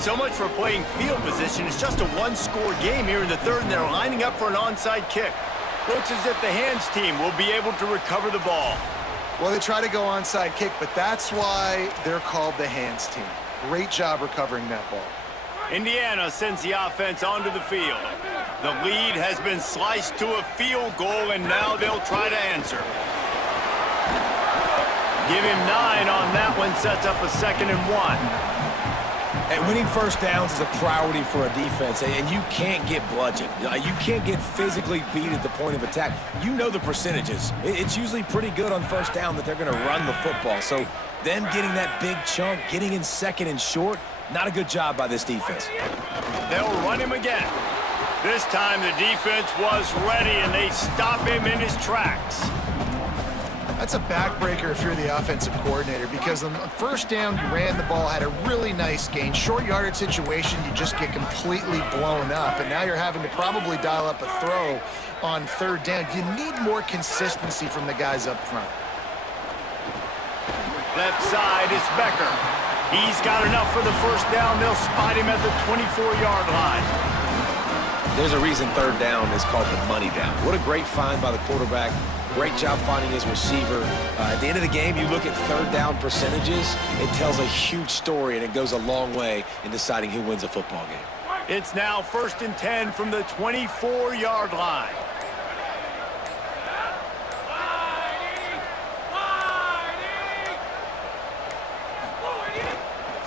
So much for playing field position. It's just a 1-score game here in the 3rd, and they're lining up for an onside kick. Looks as if the hands team will be able to recover the ball. Well, they try to go onside kick, but that's why they're called the hands team. Great job recovering that ball. Indiana sends the offense onto the field. The lead has been sliced to a field goal, and now they'll try to answer. Give him 9 on that one, sets up a 2nd and 1. And winning 1st downs is a priority for a defense, and you can't get bludgeoned. You can't get physically beat at the point of attack. You know the percentages. It's usually pretty good on 1st down that they're going to run the football. So them getting that big chunk, getting in 2nd and short, not a good job by this defense. They'll run him again. This time the defense was ready, and they stop him in his tracks. That's a backbreaker if you're the offensive coordinator, because on 1st down, you ran the ball, had a really nice gain. Short yardage situation, you just get completely blown up, and now you're having to probably dial up a throw on 3rd down. You need more consistency from the guys up front. Left side is Becker. He's got enough for the 1st down. They'll spot him at the 24-yard line. There's a reason 3rd down is called the money down. What a great find by the quarterback. Great job finding his receiver. At the end of the game, you look at 3rd down percentages. It tells a huge story, and it goes a long way in deciding who wins a football game. It's now 1st and 10 from the 24-yard line.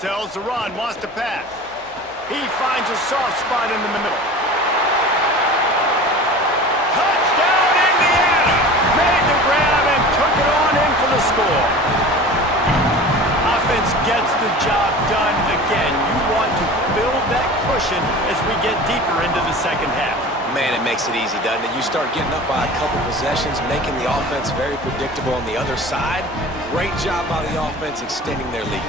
Tells the run, wants to pass. He finds a soft spot in the middle. Touchdown, Indiana! Made the grab and took it on in for the score. Offense gets the job done again. You want to build that cushion as we get deeper into the 2nd half. Man, it makes it easy, doesn't it? You start getting up by a couple possessions, making the offense very predictable on the other side. Great job by the offense extending their lead.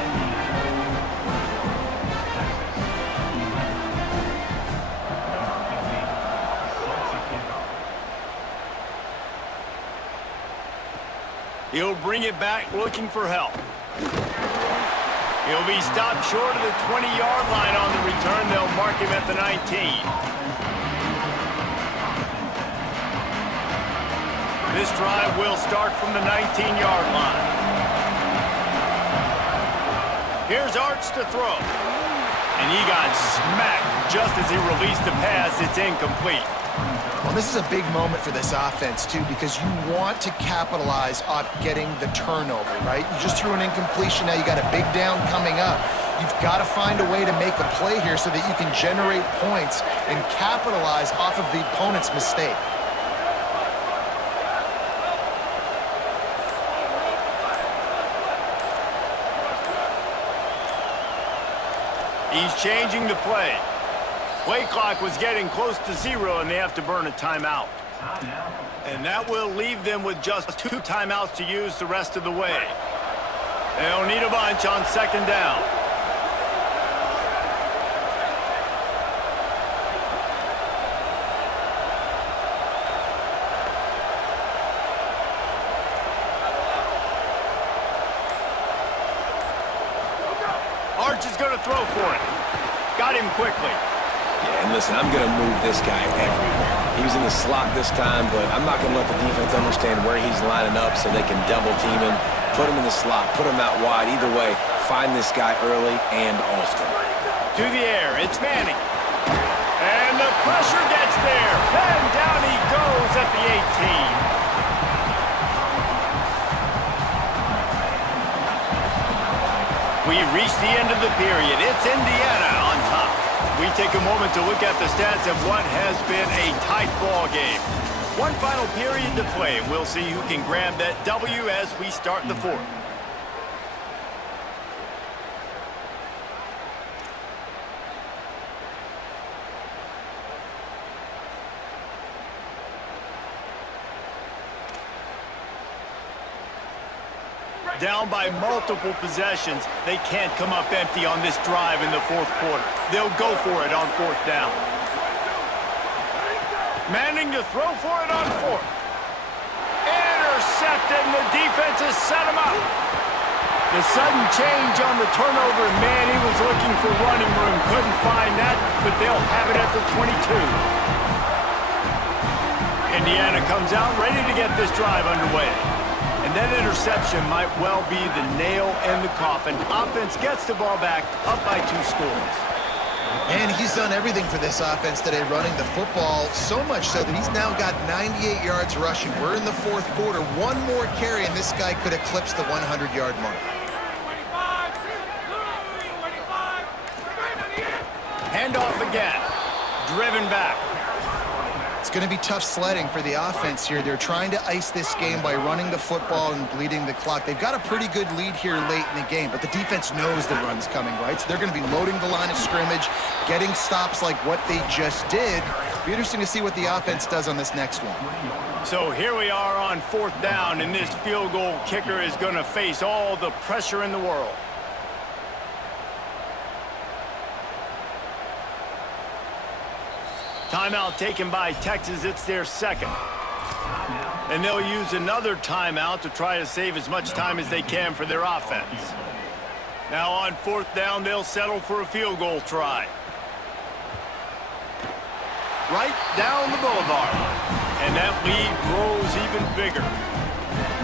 He'll bring it back looking for help. He'll be stopped short of the 20-yard line on the return. him at the 19. This drive will start from the 19-yard line. Here's Arch to throw. And he got smacked just as he released the pass. It's incomplete. Well, this is a big moment for this offense, too, because you want to capitalize off getting the turnover, right? You just threw an incompletion. Now you got a big down coming up. You've got to find a way to make a play here so that you can generate points and capitalize off of the opponent's mistake. He's changing the play. Play clock was getting close to 0, and they have to burn a timeout. And that will leave them with just 2 timeouts to use the rest of the way. They'll need a bunch on 2nd down. Arch is going to throw for it. Got him quickly. Yeah, and listen, I'm going to move this guy everywhere. He was in the slot this time, but I'm not going to let the defense understand where he's lining up so they can double team him, put him in the slot, put him out wide. Either way, find this guy early and often. To the air, it's Manning. And the pressure gets there. And down he goes at the 18. We reach the end of the period. It's Indiana on top. We take a moment to look at the stats of what has been a tight ball game. One final period to play. We'll see who can grab that W as we start the 4th. Down by multiple possessions, they can't come up empty on this drive in the 4th quarter. They'll go for it on 4th down. Manning to throw for it on 4th. Intercepted, and the defense has set him up. The sudden change on the turnover, man, he was looking for running room. Couldn't find that, but they'll have it at the 22. Indiana comes out ready to get this drive underway. And that interception might well be the nail in the coffin. Offense gets the ball back, up by 2 scores. And he's done everything for this offense today, running the football, so much so that he's now got 98 yards rushing. We're in the 4th quarter. One more carry, and this guy could eclipse the 100-yard mark. Handoff again. Driven back. It's going to be tough sledding for the offense here. They're trying to ice this game by running the football and bleeding the clock. They've got a pretty good lead here late in the game, but the defense knows the run's coming, right? So they're going to be loading the line of scrimmage, getting stops like what they just did. It'll be interesting to see what the offense does on this next one. So here we are on 4th down, and this field goal kicker is going to face all the pressure in the world. Timeout taken by Texas. It's their 2nd. And they'll use another timeout to try to save as much time as they can for their offense. Now on 4th down, they'll settle for a field goal try. Right down the boulevard. And that lead grows even bigger.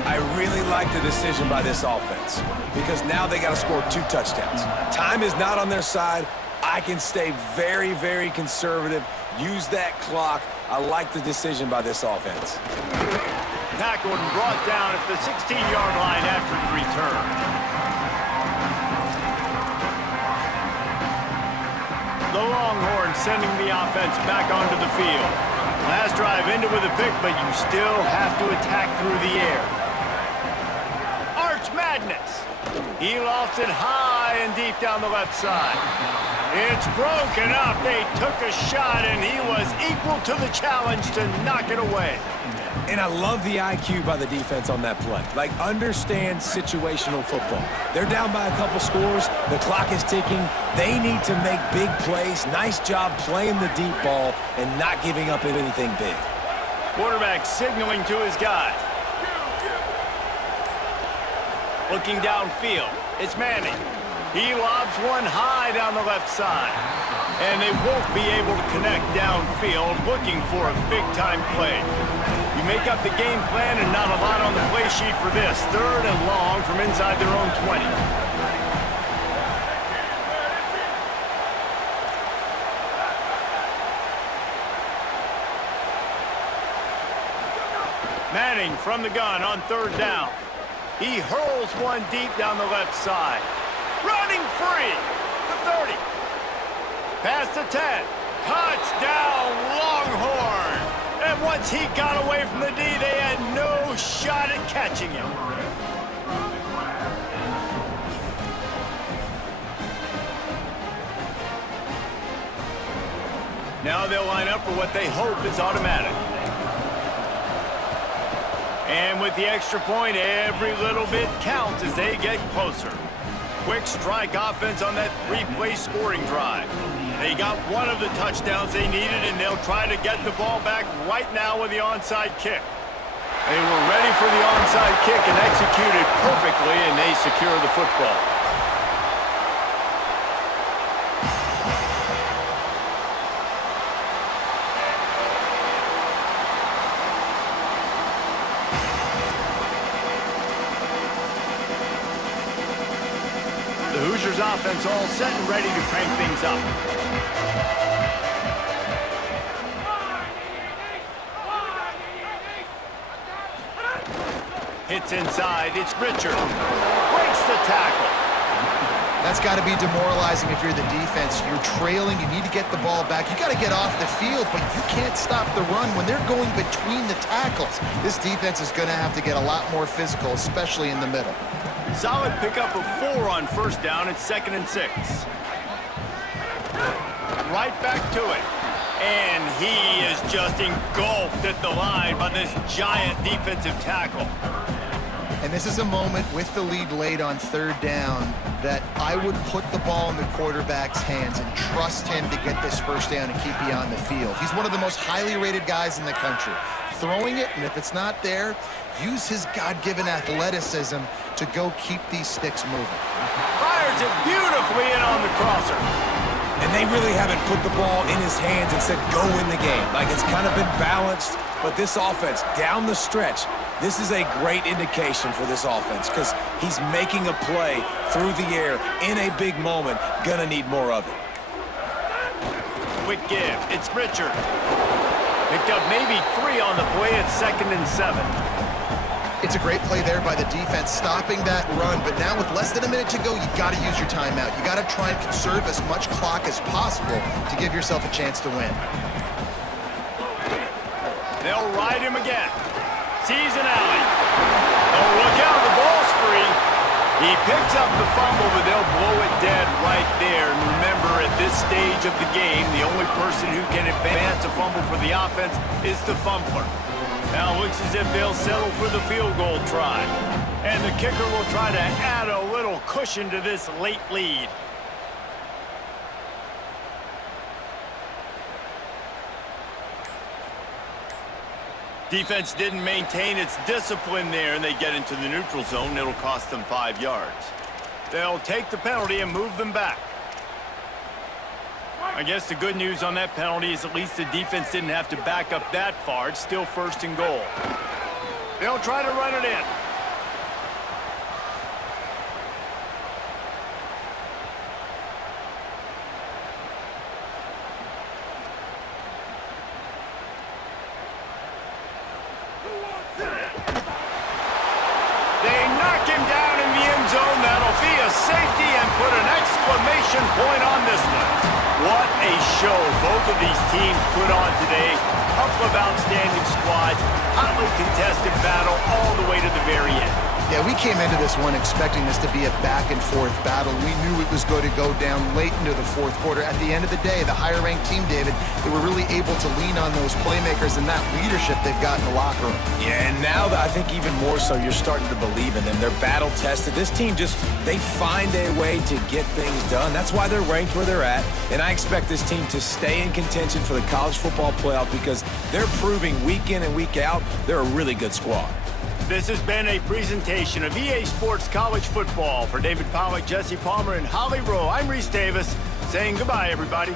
I really like the decision by this offense because now they got to score 2 touchdowns. Time is not on their side. I can stay very, very conservative. Use that clock. I like the decision by this offense. Tackled and brought down at the 16-yard line after the return. The Longhorns sending the offense back onto the field. Last drive ended with a pick, but you still have to attack through the air. Arch Madness. He lofts it high and deep down the left side. It's broken up. They took a shot, and he was equal to the challenge to knock it away. And I love the IQ by the defense on that play. Like, understand situational football. They're down by a couple scores. The clock is ticking. They need to make big plays. Nice job playing the deep ball and not giving up anything big. Quarterback signaling to his guy. Looking downfield, it's Manning. He lobs one high down the left side. And they won't be able to connect downfield, looking for a big-time play. You make up the game plan and not a lot on the play sheet for this. 3rd and long from inside their own 20. Manning from the gun on 3rd down. He hurls one deep down the left side. Running free. The 30. Past the 10. Touchdown, Longhorn. And once he got away from the D, they had no shot at catching him. Now they'll line up for what they hope is automatic. And with the extra point, every little bit counts as they get closer. Quick strike offense on that 3-play scoring drive. They got one of the touchdowns they needed, and they'll try to get the ball back right now with the onside kick. They were ready for the onside kick and executed perfectly, and they secure the football. The Hoosiers offense all set and ready to crank things up. Hits inside, it's Richard. Breaks the tackle. That's got to be demoralizing if you're the defense. You're trailing, you need to get the ball back. You got to get off the field, but you can't stop the run when they're going between the tackles. This defense is going to have to get a lot more physical, especially in the middle. Solid pickup of 4 on 1st down. It's 2nd and 6. Right back to it. And he is just engulfed at the line by this giant defensive tackle. And this is a moment with the lead late on 3rd down that I would put the ball in the quarterback's hands and trust him to get this 1st down and keep you on the field. He's one of the most highly rated guys in the country. Throwing it, and if it's not there, use his God-given athleticism to go keep these sticks moving. Fires it beautifully in on the crosser. And they really haven't put the ball in his hands and said, go win the game. Like, it's kind of been balanced, but this offense, down the stretch, this is a great indication for this offense because he's making a play through the air in a big moment. Gonna need more of it. Quick give. It's Richard. Picked up maybe 3 on the play at 2nd and 7. It's a great play there by the defense, stopping that run. But now with less than a minute to go, you got to use your timeout. You got to try and conserve as much clock as possible to give yourself a chance to win. They'll ride him again. Sees an alley. Oh, look out, the ball's free. He picks up the fumble, but they'll blow it dead right there. And remember, at this stage of the game, the only person who can advance a fumble for the offense is the fumbler. Now it looks as if they'll settle for the field goal try. And the kicker will try to add a little cushion to this late lead. Defense didn't maintain its discipline there, and they get into the neutral zone. It'll cost them 5 yards. They'll take the penalty and move them back. I guess the good news on that penalty is at least the defense didn't have to back up that far. It's still 1st and goal. They'll try to run it in. They knock him down in the end zone. That'll be a safety and put an exclamation point on this one. What a show both of these teams put on today. Couple of outstanding squads, hotly contested battle all the way to the very end. Yeah, we came into this one expecting this to be a back-and-forth battle. We knew it was going to go down late into the 4th quarter. At the end of the day, the higher-ranked team, David, they were really able to lean on those playmakers and that leadership they've got in the locker room. Yeah, and now I think even more so, you're starting to believe in them. They're battle-tested. This team they find a way to get things done. That's why they're ranked where they're at. And I expect this team to stay in contention for the college football playoff because they're proving week in and week out they're a really good squad. This has been a presentation of EA Sports College Football. For David Pollack, Jesse Palmer, and Holly Rowe, I'm Reese Davis saying goodbye, everybody.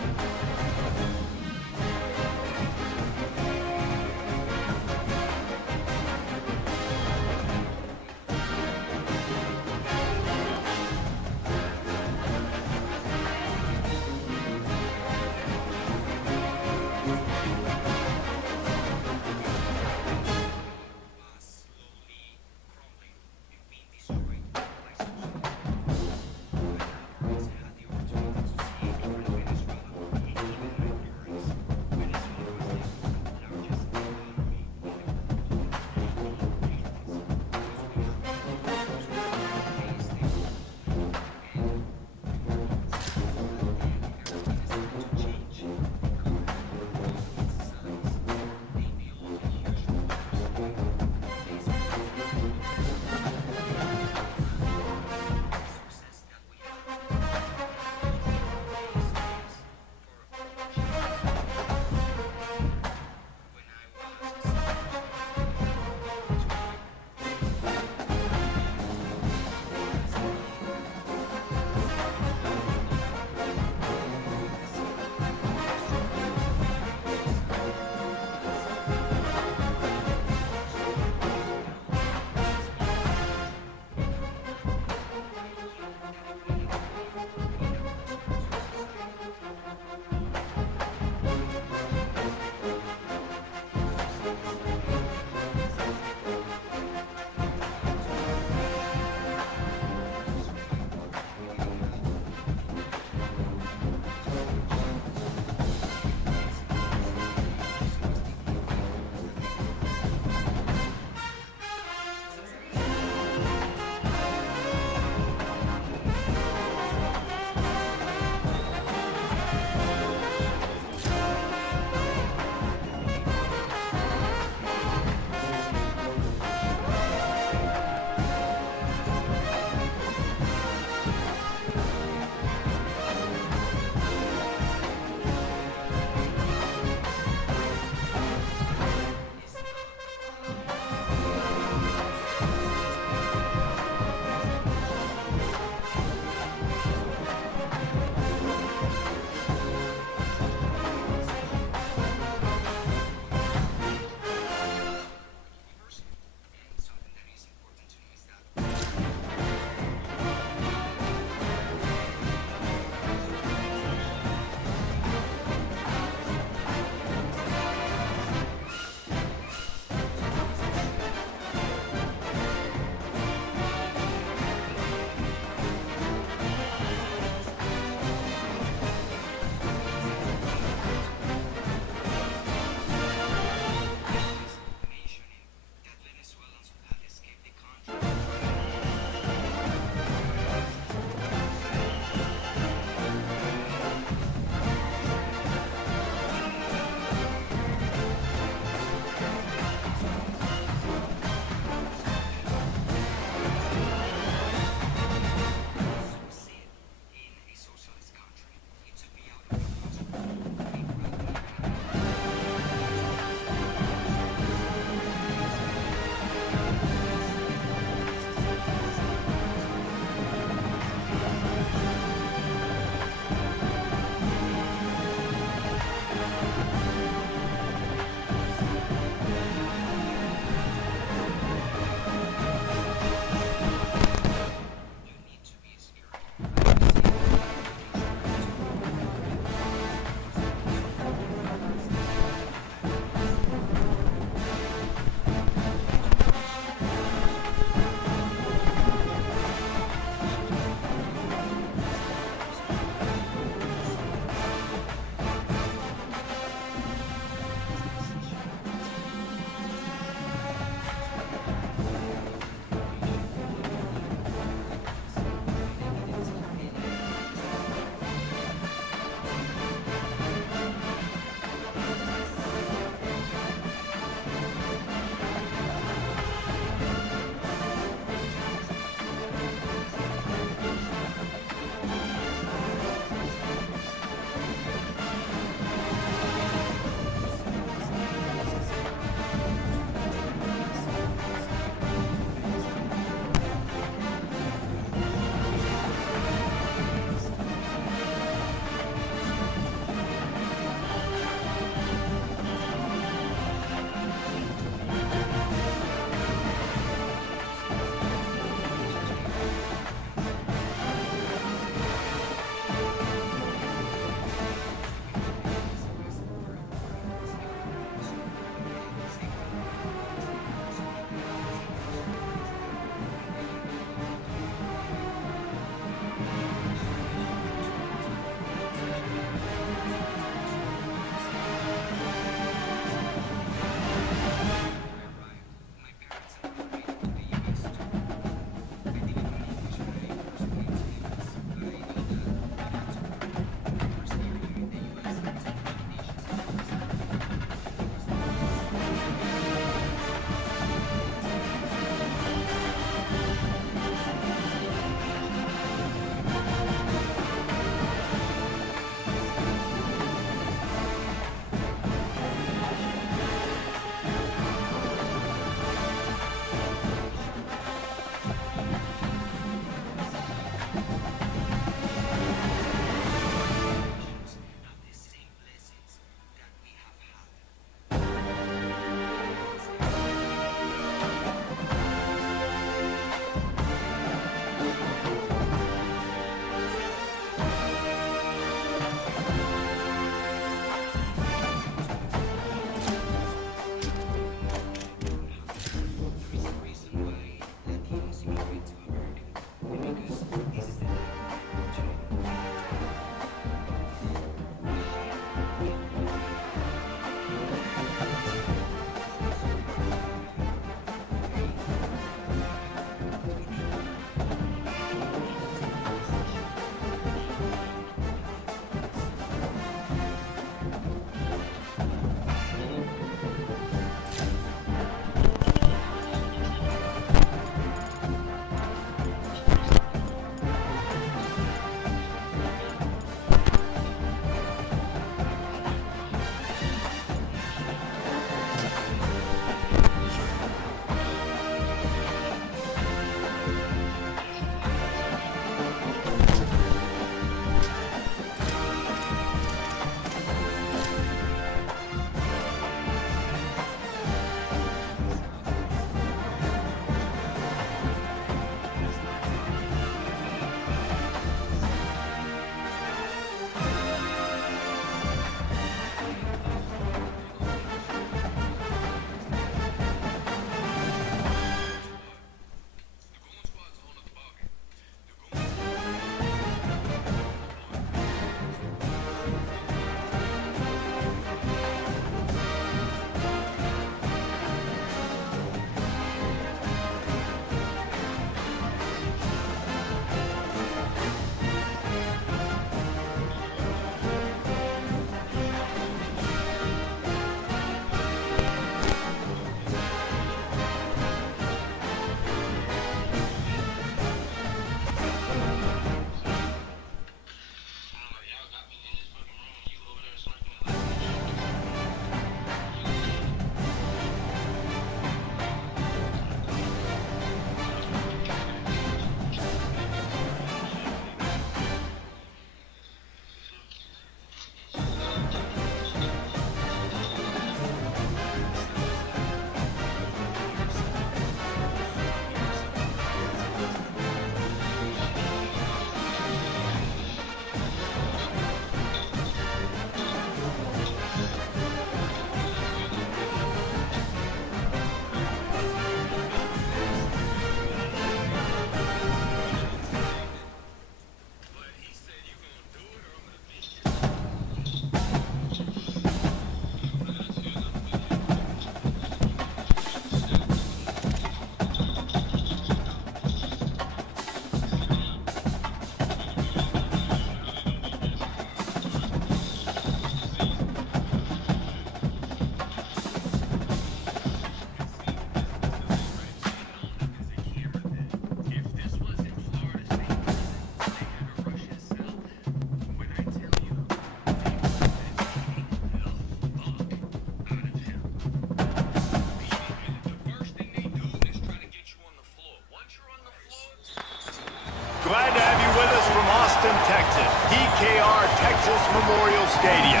Texas Memorial Stadium.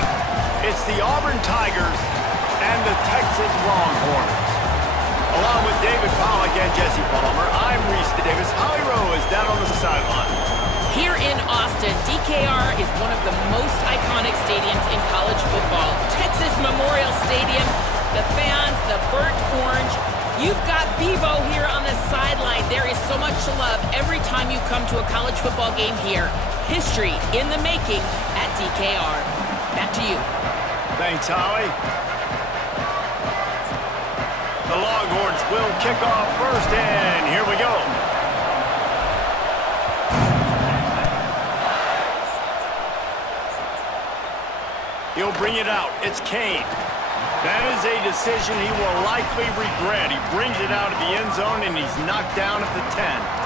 It's the Auburn Tigers and the Texas Longhorns. Along with David Pollack and Jesse Palmer, I'm Reese Davis. Holly Rowe is down on the sideline. Here in Austin, DKR is one of the most iconic stadiums in college football. Texas Memorial Stadium, the fans, the burnt orange. You've got Debo here on the sideline. There is so much to love every time you come to a college football game here. History in the making at DKR. Back to you. Thanks, Holly. The Longhorns will kick off first, and here we go. He'll bring it out. It's Kane. That is a decision he will likely regret. He brings it out of the end zone, and he's knocked down at the 10.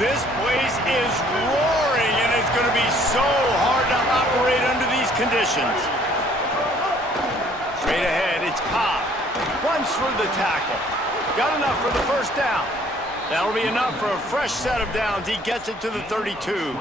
This place is roaring, and it's going to be so hard to operate under these conditions. Straight ahead, it's Cobb. Runs through the tackle. Got enough for the first down. That'll be enough for a fresh set of downs. He gets it to the 32.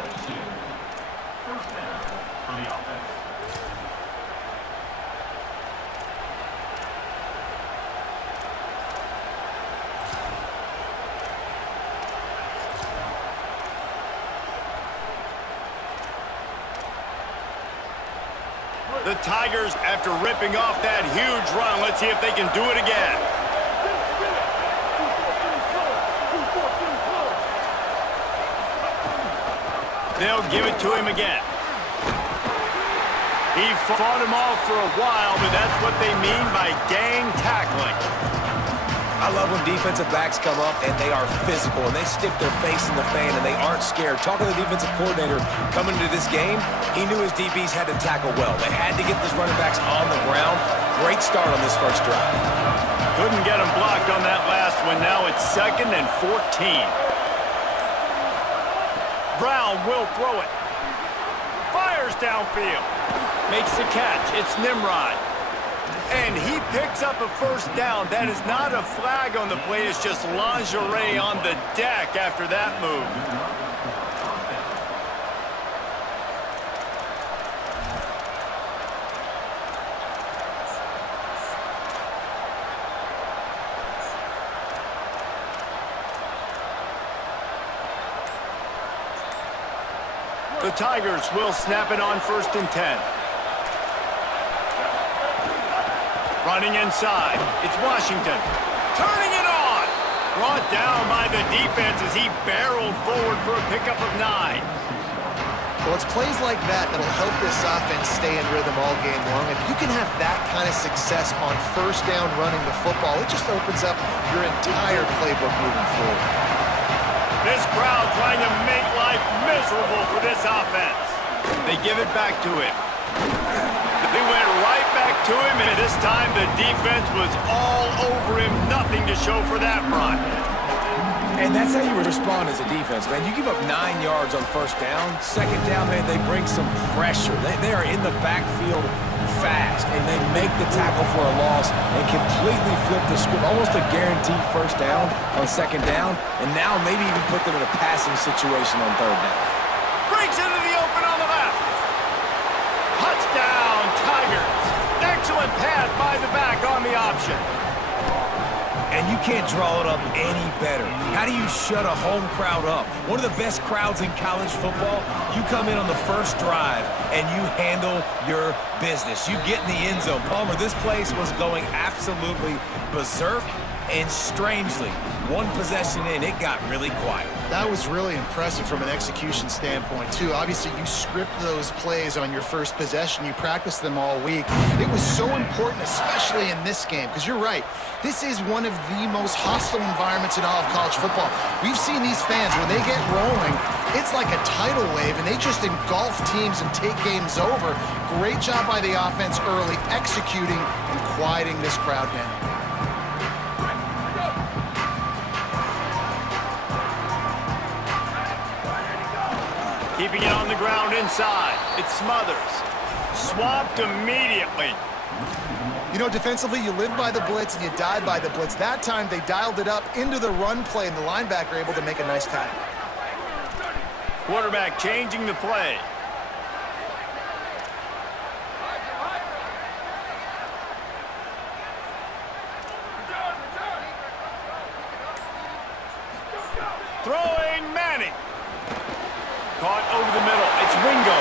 The Tigers, after ripping off that huge run, let's see if they can do it again. They'll give it to him again. He fought him off for a while, but that's what they mean by gang tackling. I love when defensive backs come up and they are physical and they stick their face in the fan and they aren't scared. Talking to the defensive coordinator coming into this game, he knew his DBs had to tackle well. They had to get these running backs on the ground. Great start on this first drive. Couldn't get him blocked on that last one. Now it's 2nd and 14. Brown will throw it. Fires downfield. Makes the catch. It's Nimrod. And he picks up a first down. That is not a flag on the play. It's just lingerie on the deck after that move. The Tigers will snap it on 1st and 10. Running inside, it's Washington. Turning it on! Brought down by the defense as he barreled forward for a pickup of 9. Well, it's plays like that that'll help this offense stay in rhythm all game long. If you can have that kind of success on first down running the football, it just opens up your entire playbook moving forward. This crowd trying to make life miserable for this offense. They give it back to him. They went right back to him, and this time the defense was all over him. Nothing to show for that run. And that's how you would respond as a defense, man. You give up 9 yards on first down. 2nd down, man, they bring some pressure. They are in the backfield fast, and they make the tackle for a loss and completely flip the script. Almost a guaranteed first down on 2nd down, and now maybe even put them in a passing situation on 3rd down. Breaks into the open on the left. Touchdown, Tigers. Excellent pass by the back on the option. And you can't draw it up any better. How do you shut a home crowd up? One of the best crowds in college football. You come in on the first drive and you handle your business. You get in the end zone. Palmer, this place was going absolutely berserk, and strangely, one possession in, it got really quiet. That was really impressive from an execution standpoint, too. Obviously, you script those plays on your first possession. You practice them all week. It was so important, especially in this game, because you're right. This is one of the most hostile environments in all of college football. We've seen these fans, when they get rolling, it's like a tidal wave, and they just engulf teams and take games over. Great job by the offense early, executing and quieting this crowd down. Keeping it on the ground inside. It's Smothers. Swapped immediately. You You know, defensively, you live by the blitz and you die by the blitz. That time, they dialed it up into the run play, and the linebacker able to make a nice tackle. Quarterback changing the play. Throwing Manning. Caught over the middle. It's Wingo.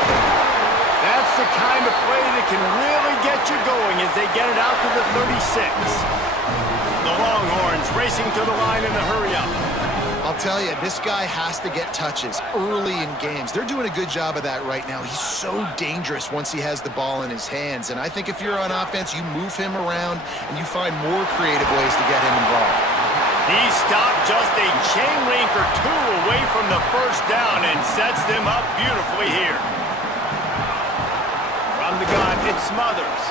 That's the kind of play that can really get you going as they get it out to the 36. The Longhorns racing to the line in a hurry-up. I'll tell you, this guy has to get touches early in games. They're doing a good job of that right now. He's so dangerous once he has the ball in his hands. And I think if you're on offense, you move him around and you find more creative ways to get him involved. He stopped just a chain link or two away from the first down and sets them up beautifully here. From the gun, it's Smothers.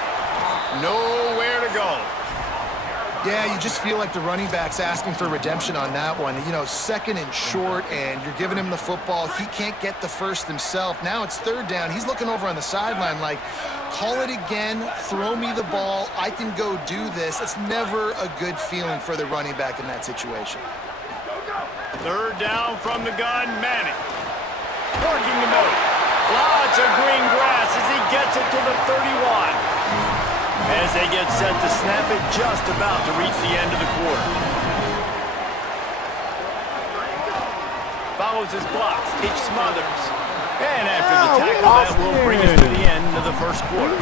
Nowhere to go. Yeah, you just feel like the running back's asking for redemption on that one. You know, second and short, and you're giving him the football. He can't get the first himself. Now it's third down. He's looking over on the sideline like, call it again, throw me the ball, I can go do this. It's never a good feeling for the running back in that situation. Third down from the gun, Manning. Working the middle. Lots of green grass as he gets it to the 31. As they get set to snap it, just about to reach the end of the quarter. Follows his blocks, H. Smothers. And after the tackle, that will bring us to the end of the first quarter.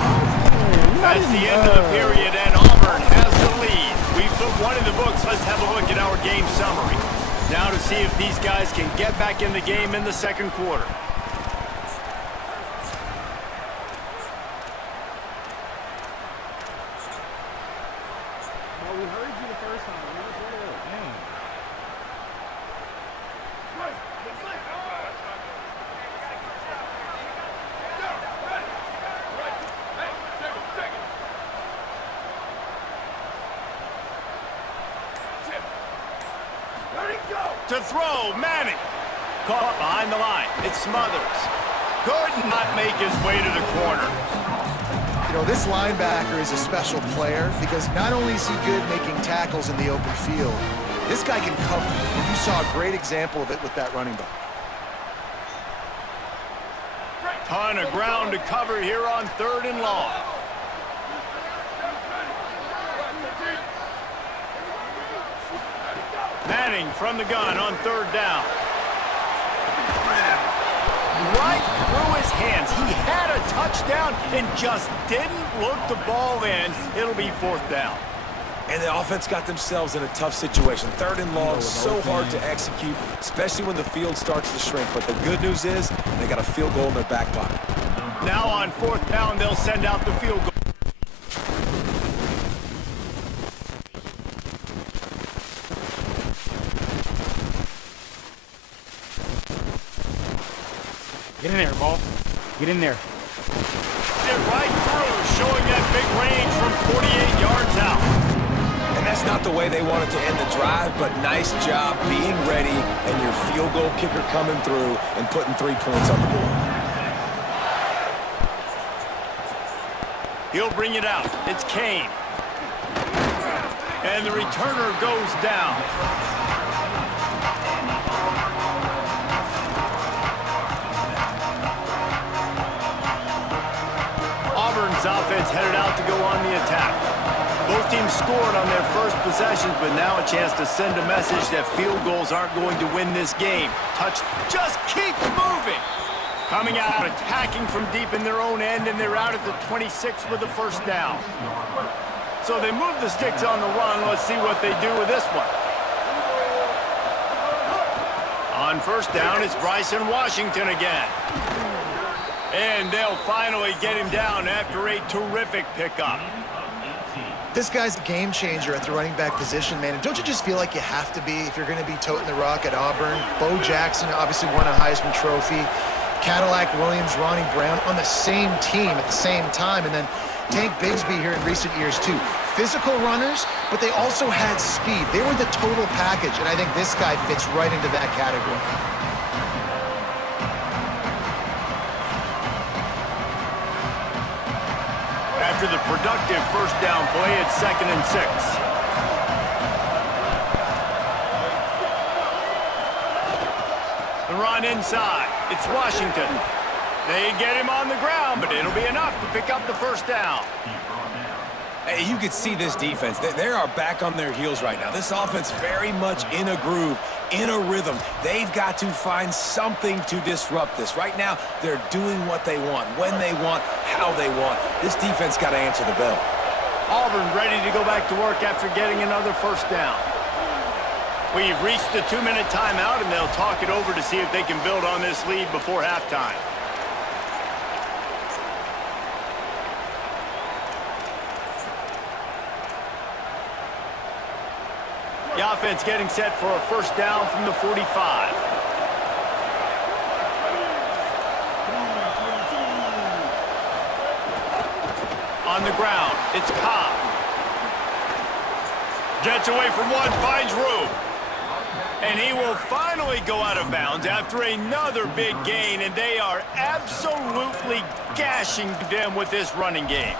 That's the end of the period, and Auburn has the lead. We've put one in the books. Let's have a look at our game summary. Now to see if these guys can get back in the game in the second quarter. To throw, Manning. Caught behind the line. It's Smothers. Could not make his way to the corner. You know, this linebacker is a special player because not only is he good making tackles in the open field, this guy can cover. And you saw a great example of it with that running back. Ton of ground to cover here on third and long. Manning from the gun on third down. Right through his hands. He had a touchdown and just didn't look the ball in. It'll be fourth down. And the offense got themselves in a tough situation. Third and long, so hard to execute, especially when the field starts to shrink. But the good news is they got a field goal in their back pocket. Now on fourth down, they'll send out the field goal. Get in there, ball. Get in there. It right through, showing that big range from 48 yards out. And that's not the way they wanted to end the drive, but nice job being ready and your field goal kicker coming through and putting 3 points on the board. He'll bring it out. It's Kane. And the returner goes down. Auburn's offense headed out to go on the attack. Both teams scored on their first possessions, but now a chance to send a message that field goals aren't going to win this game. Touch just keeps moving. Coming out, attacking from deep in their own end, and they're out at the 26 with the first down. So they move the sticks on the run. Let's see what they do with this one. On first down, it's Bryson Washington again. And they'll finally get him down after a terrific pickup. This guy's a game changer at the running back position, man. And don't you just feel like you have to be if you're going to be toting the rock at Auburn? Bo Jackson obviously won a Heisman Trophy. Cadillac Williams, Ronnie Brown on the same team at the same time. And then Tank Bigsby here in recent years, too. Physical runners, but they also had speed. They were the total package, and I think this guy fits right into that category. after the productive first down play at 2nd and 6. The run inside. It's Washington. They get him on the ground, but it'll be enough to pick up the first down. Hey, you could see this defense. They are back on their heels right now. This offense very much in a groove, in a rhythm. They've got to find something to disrupt this. Right now, they're doing what they want, when they want, how they want. This defense got to answer the bell. Auburn ready to go back to work after getting another first down. We've reached the 2-minute timeout, and they'll talk it over to see if they can build on this lead before halftime. The offense getting set for a first down from the 45. On the ground, it's Cobb. Gets away from one, finds room. And he will finally go out of bounds after another big gain, and they are absolutely gashing them with this running game.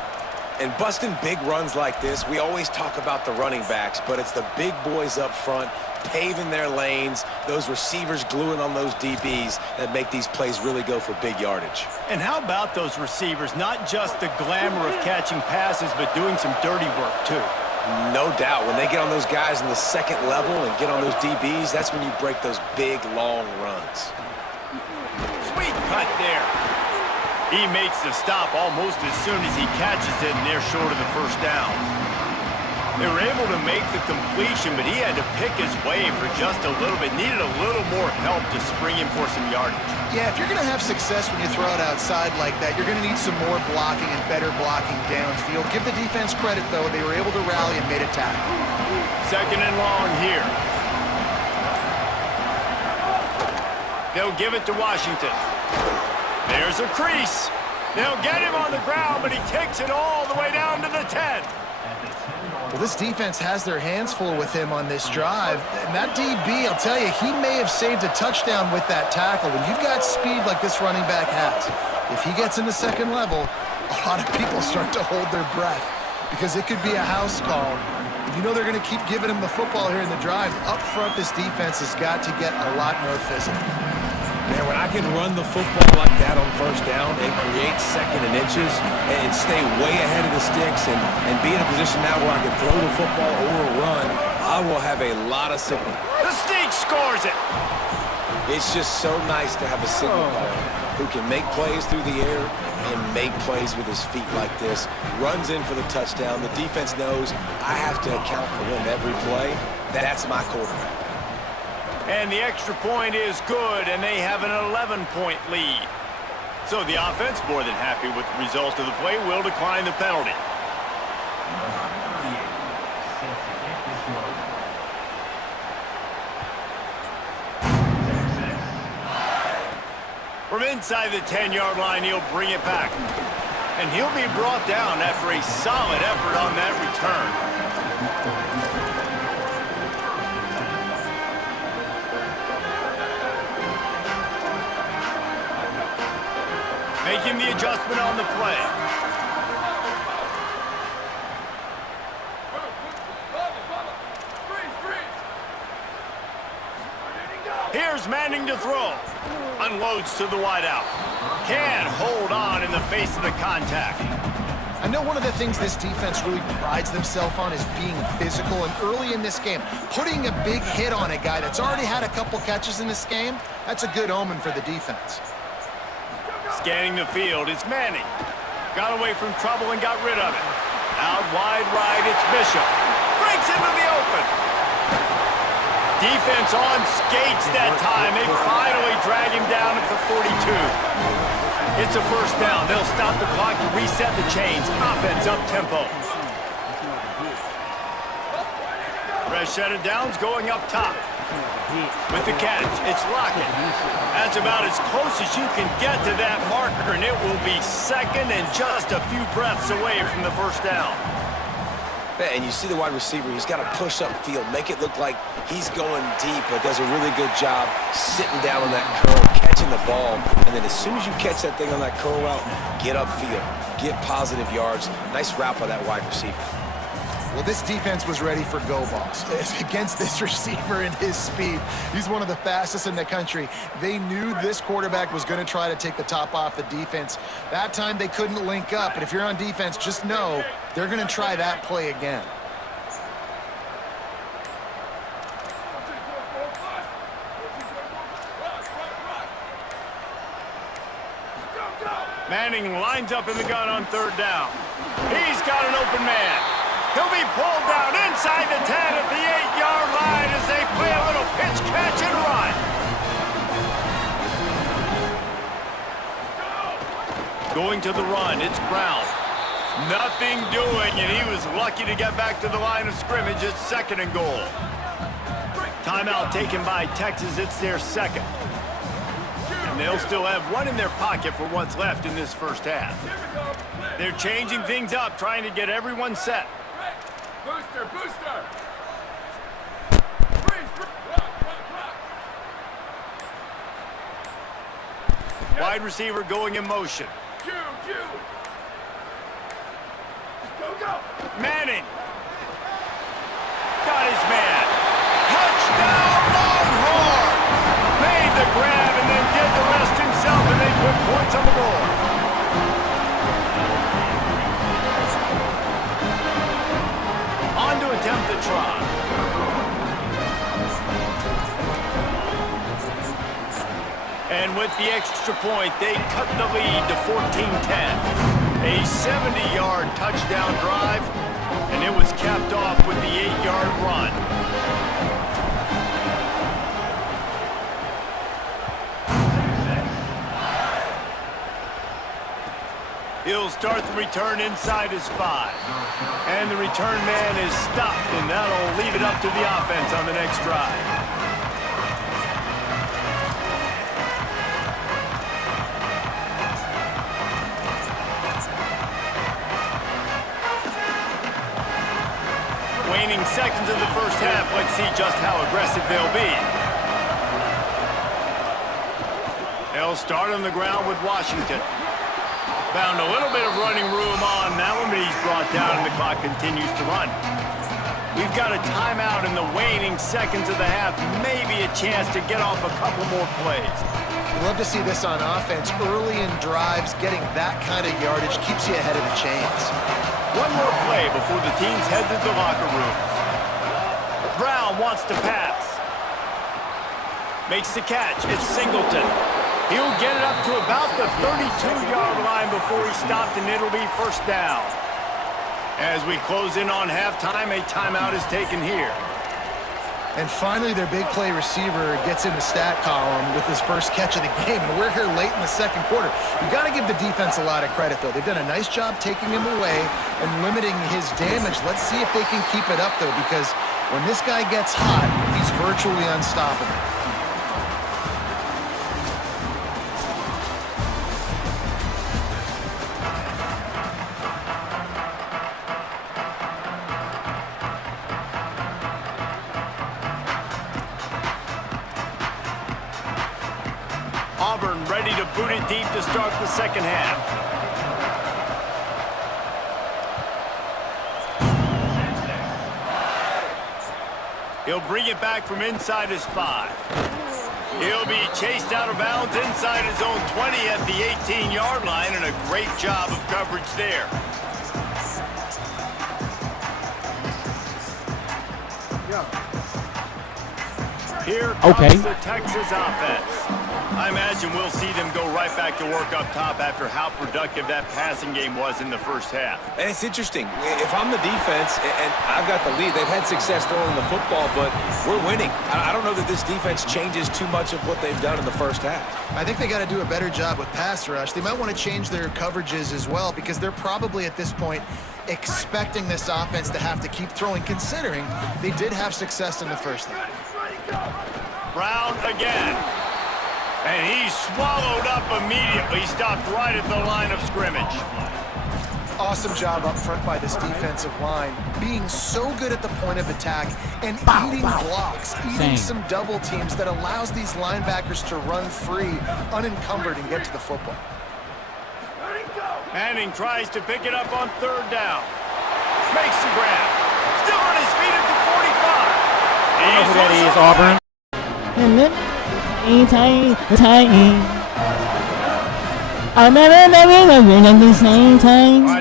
And busting big runs like this, we always talk about the running backs, but it's the big boys up front, paving their lanes, those receivers gluing on those DBs that make these plays really go for big yardage. And how about those receivers? Not just the glamour of catching passes, but doing some dirty work, too. No doubt. When they get on those guys in the second level and get on those DBs, that's when you break those big, long runs. Sweet cut there. He makes the stop almost as soon as he catches it, and they're short of the first down. They were able to make the completion, but he had to pick his way for just a little bit. Needed a little more help to spring him for some yardage. Yeah, if you're going to have success when you throw it outside like that, you're going to need some more blocking and better blocking downfield. Give the defense credit, though. They were able to rally and made a tackle. 2nd and long here. They'll give it to Washington. There's a crease. They'll get him on the ground, but he takes it all the way down to the 10. Well, this defense has their hands full with him on this drive. And that DB, I'll tell you, he may have saved a touchdown with that tackle. When you've got speed like this running back has, if he gets in the second level, a lot of people start to hold their breath because it could be a house call. You know they're going to keep giving him the football here in the drive. Up front, this defense has got to get a lot more physical. Man, when I can run the football like that on first down and create 2nd and inches and stay way ahead of the sticks and be in a position now where I can throw the football or run, I will have a lot of signal. The sneak scores it. It's just so nice to have a signal guard who can make plays through the air and make plays with his feet like this. Runs in for the touchdown. The defense knows I have to account for him every play. That's my quarterback. And the extra point is good, and they have an 11-point lead. So the offense, more than happy with the result of the play, will decline the penalty. From inside the 10-yard line, he'll bring it back. And he'll be brought down after a solid effort on that return. Making the adjustment on the play. Here's Manning to throw. Unloads to the wideout. Can't hold on in the face of the contact. I know one of the things this defense really prides themselves on is being physical, and early in this game, putting a big hit on a guy that's already had a couple catches in this game, that's a good omen for the defense. Scanning the field, it's Manning. Got away from trouble and got rid of it. Out wide right, it's Bishop. Breaks into the open. Defense on skates that time. They finally drag him down at the 42. It's a first down. They'll stop the clock to reset the chains. Offense up tempo. Fresh set of downs going up top. With the catch, it's Lockett. That's about as close as you can get to that marker, and it will be 2nd and just a few breaths away from the first down. And you see the wide receiver, he's got to push upfield, make it look like he's going deep, but does a really good job sitting down on that curl, catching the ball, and then as soon as you catch that thing on that curl route, get upfield, get positive yards. Nice route by that wide receiver. Well, this defense was ready for go balls against this receiver and his speed. He's one of the fastest in the country. They knew this quarterback was going to try to take the top off the defense. That time they couldn't link up, and if you're on defense, just know they're going to try that play again. Manning lines up in the gun on third down. He's got an open man. He'll be pulled down inside the 10 at the 8-yard line as they play a little pitch, catch, and run. Going to the run, it's Brown. Nothing doing, and he was lucky to get back to the line of scrimmage. It's 2nd and goal. Timeout taken by Texas. It's their 2nd. And they'll still have one in their pocket for what's left in this first half. They're changing things up, trying to get everyone set. Booster, booster! Wide receiver going in motion. Q! Go, go! Manning. Got his man. Touchdown, Longhorn! Made the grab and then did the rest himself, and they put points on the board. On to attempt the try. And with the extra point, they cut the lead to 14-10. A 70-yard touchdown drive, and it was capped off with the 8-yard run. He'll start the return inside his 5. And the return man is stopped, and that'll leave it up to the offense on the next drive. Waning seconds of the first half, let's see just how aggressive they'll be. They'll start on the ground with Washington. Found a little bit of running room on that one, but he's brought down and the clock continues to run. We've got a timeout in the waning seconds of the half, maybe a chance to get off a couple more plays. Love to see this on offense. Early in drives, getting that kind of yardage keeps you ahead of the chains. One more play before the teams head to the locker rooms. Brown wants to pass. Makes the catch. It's Singleton. He'll get it up to about the 32-yard line before he stopped, and it'll be first down. As we close in on halftime, a timeout is taken here. And finally, their big play receiver gets in the stat column with his first catch of the game, and we're here late in the second quarter. You've got to give the defense a lot of credit, though. They've done a nice job taking him away and limiting his damage. Let's see if they can keep it up, though, because when this guy gets hot, he's virtually unstoppable. Auburn ready to boot it deep to start the second half. He'll bring it back from inside his 5. He'll be chased out of bounds inside his own 20 at the 18-yard line, and a great job of coverage there. Here comes the Texas offense. I imagine we'll see them go right back to work up top after how productive that passing game was in the first half. And it's interesting. If I'm the defense and I've got the lead, they've had success throwing the football, but we're winning. I don't know that this defense changes too much of what they've done in the first half. I think they got to do a better job with pass rush. They might want to change their coverages as well, because they're probably at this point expecting this offense to have to keep throwing, considering they did have success in the first half. Brown again. And he's swallowed up immediately, stopped right at the line of scrimmage. Awesome job up front by this defensive line, being so good at the point of attack and eating blocks, eating some double teams that allows these linebackers to run free, unencumbered, and get to the football. Manning tries to pick it up on third down. Makes the grab. Still on his feet at the 45. I don't know who that is, Auburn.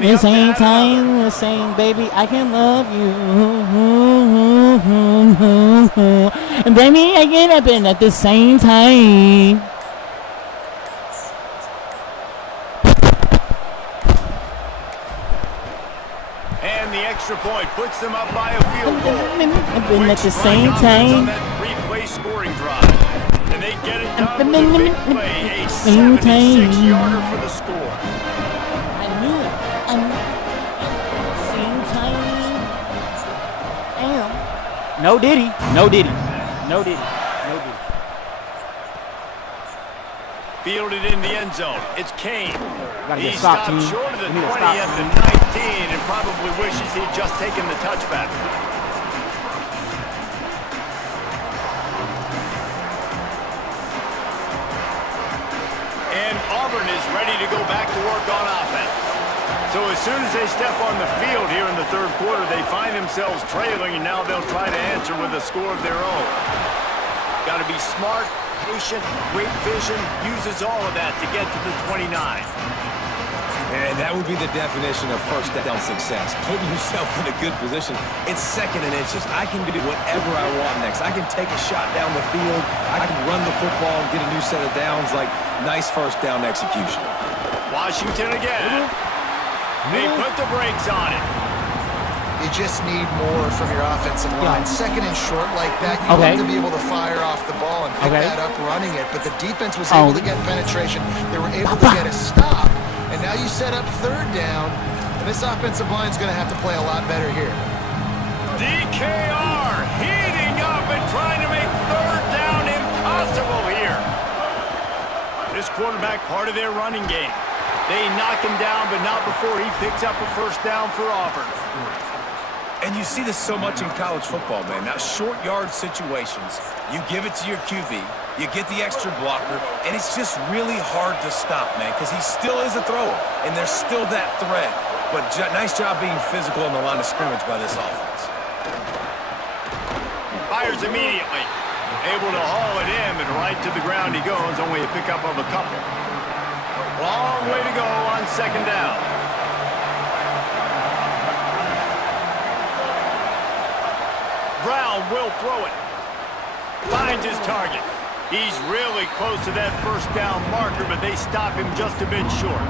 The same, baby, I can love you. Baby, I get up in at the same time. And the extra point puts them up by a field goal. I've been at the same time. On that replay scoring drive. And they get it done with a big play, a 76-yarder for the score. I knew it. Same time. Damn. No Diddy. No Diddy. No Diddy. No Diddy. Fielded in the end zone. It's Kane. Gotta He get stopped, stopped team. short of the We need 20 to stop, at the team. 19 and probably wishes he'd just taken the touchback. And Auburn is ready to go back to work on offense. So as soon as they step on the field here in the third quarter, they find themselves trailing, and now they'll try to answer with a score of their own. Got to be smart, patient, great vision, uses all of that to get to the 29. And that would be the definition of first down success. Putting yourself in a good position. It's second and inches. I can do whatever I want next. I can take a shot down the field. I can run the football and get a new set of downs. Like, nice first down execution. Washington again. They put the brakes on it. You just need more from your offensive line. Second and short like that, you want to be able to fire off the ball and pick that up running it. But the defense was able to get penetration. They were able to get a stop. And now you set up third down. And this offensive line is going to have to play a lot better here. DKR heating up and trying to make third down impossible here. This quarterback part of their running game. They knock him down, but not before he picks up a first down for Auburn. And you see this so much in college football, man. Now, short yard situations, you give it to your QB, you get the extra blocker, and it's just really hard to stop, man, because he still is a thrower, and there's still that threat. But nice job being physical in the line of scrimmage by this offense. Fires immediately. Able to haul it in, and right to the ground he goes, only a pickup of a couple. Long way to go on second down. Brown will throw it. Finds his target. He's really close to that first down marker, but they stop him just a bit short.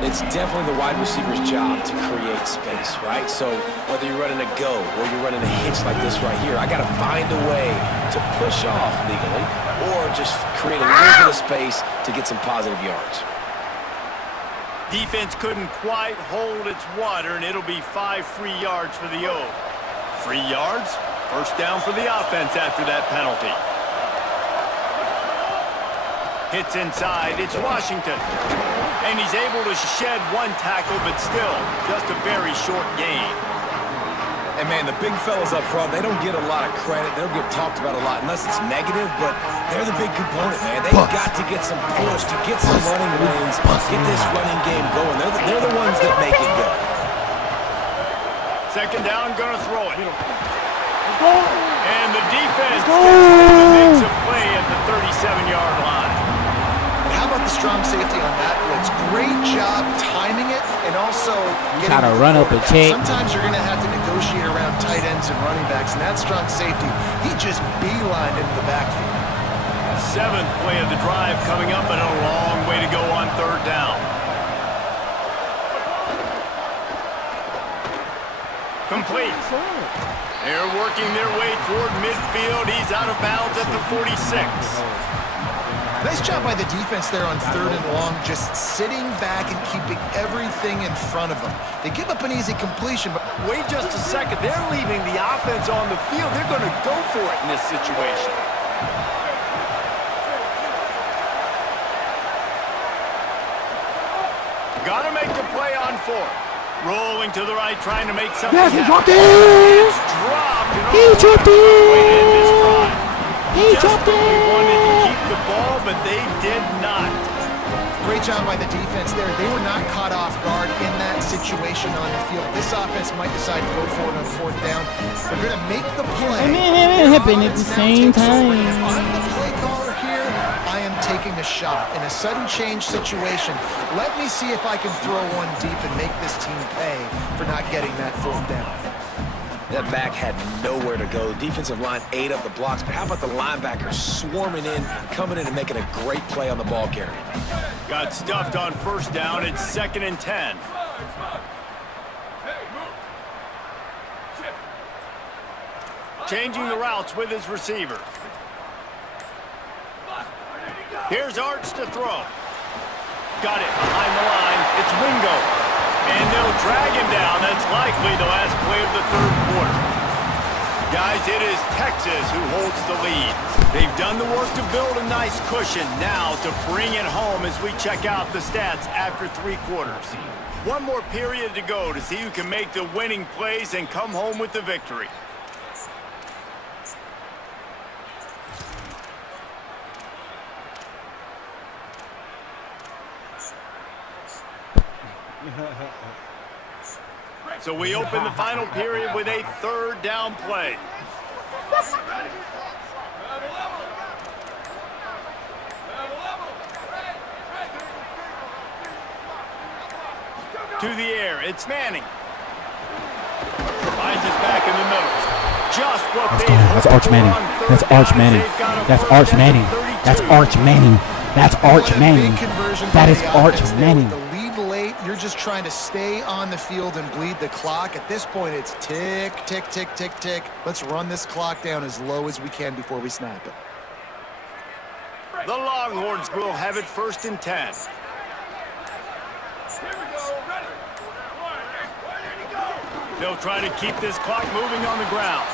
It's definitely the wide receiver's job to create space, right? So whether you're running a go or you're running a hitch like this right here, I got to find a way to push off legally or just create a little bit of space to get some positive yards. Defense couldn't quite hold its water, and it'll be 5 free yards for the O. Free yards, first down for the offense after that penalty. Hits inside, it's Washington. And he's able to shed one tackle, but still, just a very short gain. And man, the big fellas up front, they don't get a lot of credit. They don't get talked about a lot unless it's negative, but they're the big component, man. They've got to get some push, to get some running lanes, get this running game going. They're the ones that make it go. Second down, gonna throw it. And the defense makes a play at the 37-yard line. How about the strong safety on that blitz? Great job timing it and also getting Gotta run up a check. Sometimes you're going to have to negotiate around tight ends and running backs, and that strong safety, he just beelined into the backfield. 7th play of the drive coming up, and a long way to go on third down. Complete. They're working their way toward midfield. He's out of bounds at the 46. Nice job by the defense there on third and long, just sitting back and keeping everything in front of them. They give up an easy completion, but wait just a second. They're leaving the offense on the field. They're going to go for it in this situation. Got to make the play on 4. Rolling to the right, trying to make something Yes, he happen. dropped it! It's dropped. And He dropped it! He dropped Desperately wanted to it! keep the ball, but they did not. Great job by the defense there. They were not caught off guard in that situation on the field. This offense might decide to go for it on 4th down. They're going to make the play. It happened at the same time. If I'm the play caller here, I am taking a shot. In a sudden change situation, let me see if I can throw one deep and make this team pay for not getting that 4th down. That back had nowhere to go. The defensive line ate up the blocks, but how about the linebackers swarming in, coming in and making a great play on the ball carrier? Got stuffed on 1st down. It's 2nd and 10. Changing the routes with his receivers. Here's Arch to throw. Got it behind the line. It's Wingo. And they'll drag him down. That's likely the last play of the 3rd quarter. Guys, it is Texas who holds the lead. They've done the work to build a nice cushion. Now to bring it home as we check out the stats after 3 quarters. One more period to go to see who can make the winning plays and come home with the victory. So we open the final period with a 3rd down play. To the air, it's Manning. Finds us back in the middle. Just what Let's they go. That's Arch Manning. That's Arch Manning. That's Arch Manning. That's Arch Manning. That's Arch Manning. That is Arch Manning. The lead late, you're just trying to stay on the field and bleed the clock. At this point, it's tick, tick, tick, tick, tick. Let's run this clock down as low as we can before we snap it. The Longhorns will have it 1st and 10. They'll try to keep this clock moving on the ground.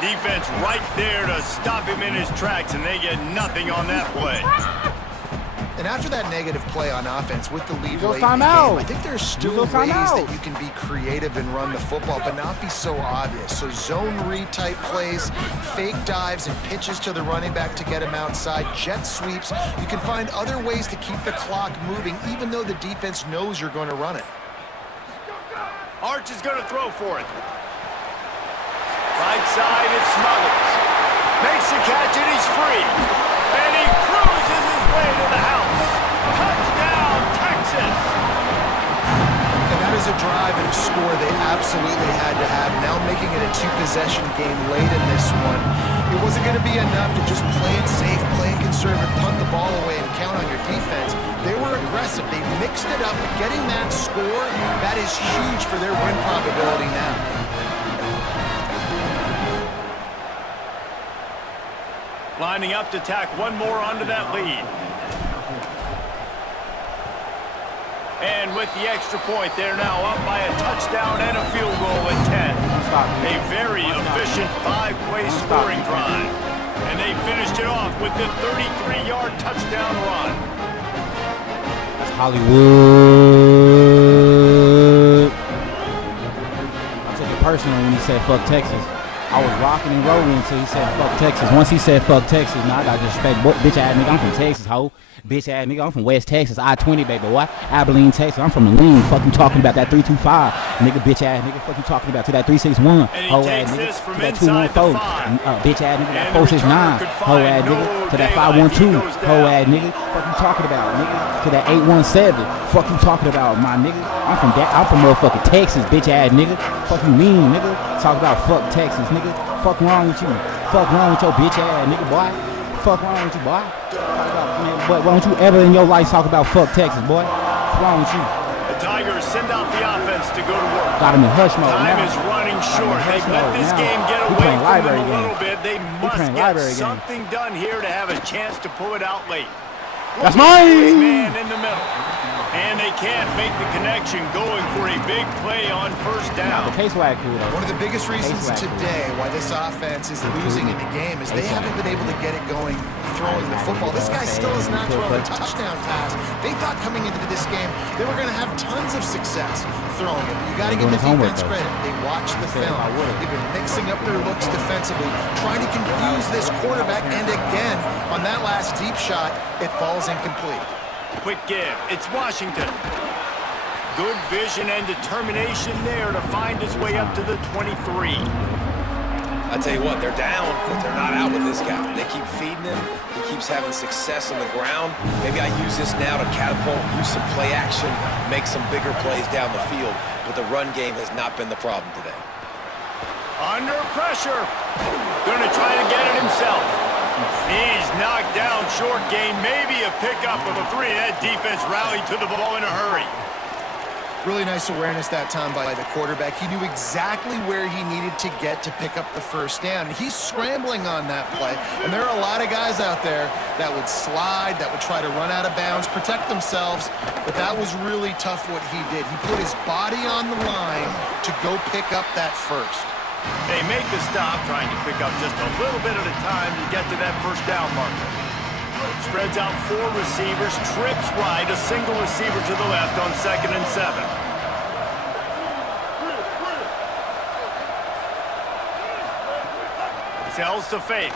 Defense right there to stop him in his tracks, and they get nothing on that play. And after that negative play on offense with the lead late in the time game, out. I think there's still Use those ways timeouts. that you can be creative and run the football, but not be so obvious. So zone read type plays, fake dives and pitches to the running back to get him outside, jet sweeps. You can find other ways to keep the clock moving, even though the defense knows you're going to run it. Arch is going to throw for it. Right side, it Smothers. Makes the catch, and he's free. And he cruises his way to the house. Touchdown, Texas! And that is a drive and a score they absolutely had to have. Now making it a 2-possession game late in this one. It wasn't going to be enough to just play it safe, play it conservative, punt the ball away, and count on your defense. They were aggressive. They mixed it up. Getting that score, that is huge for their win probability now. Lining up to tack one more onto that lead. And with the extra point, they're now up by a touchdown and a field goal at 10. A very efficient 5-play scoring drive. And they finished it off with the 33-yard touchdown run. That's Hollywood. I took it personal when he said fuck Texas. I was rocking and rolling until he said fuck Texas. Once he said fuck Texas, now I got disrespect. Bitch ass nigga, I'm from Texas, ho. Bitch ass nigga, I'm from West Texas, I-20, baby. What? Abilene, Texas. I'm from the lean. Fuck you talking about that 325. Nigga, bitch ass nigga. Fuck you talking about to that 361. Ho ass nigga. To that 214. Bitch ass nigga. That 469. Ho ass nigga. To that 512. Ho ass nigga. Fuck you talking about, nigga. To that 817. Fuck you talking about, my nigga. I'm from motherfucking Texas, bitch ass nigga. Fuck you mean, nigga. Talk about fuck Texas, nigga. Fuck wrong with you. Fuck wrong with your bitch ass nigga, boy. Fuck wrong with you, boy. But why don't you ever in your life talk about fuck Texas, boy? What's wrong with you? The Tigers send out the offense to go to work. Got him in hush mode. Time is running short. They've let this game get away from them a little bit. They must get something done here to have a chance to pull it out late. That's mine! Man in the middle. And they can't make the connection going for a big play on first down. The K-Swag cool, though. One of the biggest reasons today why this offense is losing in the game is they haven't been able to get it going throwing the football. This guy still has not thrown a touchdown pass. They thought coming into this game they were going to have tons of success throwing it. You got to give the defense credit. They watched the film. They've been mixing up their looks defensively, trying to confuse this quarterback. And again, on that last deep shot, it falls incomplete. Quick give. It's Washington. Good vision and determination there to find his way up to the 23. I tell you what, they're down, but they're not out with this guy. They keep feeding him. He keeps having success on the ground. Maybe I use this now to catapult, use some play action, make some bigger plays down the field. But the run game has not been the problem today. Under pressure. Gonna try to get it himself. He's knocked down short gain, maybe a pickup of a 3. That defense rallied to the ball in a hurry. Really nice awareness that time by the quarterback. He knew exactly where he needed to get to pick up the first down. He's scrambling on that play, and there are a lot of guys out there that would slide, that would try to run out of bounds, protect themselves, but that was really tough what he did. He put his body on the line to go pick up that first. They make the stop, trying to pick up just a little bit at a time to get to that first down marker. Spreads out 4 receivers, trips right, a single receiver to the left on 2nd and 7. Tells to fake.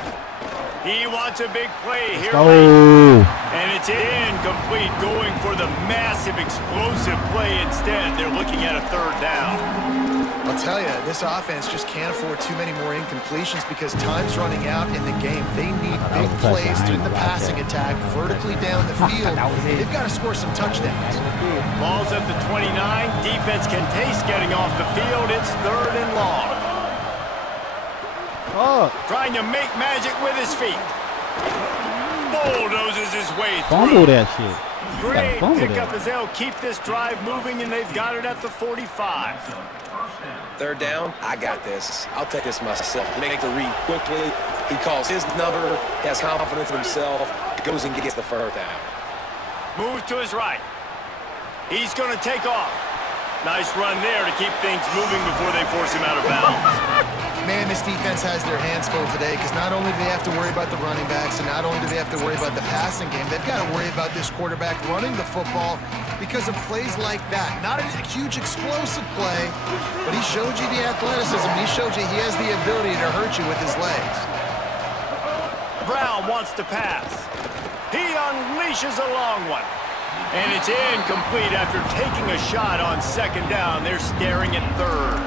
He wants a big play here. And it's incomplete, going for the massive explosive play instead. They're looking at a 3rd down. I'll tell you, this offense just can't afford too many more incompletions because time's running out in the game. They need big plays through the passing attack, vertically down the field. They've got to score some touchdowns. Ball's at the 29. Defense can taste getting off the field. It's 3rd and long. Trying to make magic with his feet. Bulldozes his way through. Fumble that shit. Great pickup as they'll keep this drive moving, and they've got it at the 45. 3rd down, I got this. I'll take this myself. Make the read quickly. He calls his number, has confidence in himself, goes and gets the 1st down. Moves to his right. He's going to take off. Nice run there to keep things moving before they force him out of bounds. Man, this defense has their hands full today because not only do they have to worry about the running backs and not only do they have to worry about the passing game, they've got to worry about this quarterback running the football because of plays like that. Not a huge explosive play, but he showed you the athleticism. He showed you he has the ability to hurt you with his legs. Brown wants to pass. He unleashes a long one. And it's incomplete after taking a shot on 2nd down. They're staring at 3rd.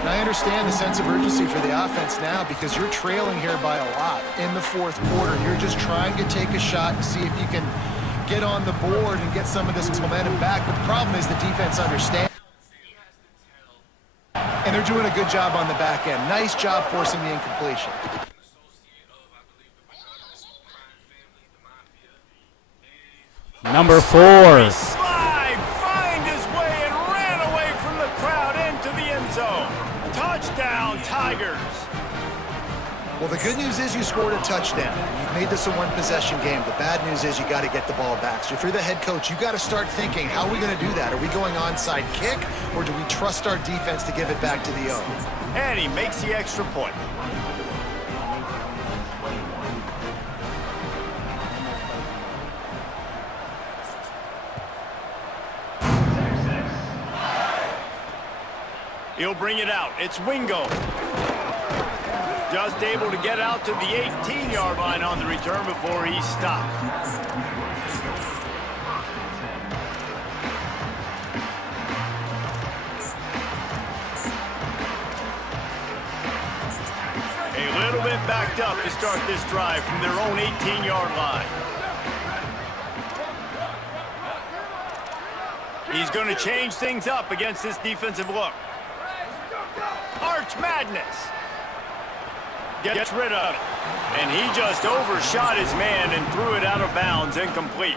And I understand the sense of urgency for the offense now because you're trailing here by a lot in the 4th quarter. You're just trying to take a shot and see if you can get on the board and get some of this momentum back. But the problem is the defense understands. And they're doing a good job on the back end. Nice job forcing the incompletion. Number 4. Slide, find his way, and ran away from the crowd into the end zone. Touchdown, Tigers. Well, the good news is you scored a touchdown. You've made this a one-possession game. The bad news is you got to get the ball back. So if you're the head coach, you got to start thinking, how are we going to do that? Are we going onside kick, or do we trust our defense to give it back to the O? And he makes the extra point. He'll bring it out. It's Wingo. Just able to get out to the 18-yard line on the return before he stopped. A little bit backed up to start this drive from their own 18-yard line. He's going to change things up against this defensive look. Arch madness. Gets rid of it. And he just overshot his man and threw it out of bounds, incomplete.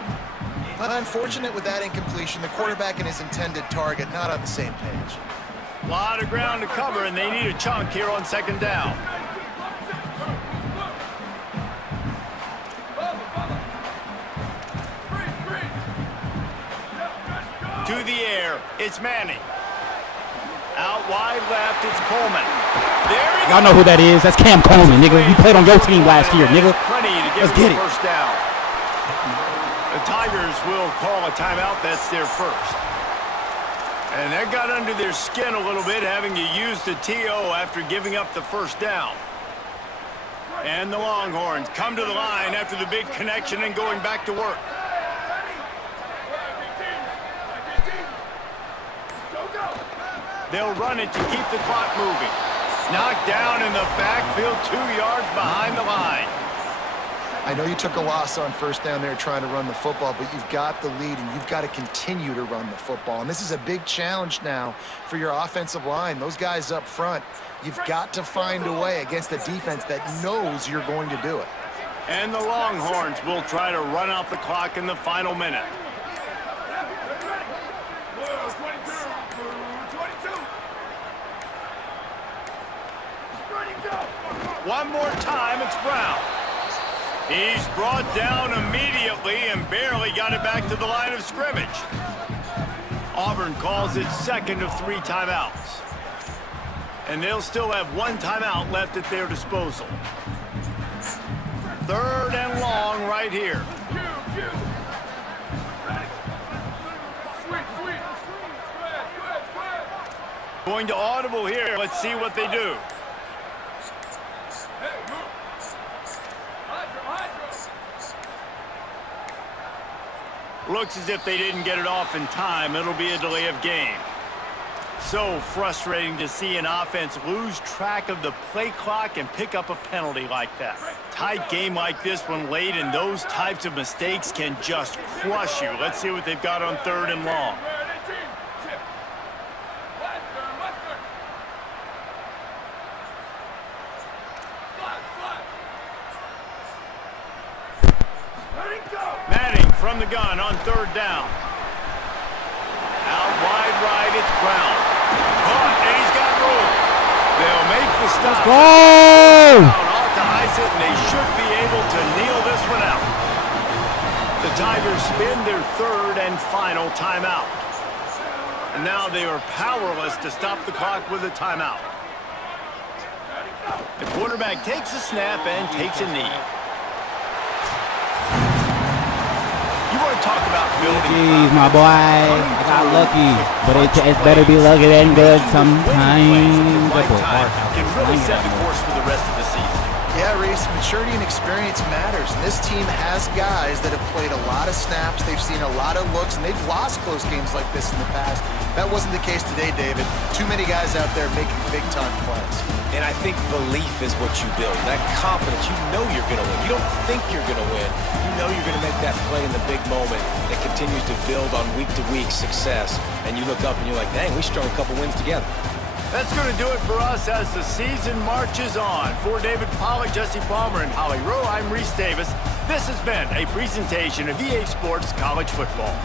Unfortunate with that incompletion. The quarterback and his intended target not on the same page. A lot of ground to cover, and they need a chunk here on 2nd down. to the air. It's Manning. Out wide left, it's Coleman. There he goes. Y'all know who that is. That's Cam Coleman, nigga. You played on your team last year, nigga. Let's get it. First down. The Tigers will call a timeout. That's their first. And that got under their skin a little bit, having to use the TO after giving up the first down. And the Longhorns come to the line after the big connection and going back to work. They'll run it to keep the clock moving. Knocked down in the backfield, 2 yards behind the line. I know you took a loss on first down there trying to run the football, but you've got the lead, and you've got to continue to run the football. And this is a big challenge now for your offensive line. Those guys up front, you've got to find a way against a defense that knows you're going to do it. And the Longhorns will try to run out the clock in the final minute. One more time, it's Brown. He's brought down immediately and barely got it back to the line of scrimmage. Auburn calls it second of 3 timeouts. And they'll still have 1 timeout left at their disposal. 3rd and long right here. Going to audible here. Let's see what they do. Looks as if they didn't get it off in time. It'll be a delay of game. So frustrating to see an offense lose track of the play clock and pick up a penalty like that. Tight game like this one late, and those types of mistakes can just crush you. Let's see what they've got on 3rd and long. Manning from the gun on 3rd down. Out wide right, it's Brown. And he's got room. They'll make the stop. Let's go! Off to ice it, and they should be able to kneel this one out. The Tigers spin their 3rd and final timeout. And now they are powerless to stop the clock with a timeout. The quarterback takes a snap and takes a knee. You want to talk about building? Jeez, my boy, I got lucky, but it's better be lucky than good sometimes. That boy Can really set the course for the rest of the season. Yeah, Reese, maturity and experience matters. And this team has guys that have played a lot of snaps. They've seen a lot of looks, and they've lost close games like this in the past. That wasn't the case today, David. Too many guys out there making big-time plays. And I think belief is what you build. That confidence, you know you're going to win. You don't think you're going to win. You know you're going to make that play in the big moment that continues to build on week-to-week success. And you look up and you're like, dang, we strung a couple wins together. That's going to do it for us as the season marches on. For David Pollack, Jesse Palmer, and Holly Rowe, I'm Reese Davis. This has been a presentation of EA Sports College Football.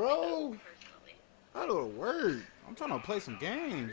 bro. I do work. I'm trying to play some games.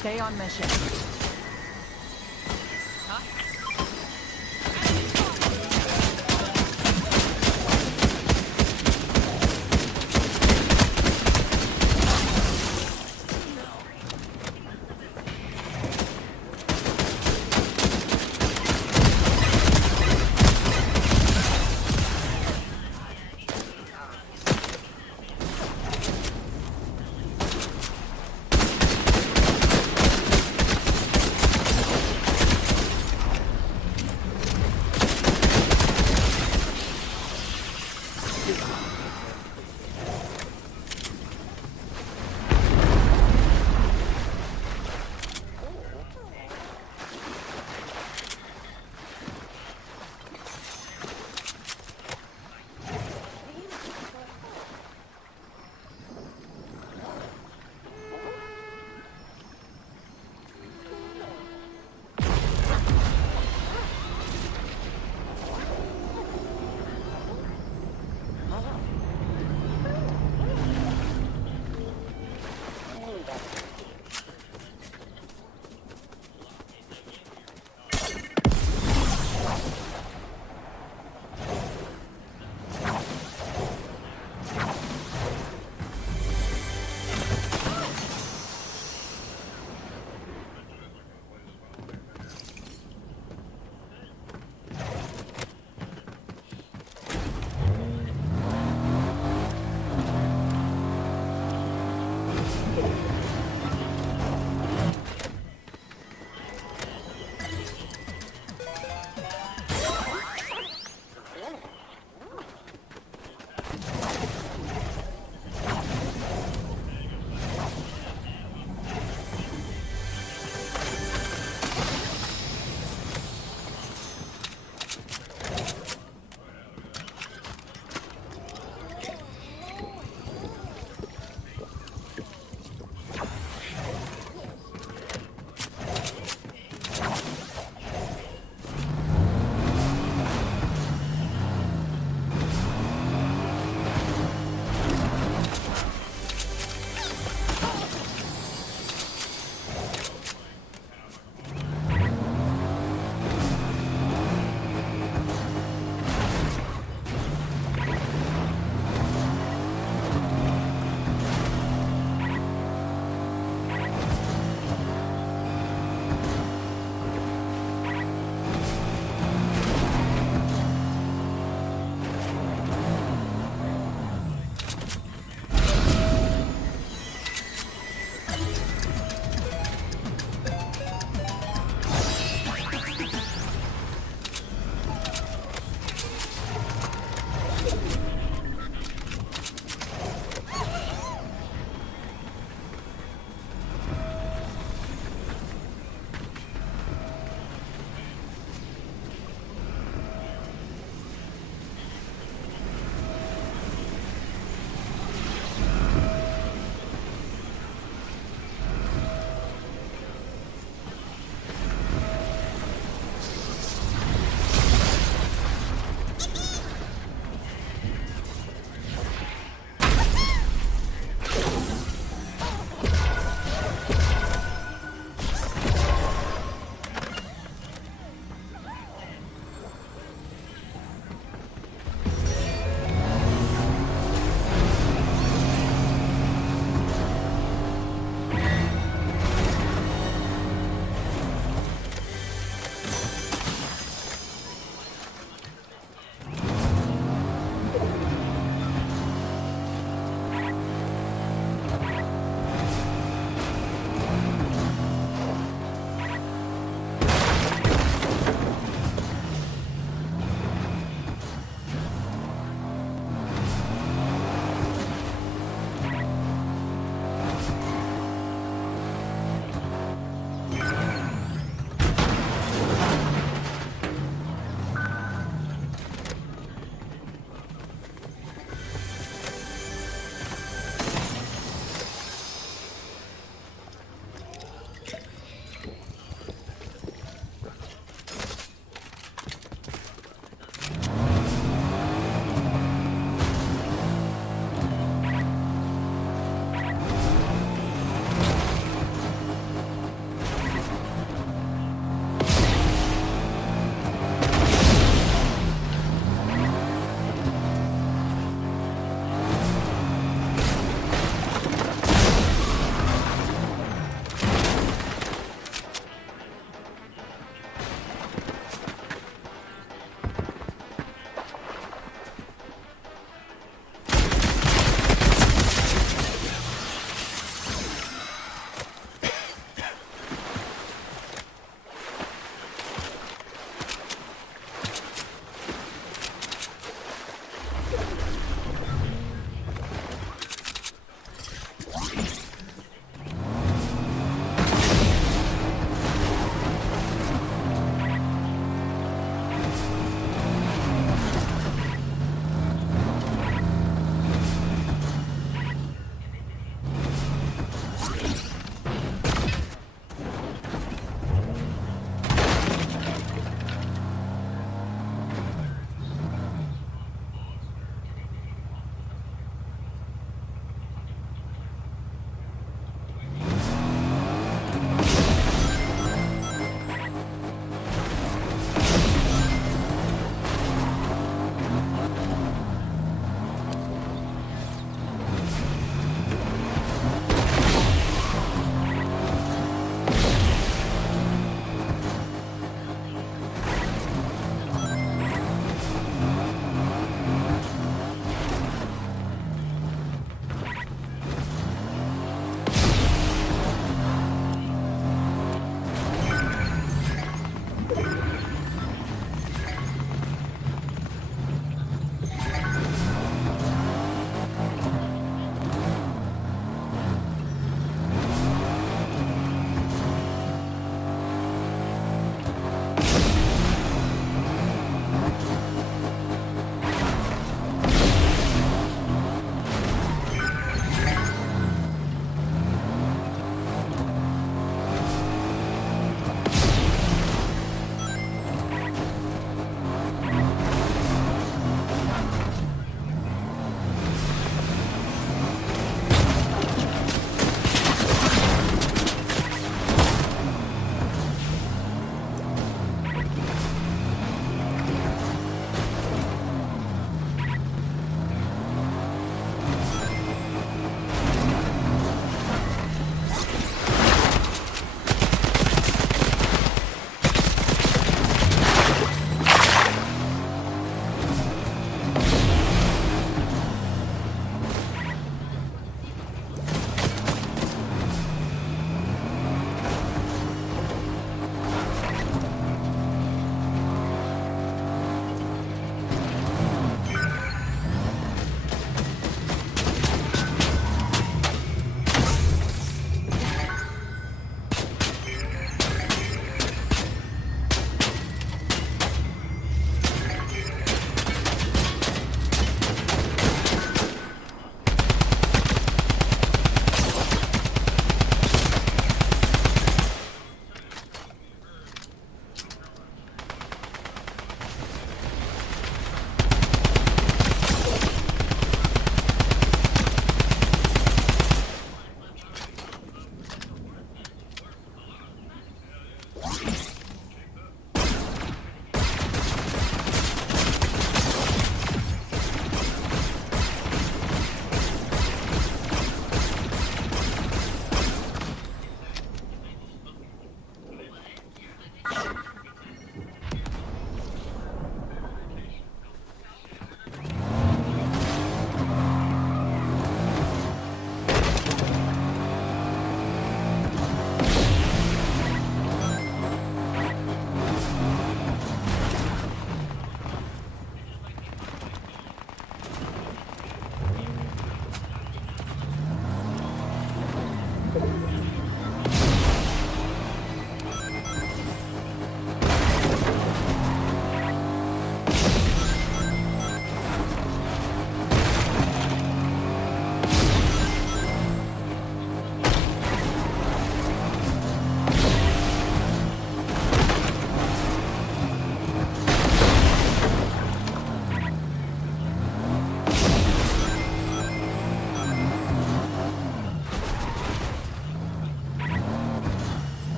Stay on mission.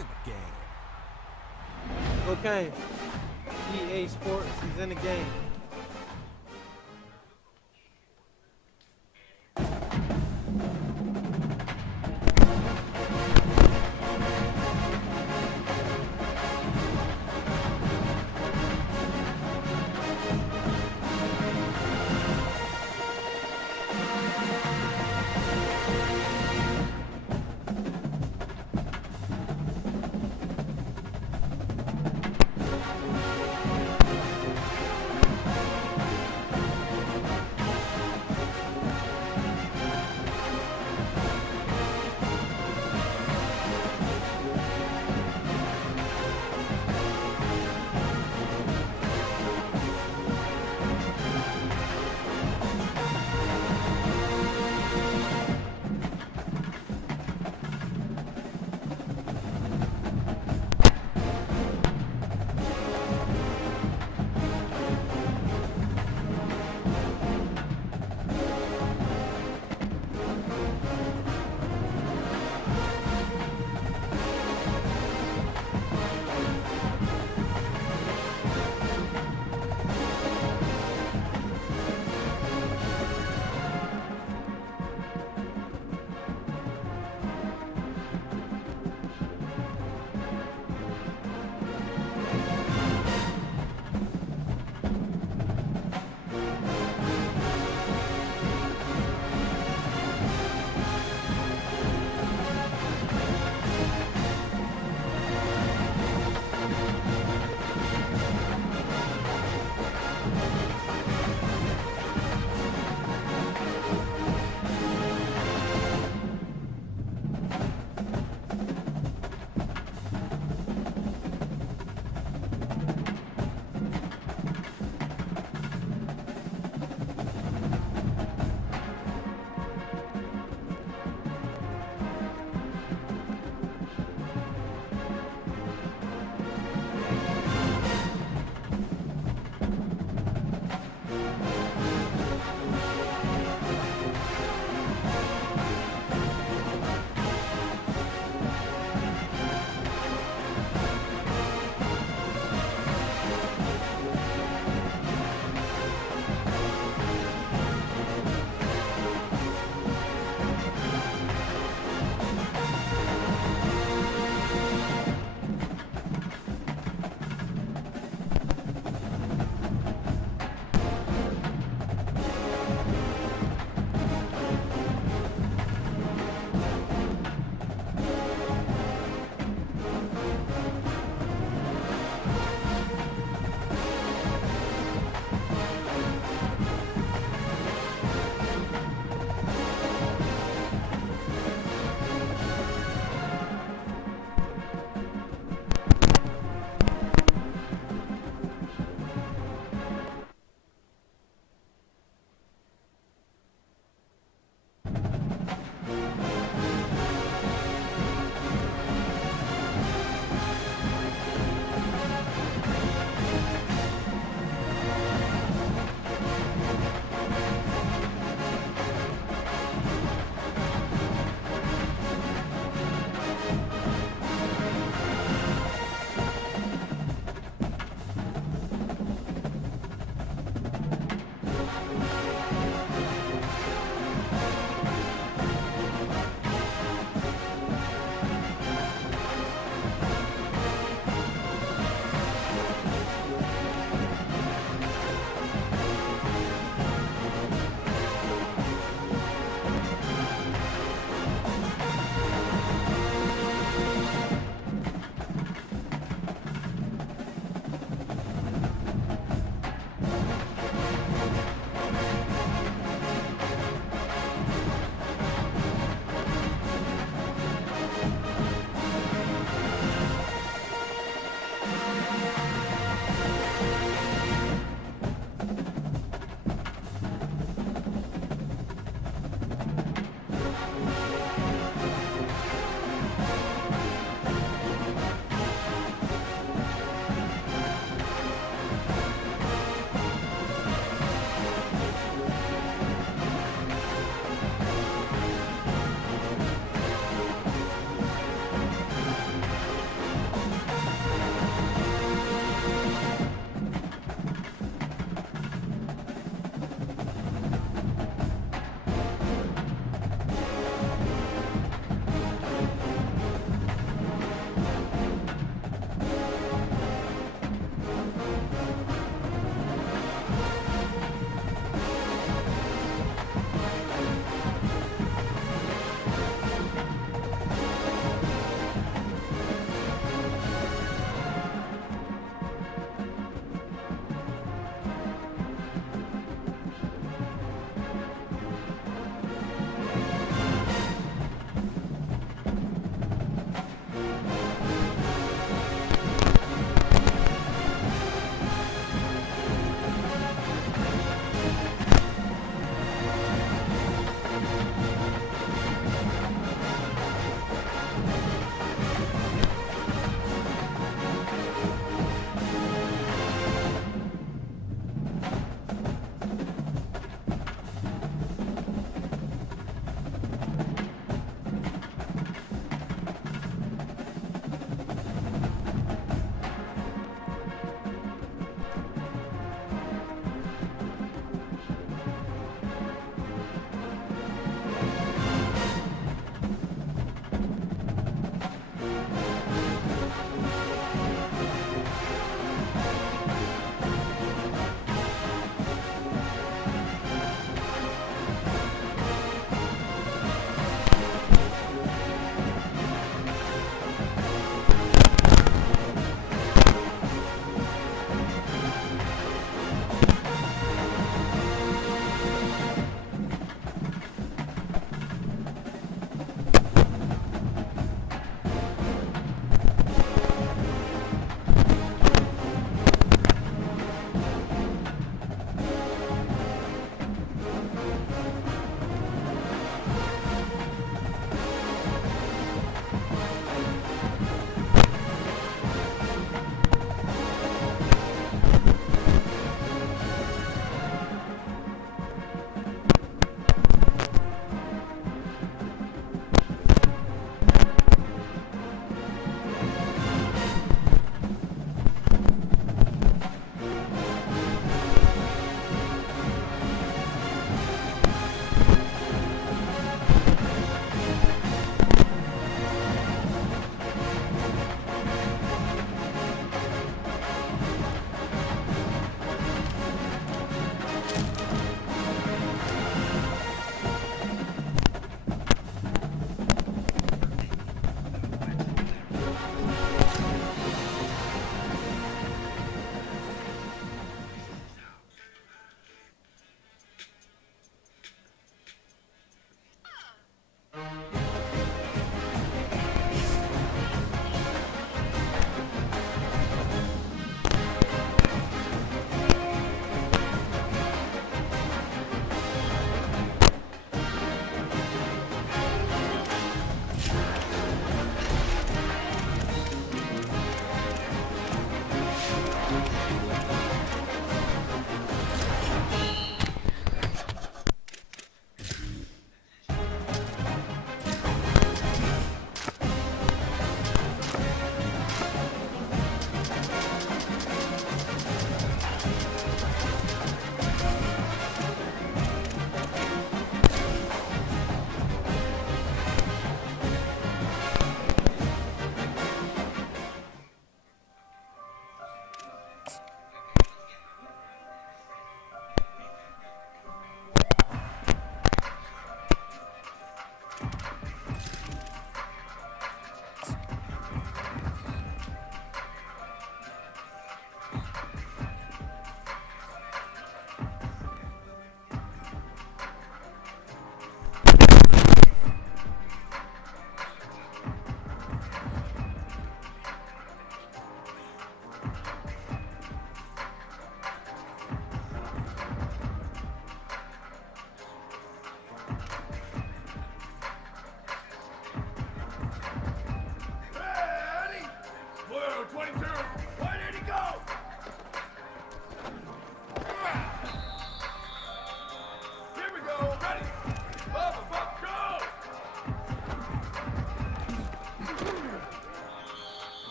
in the game. Okay. EA Sports, he's in the game.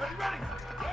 Ready, ready,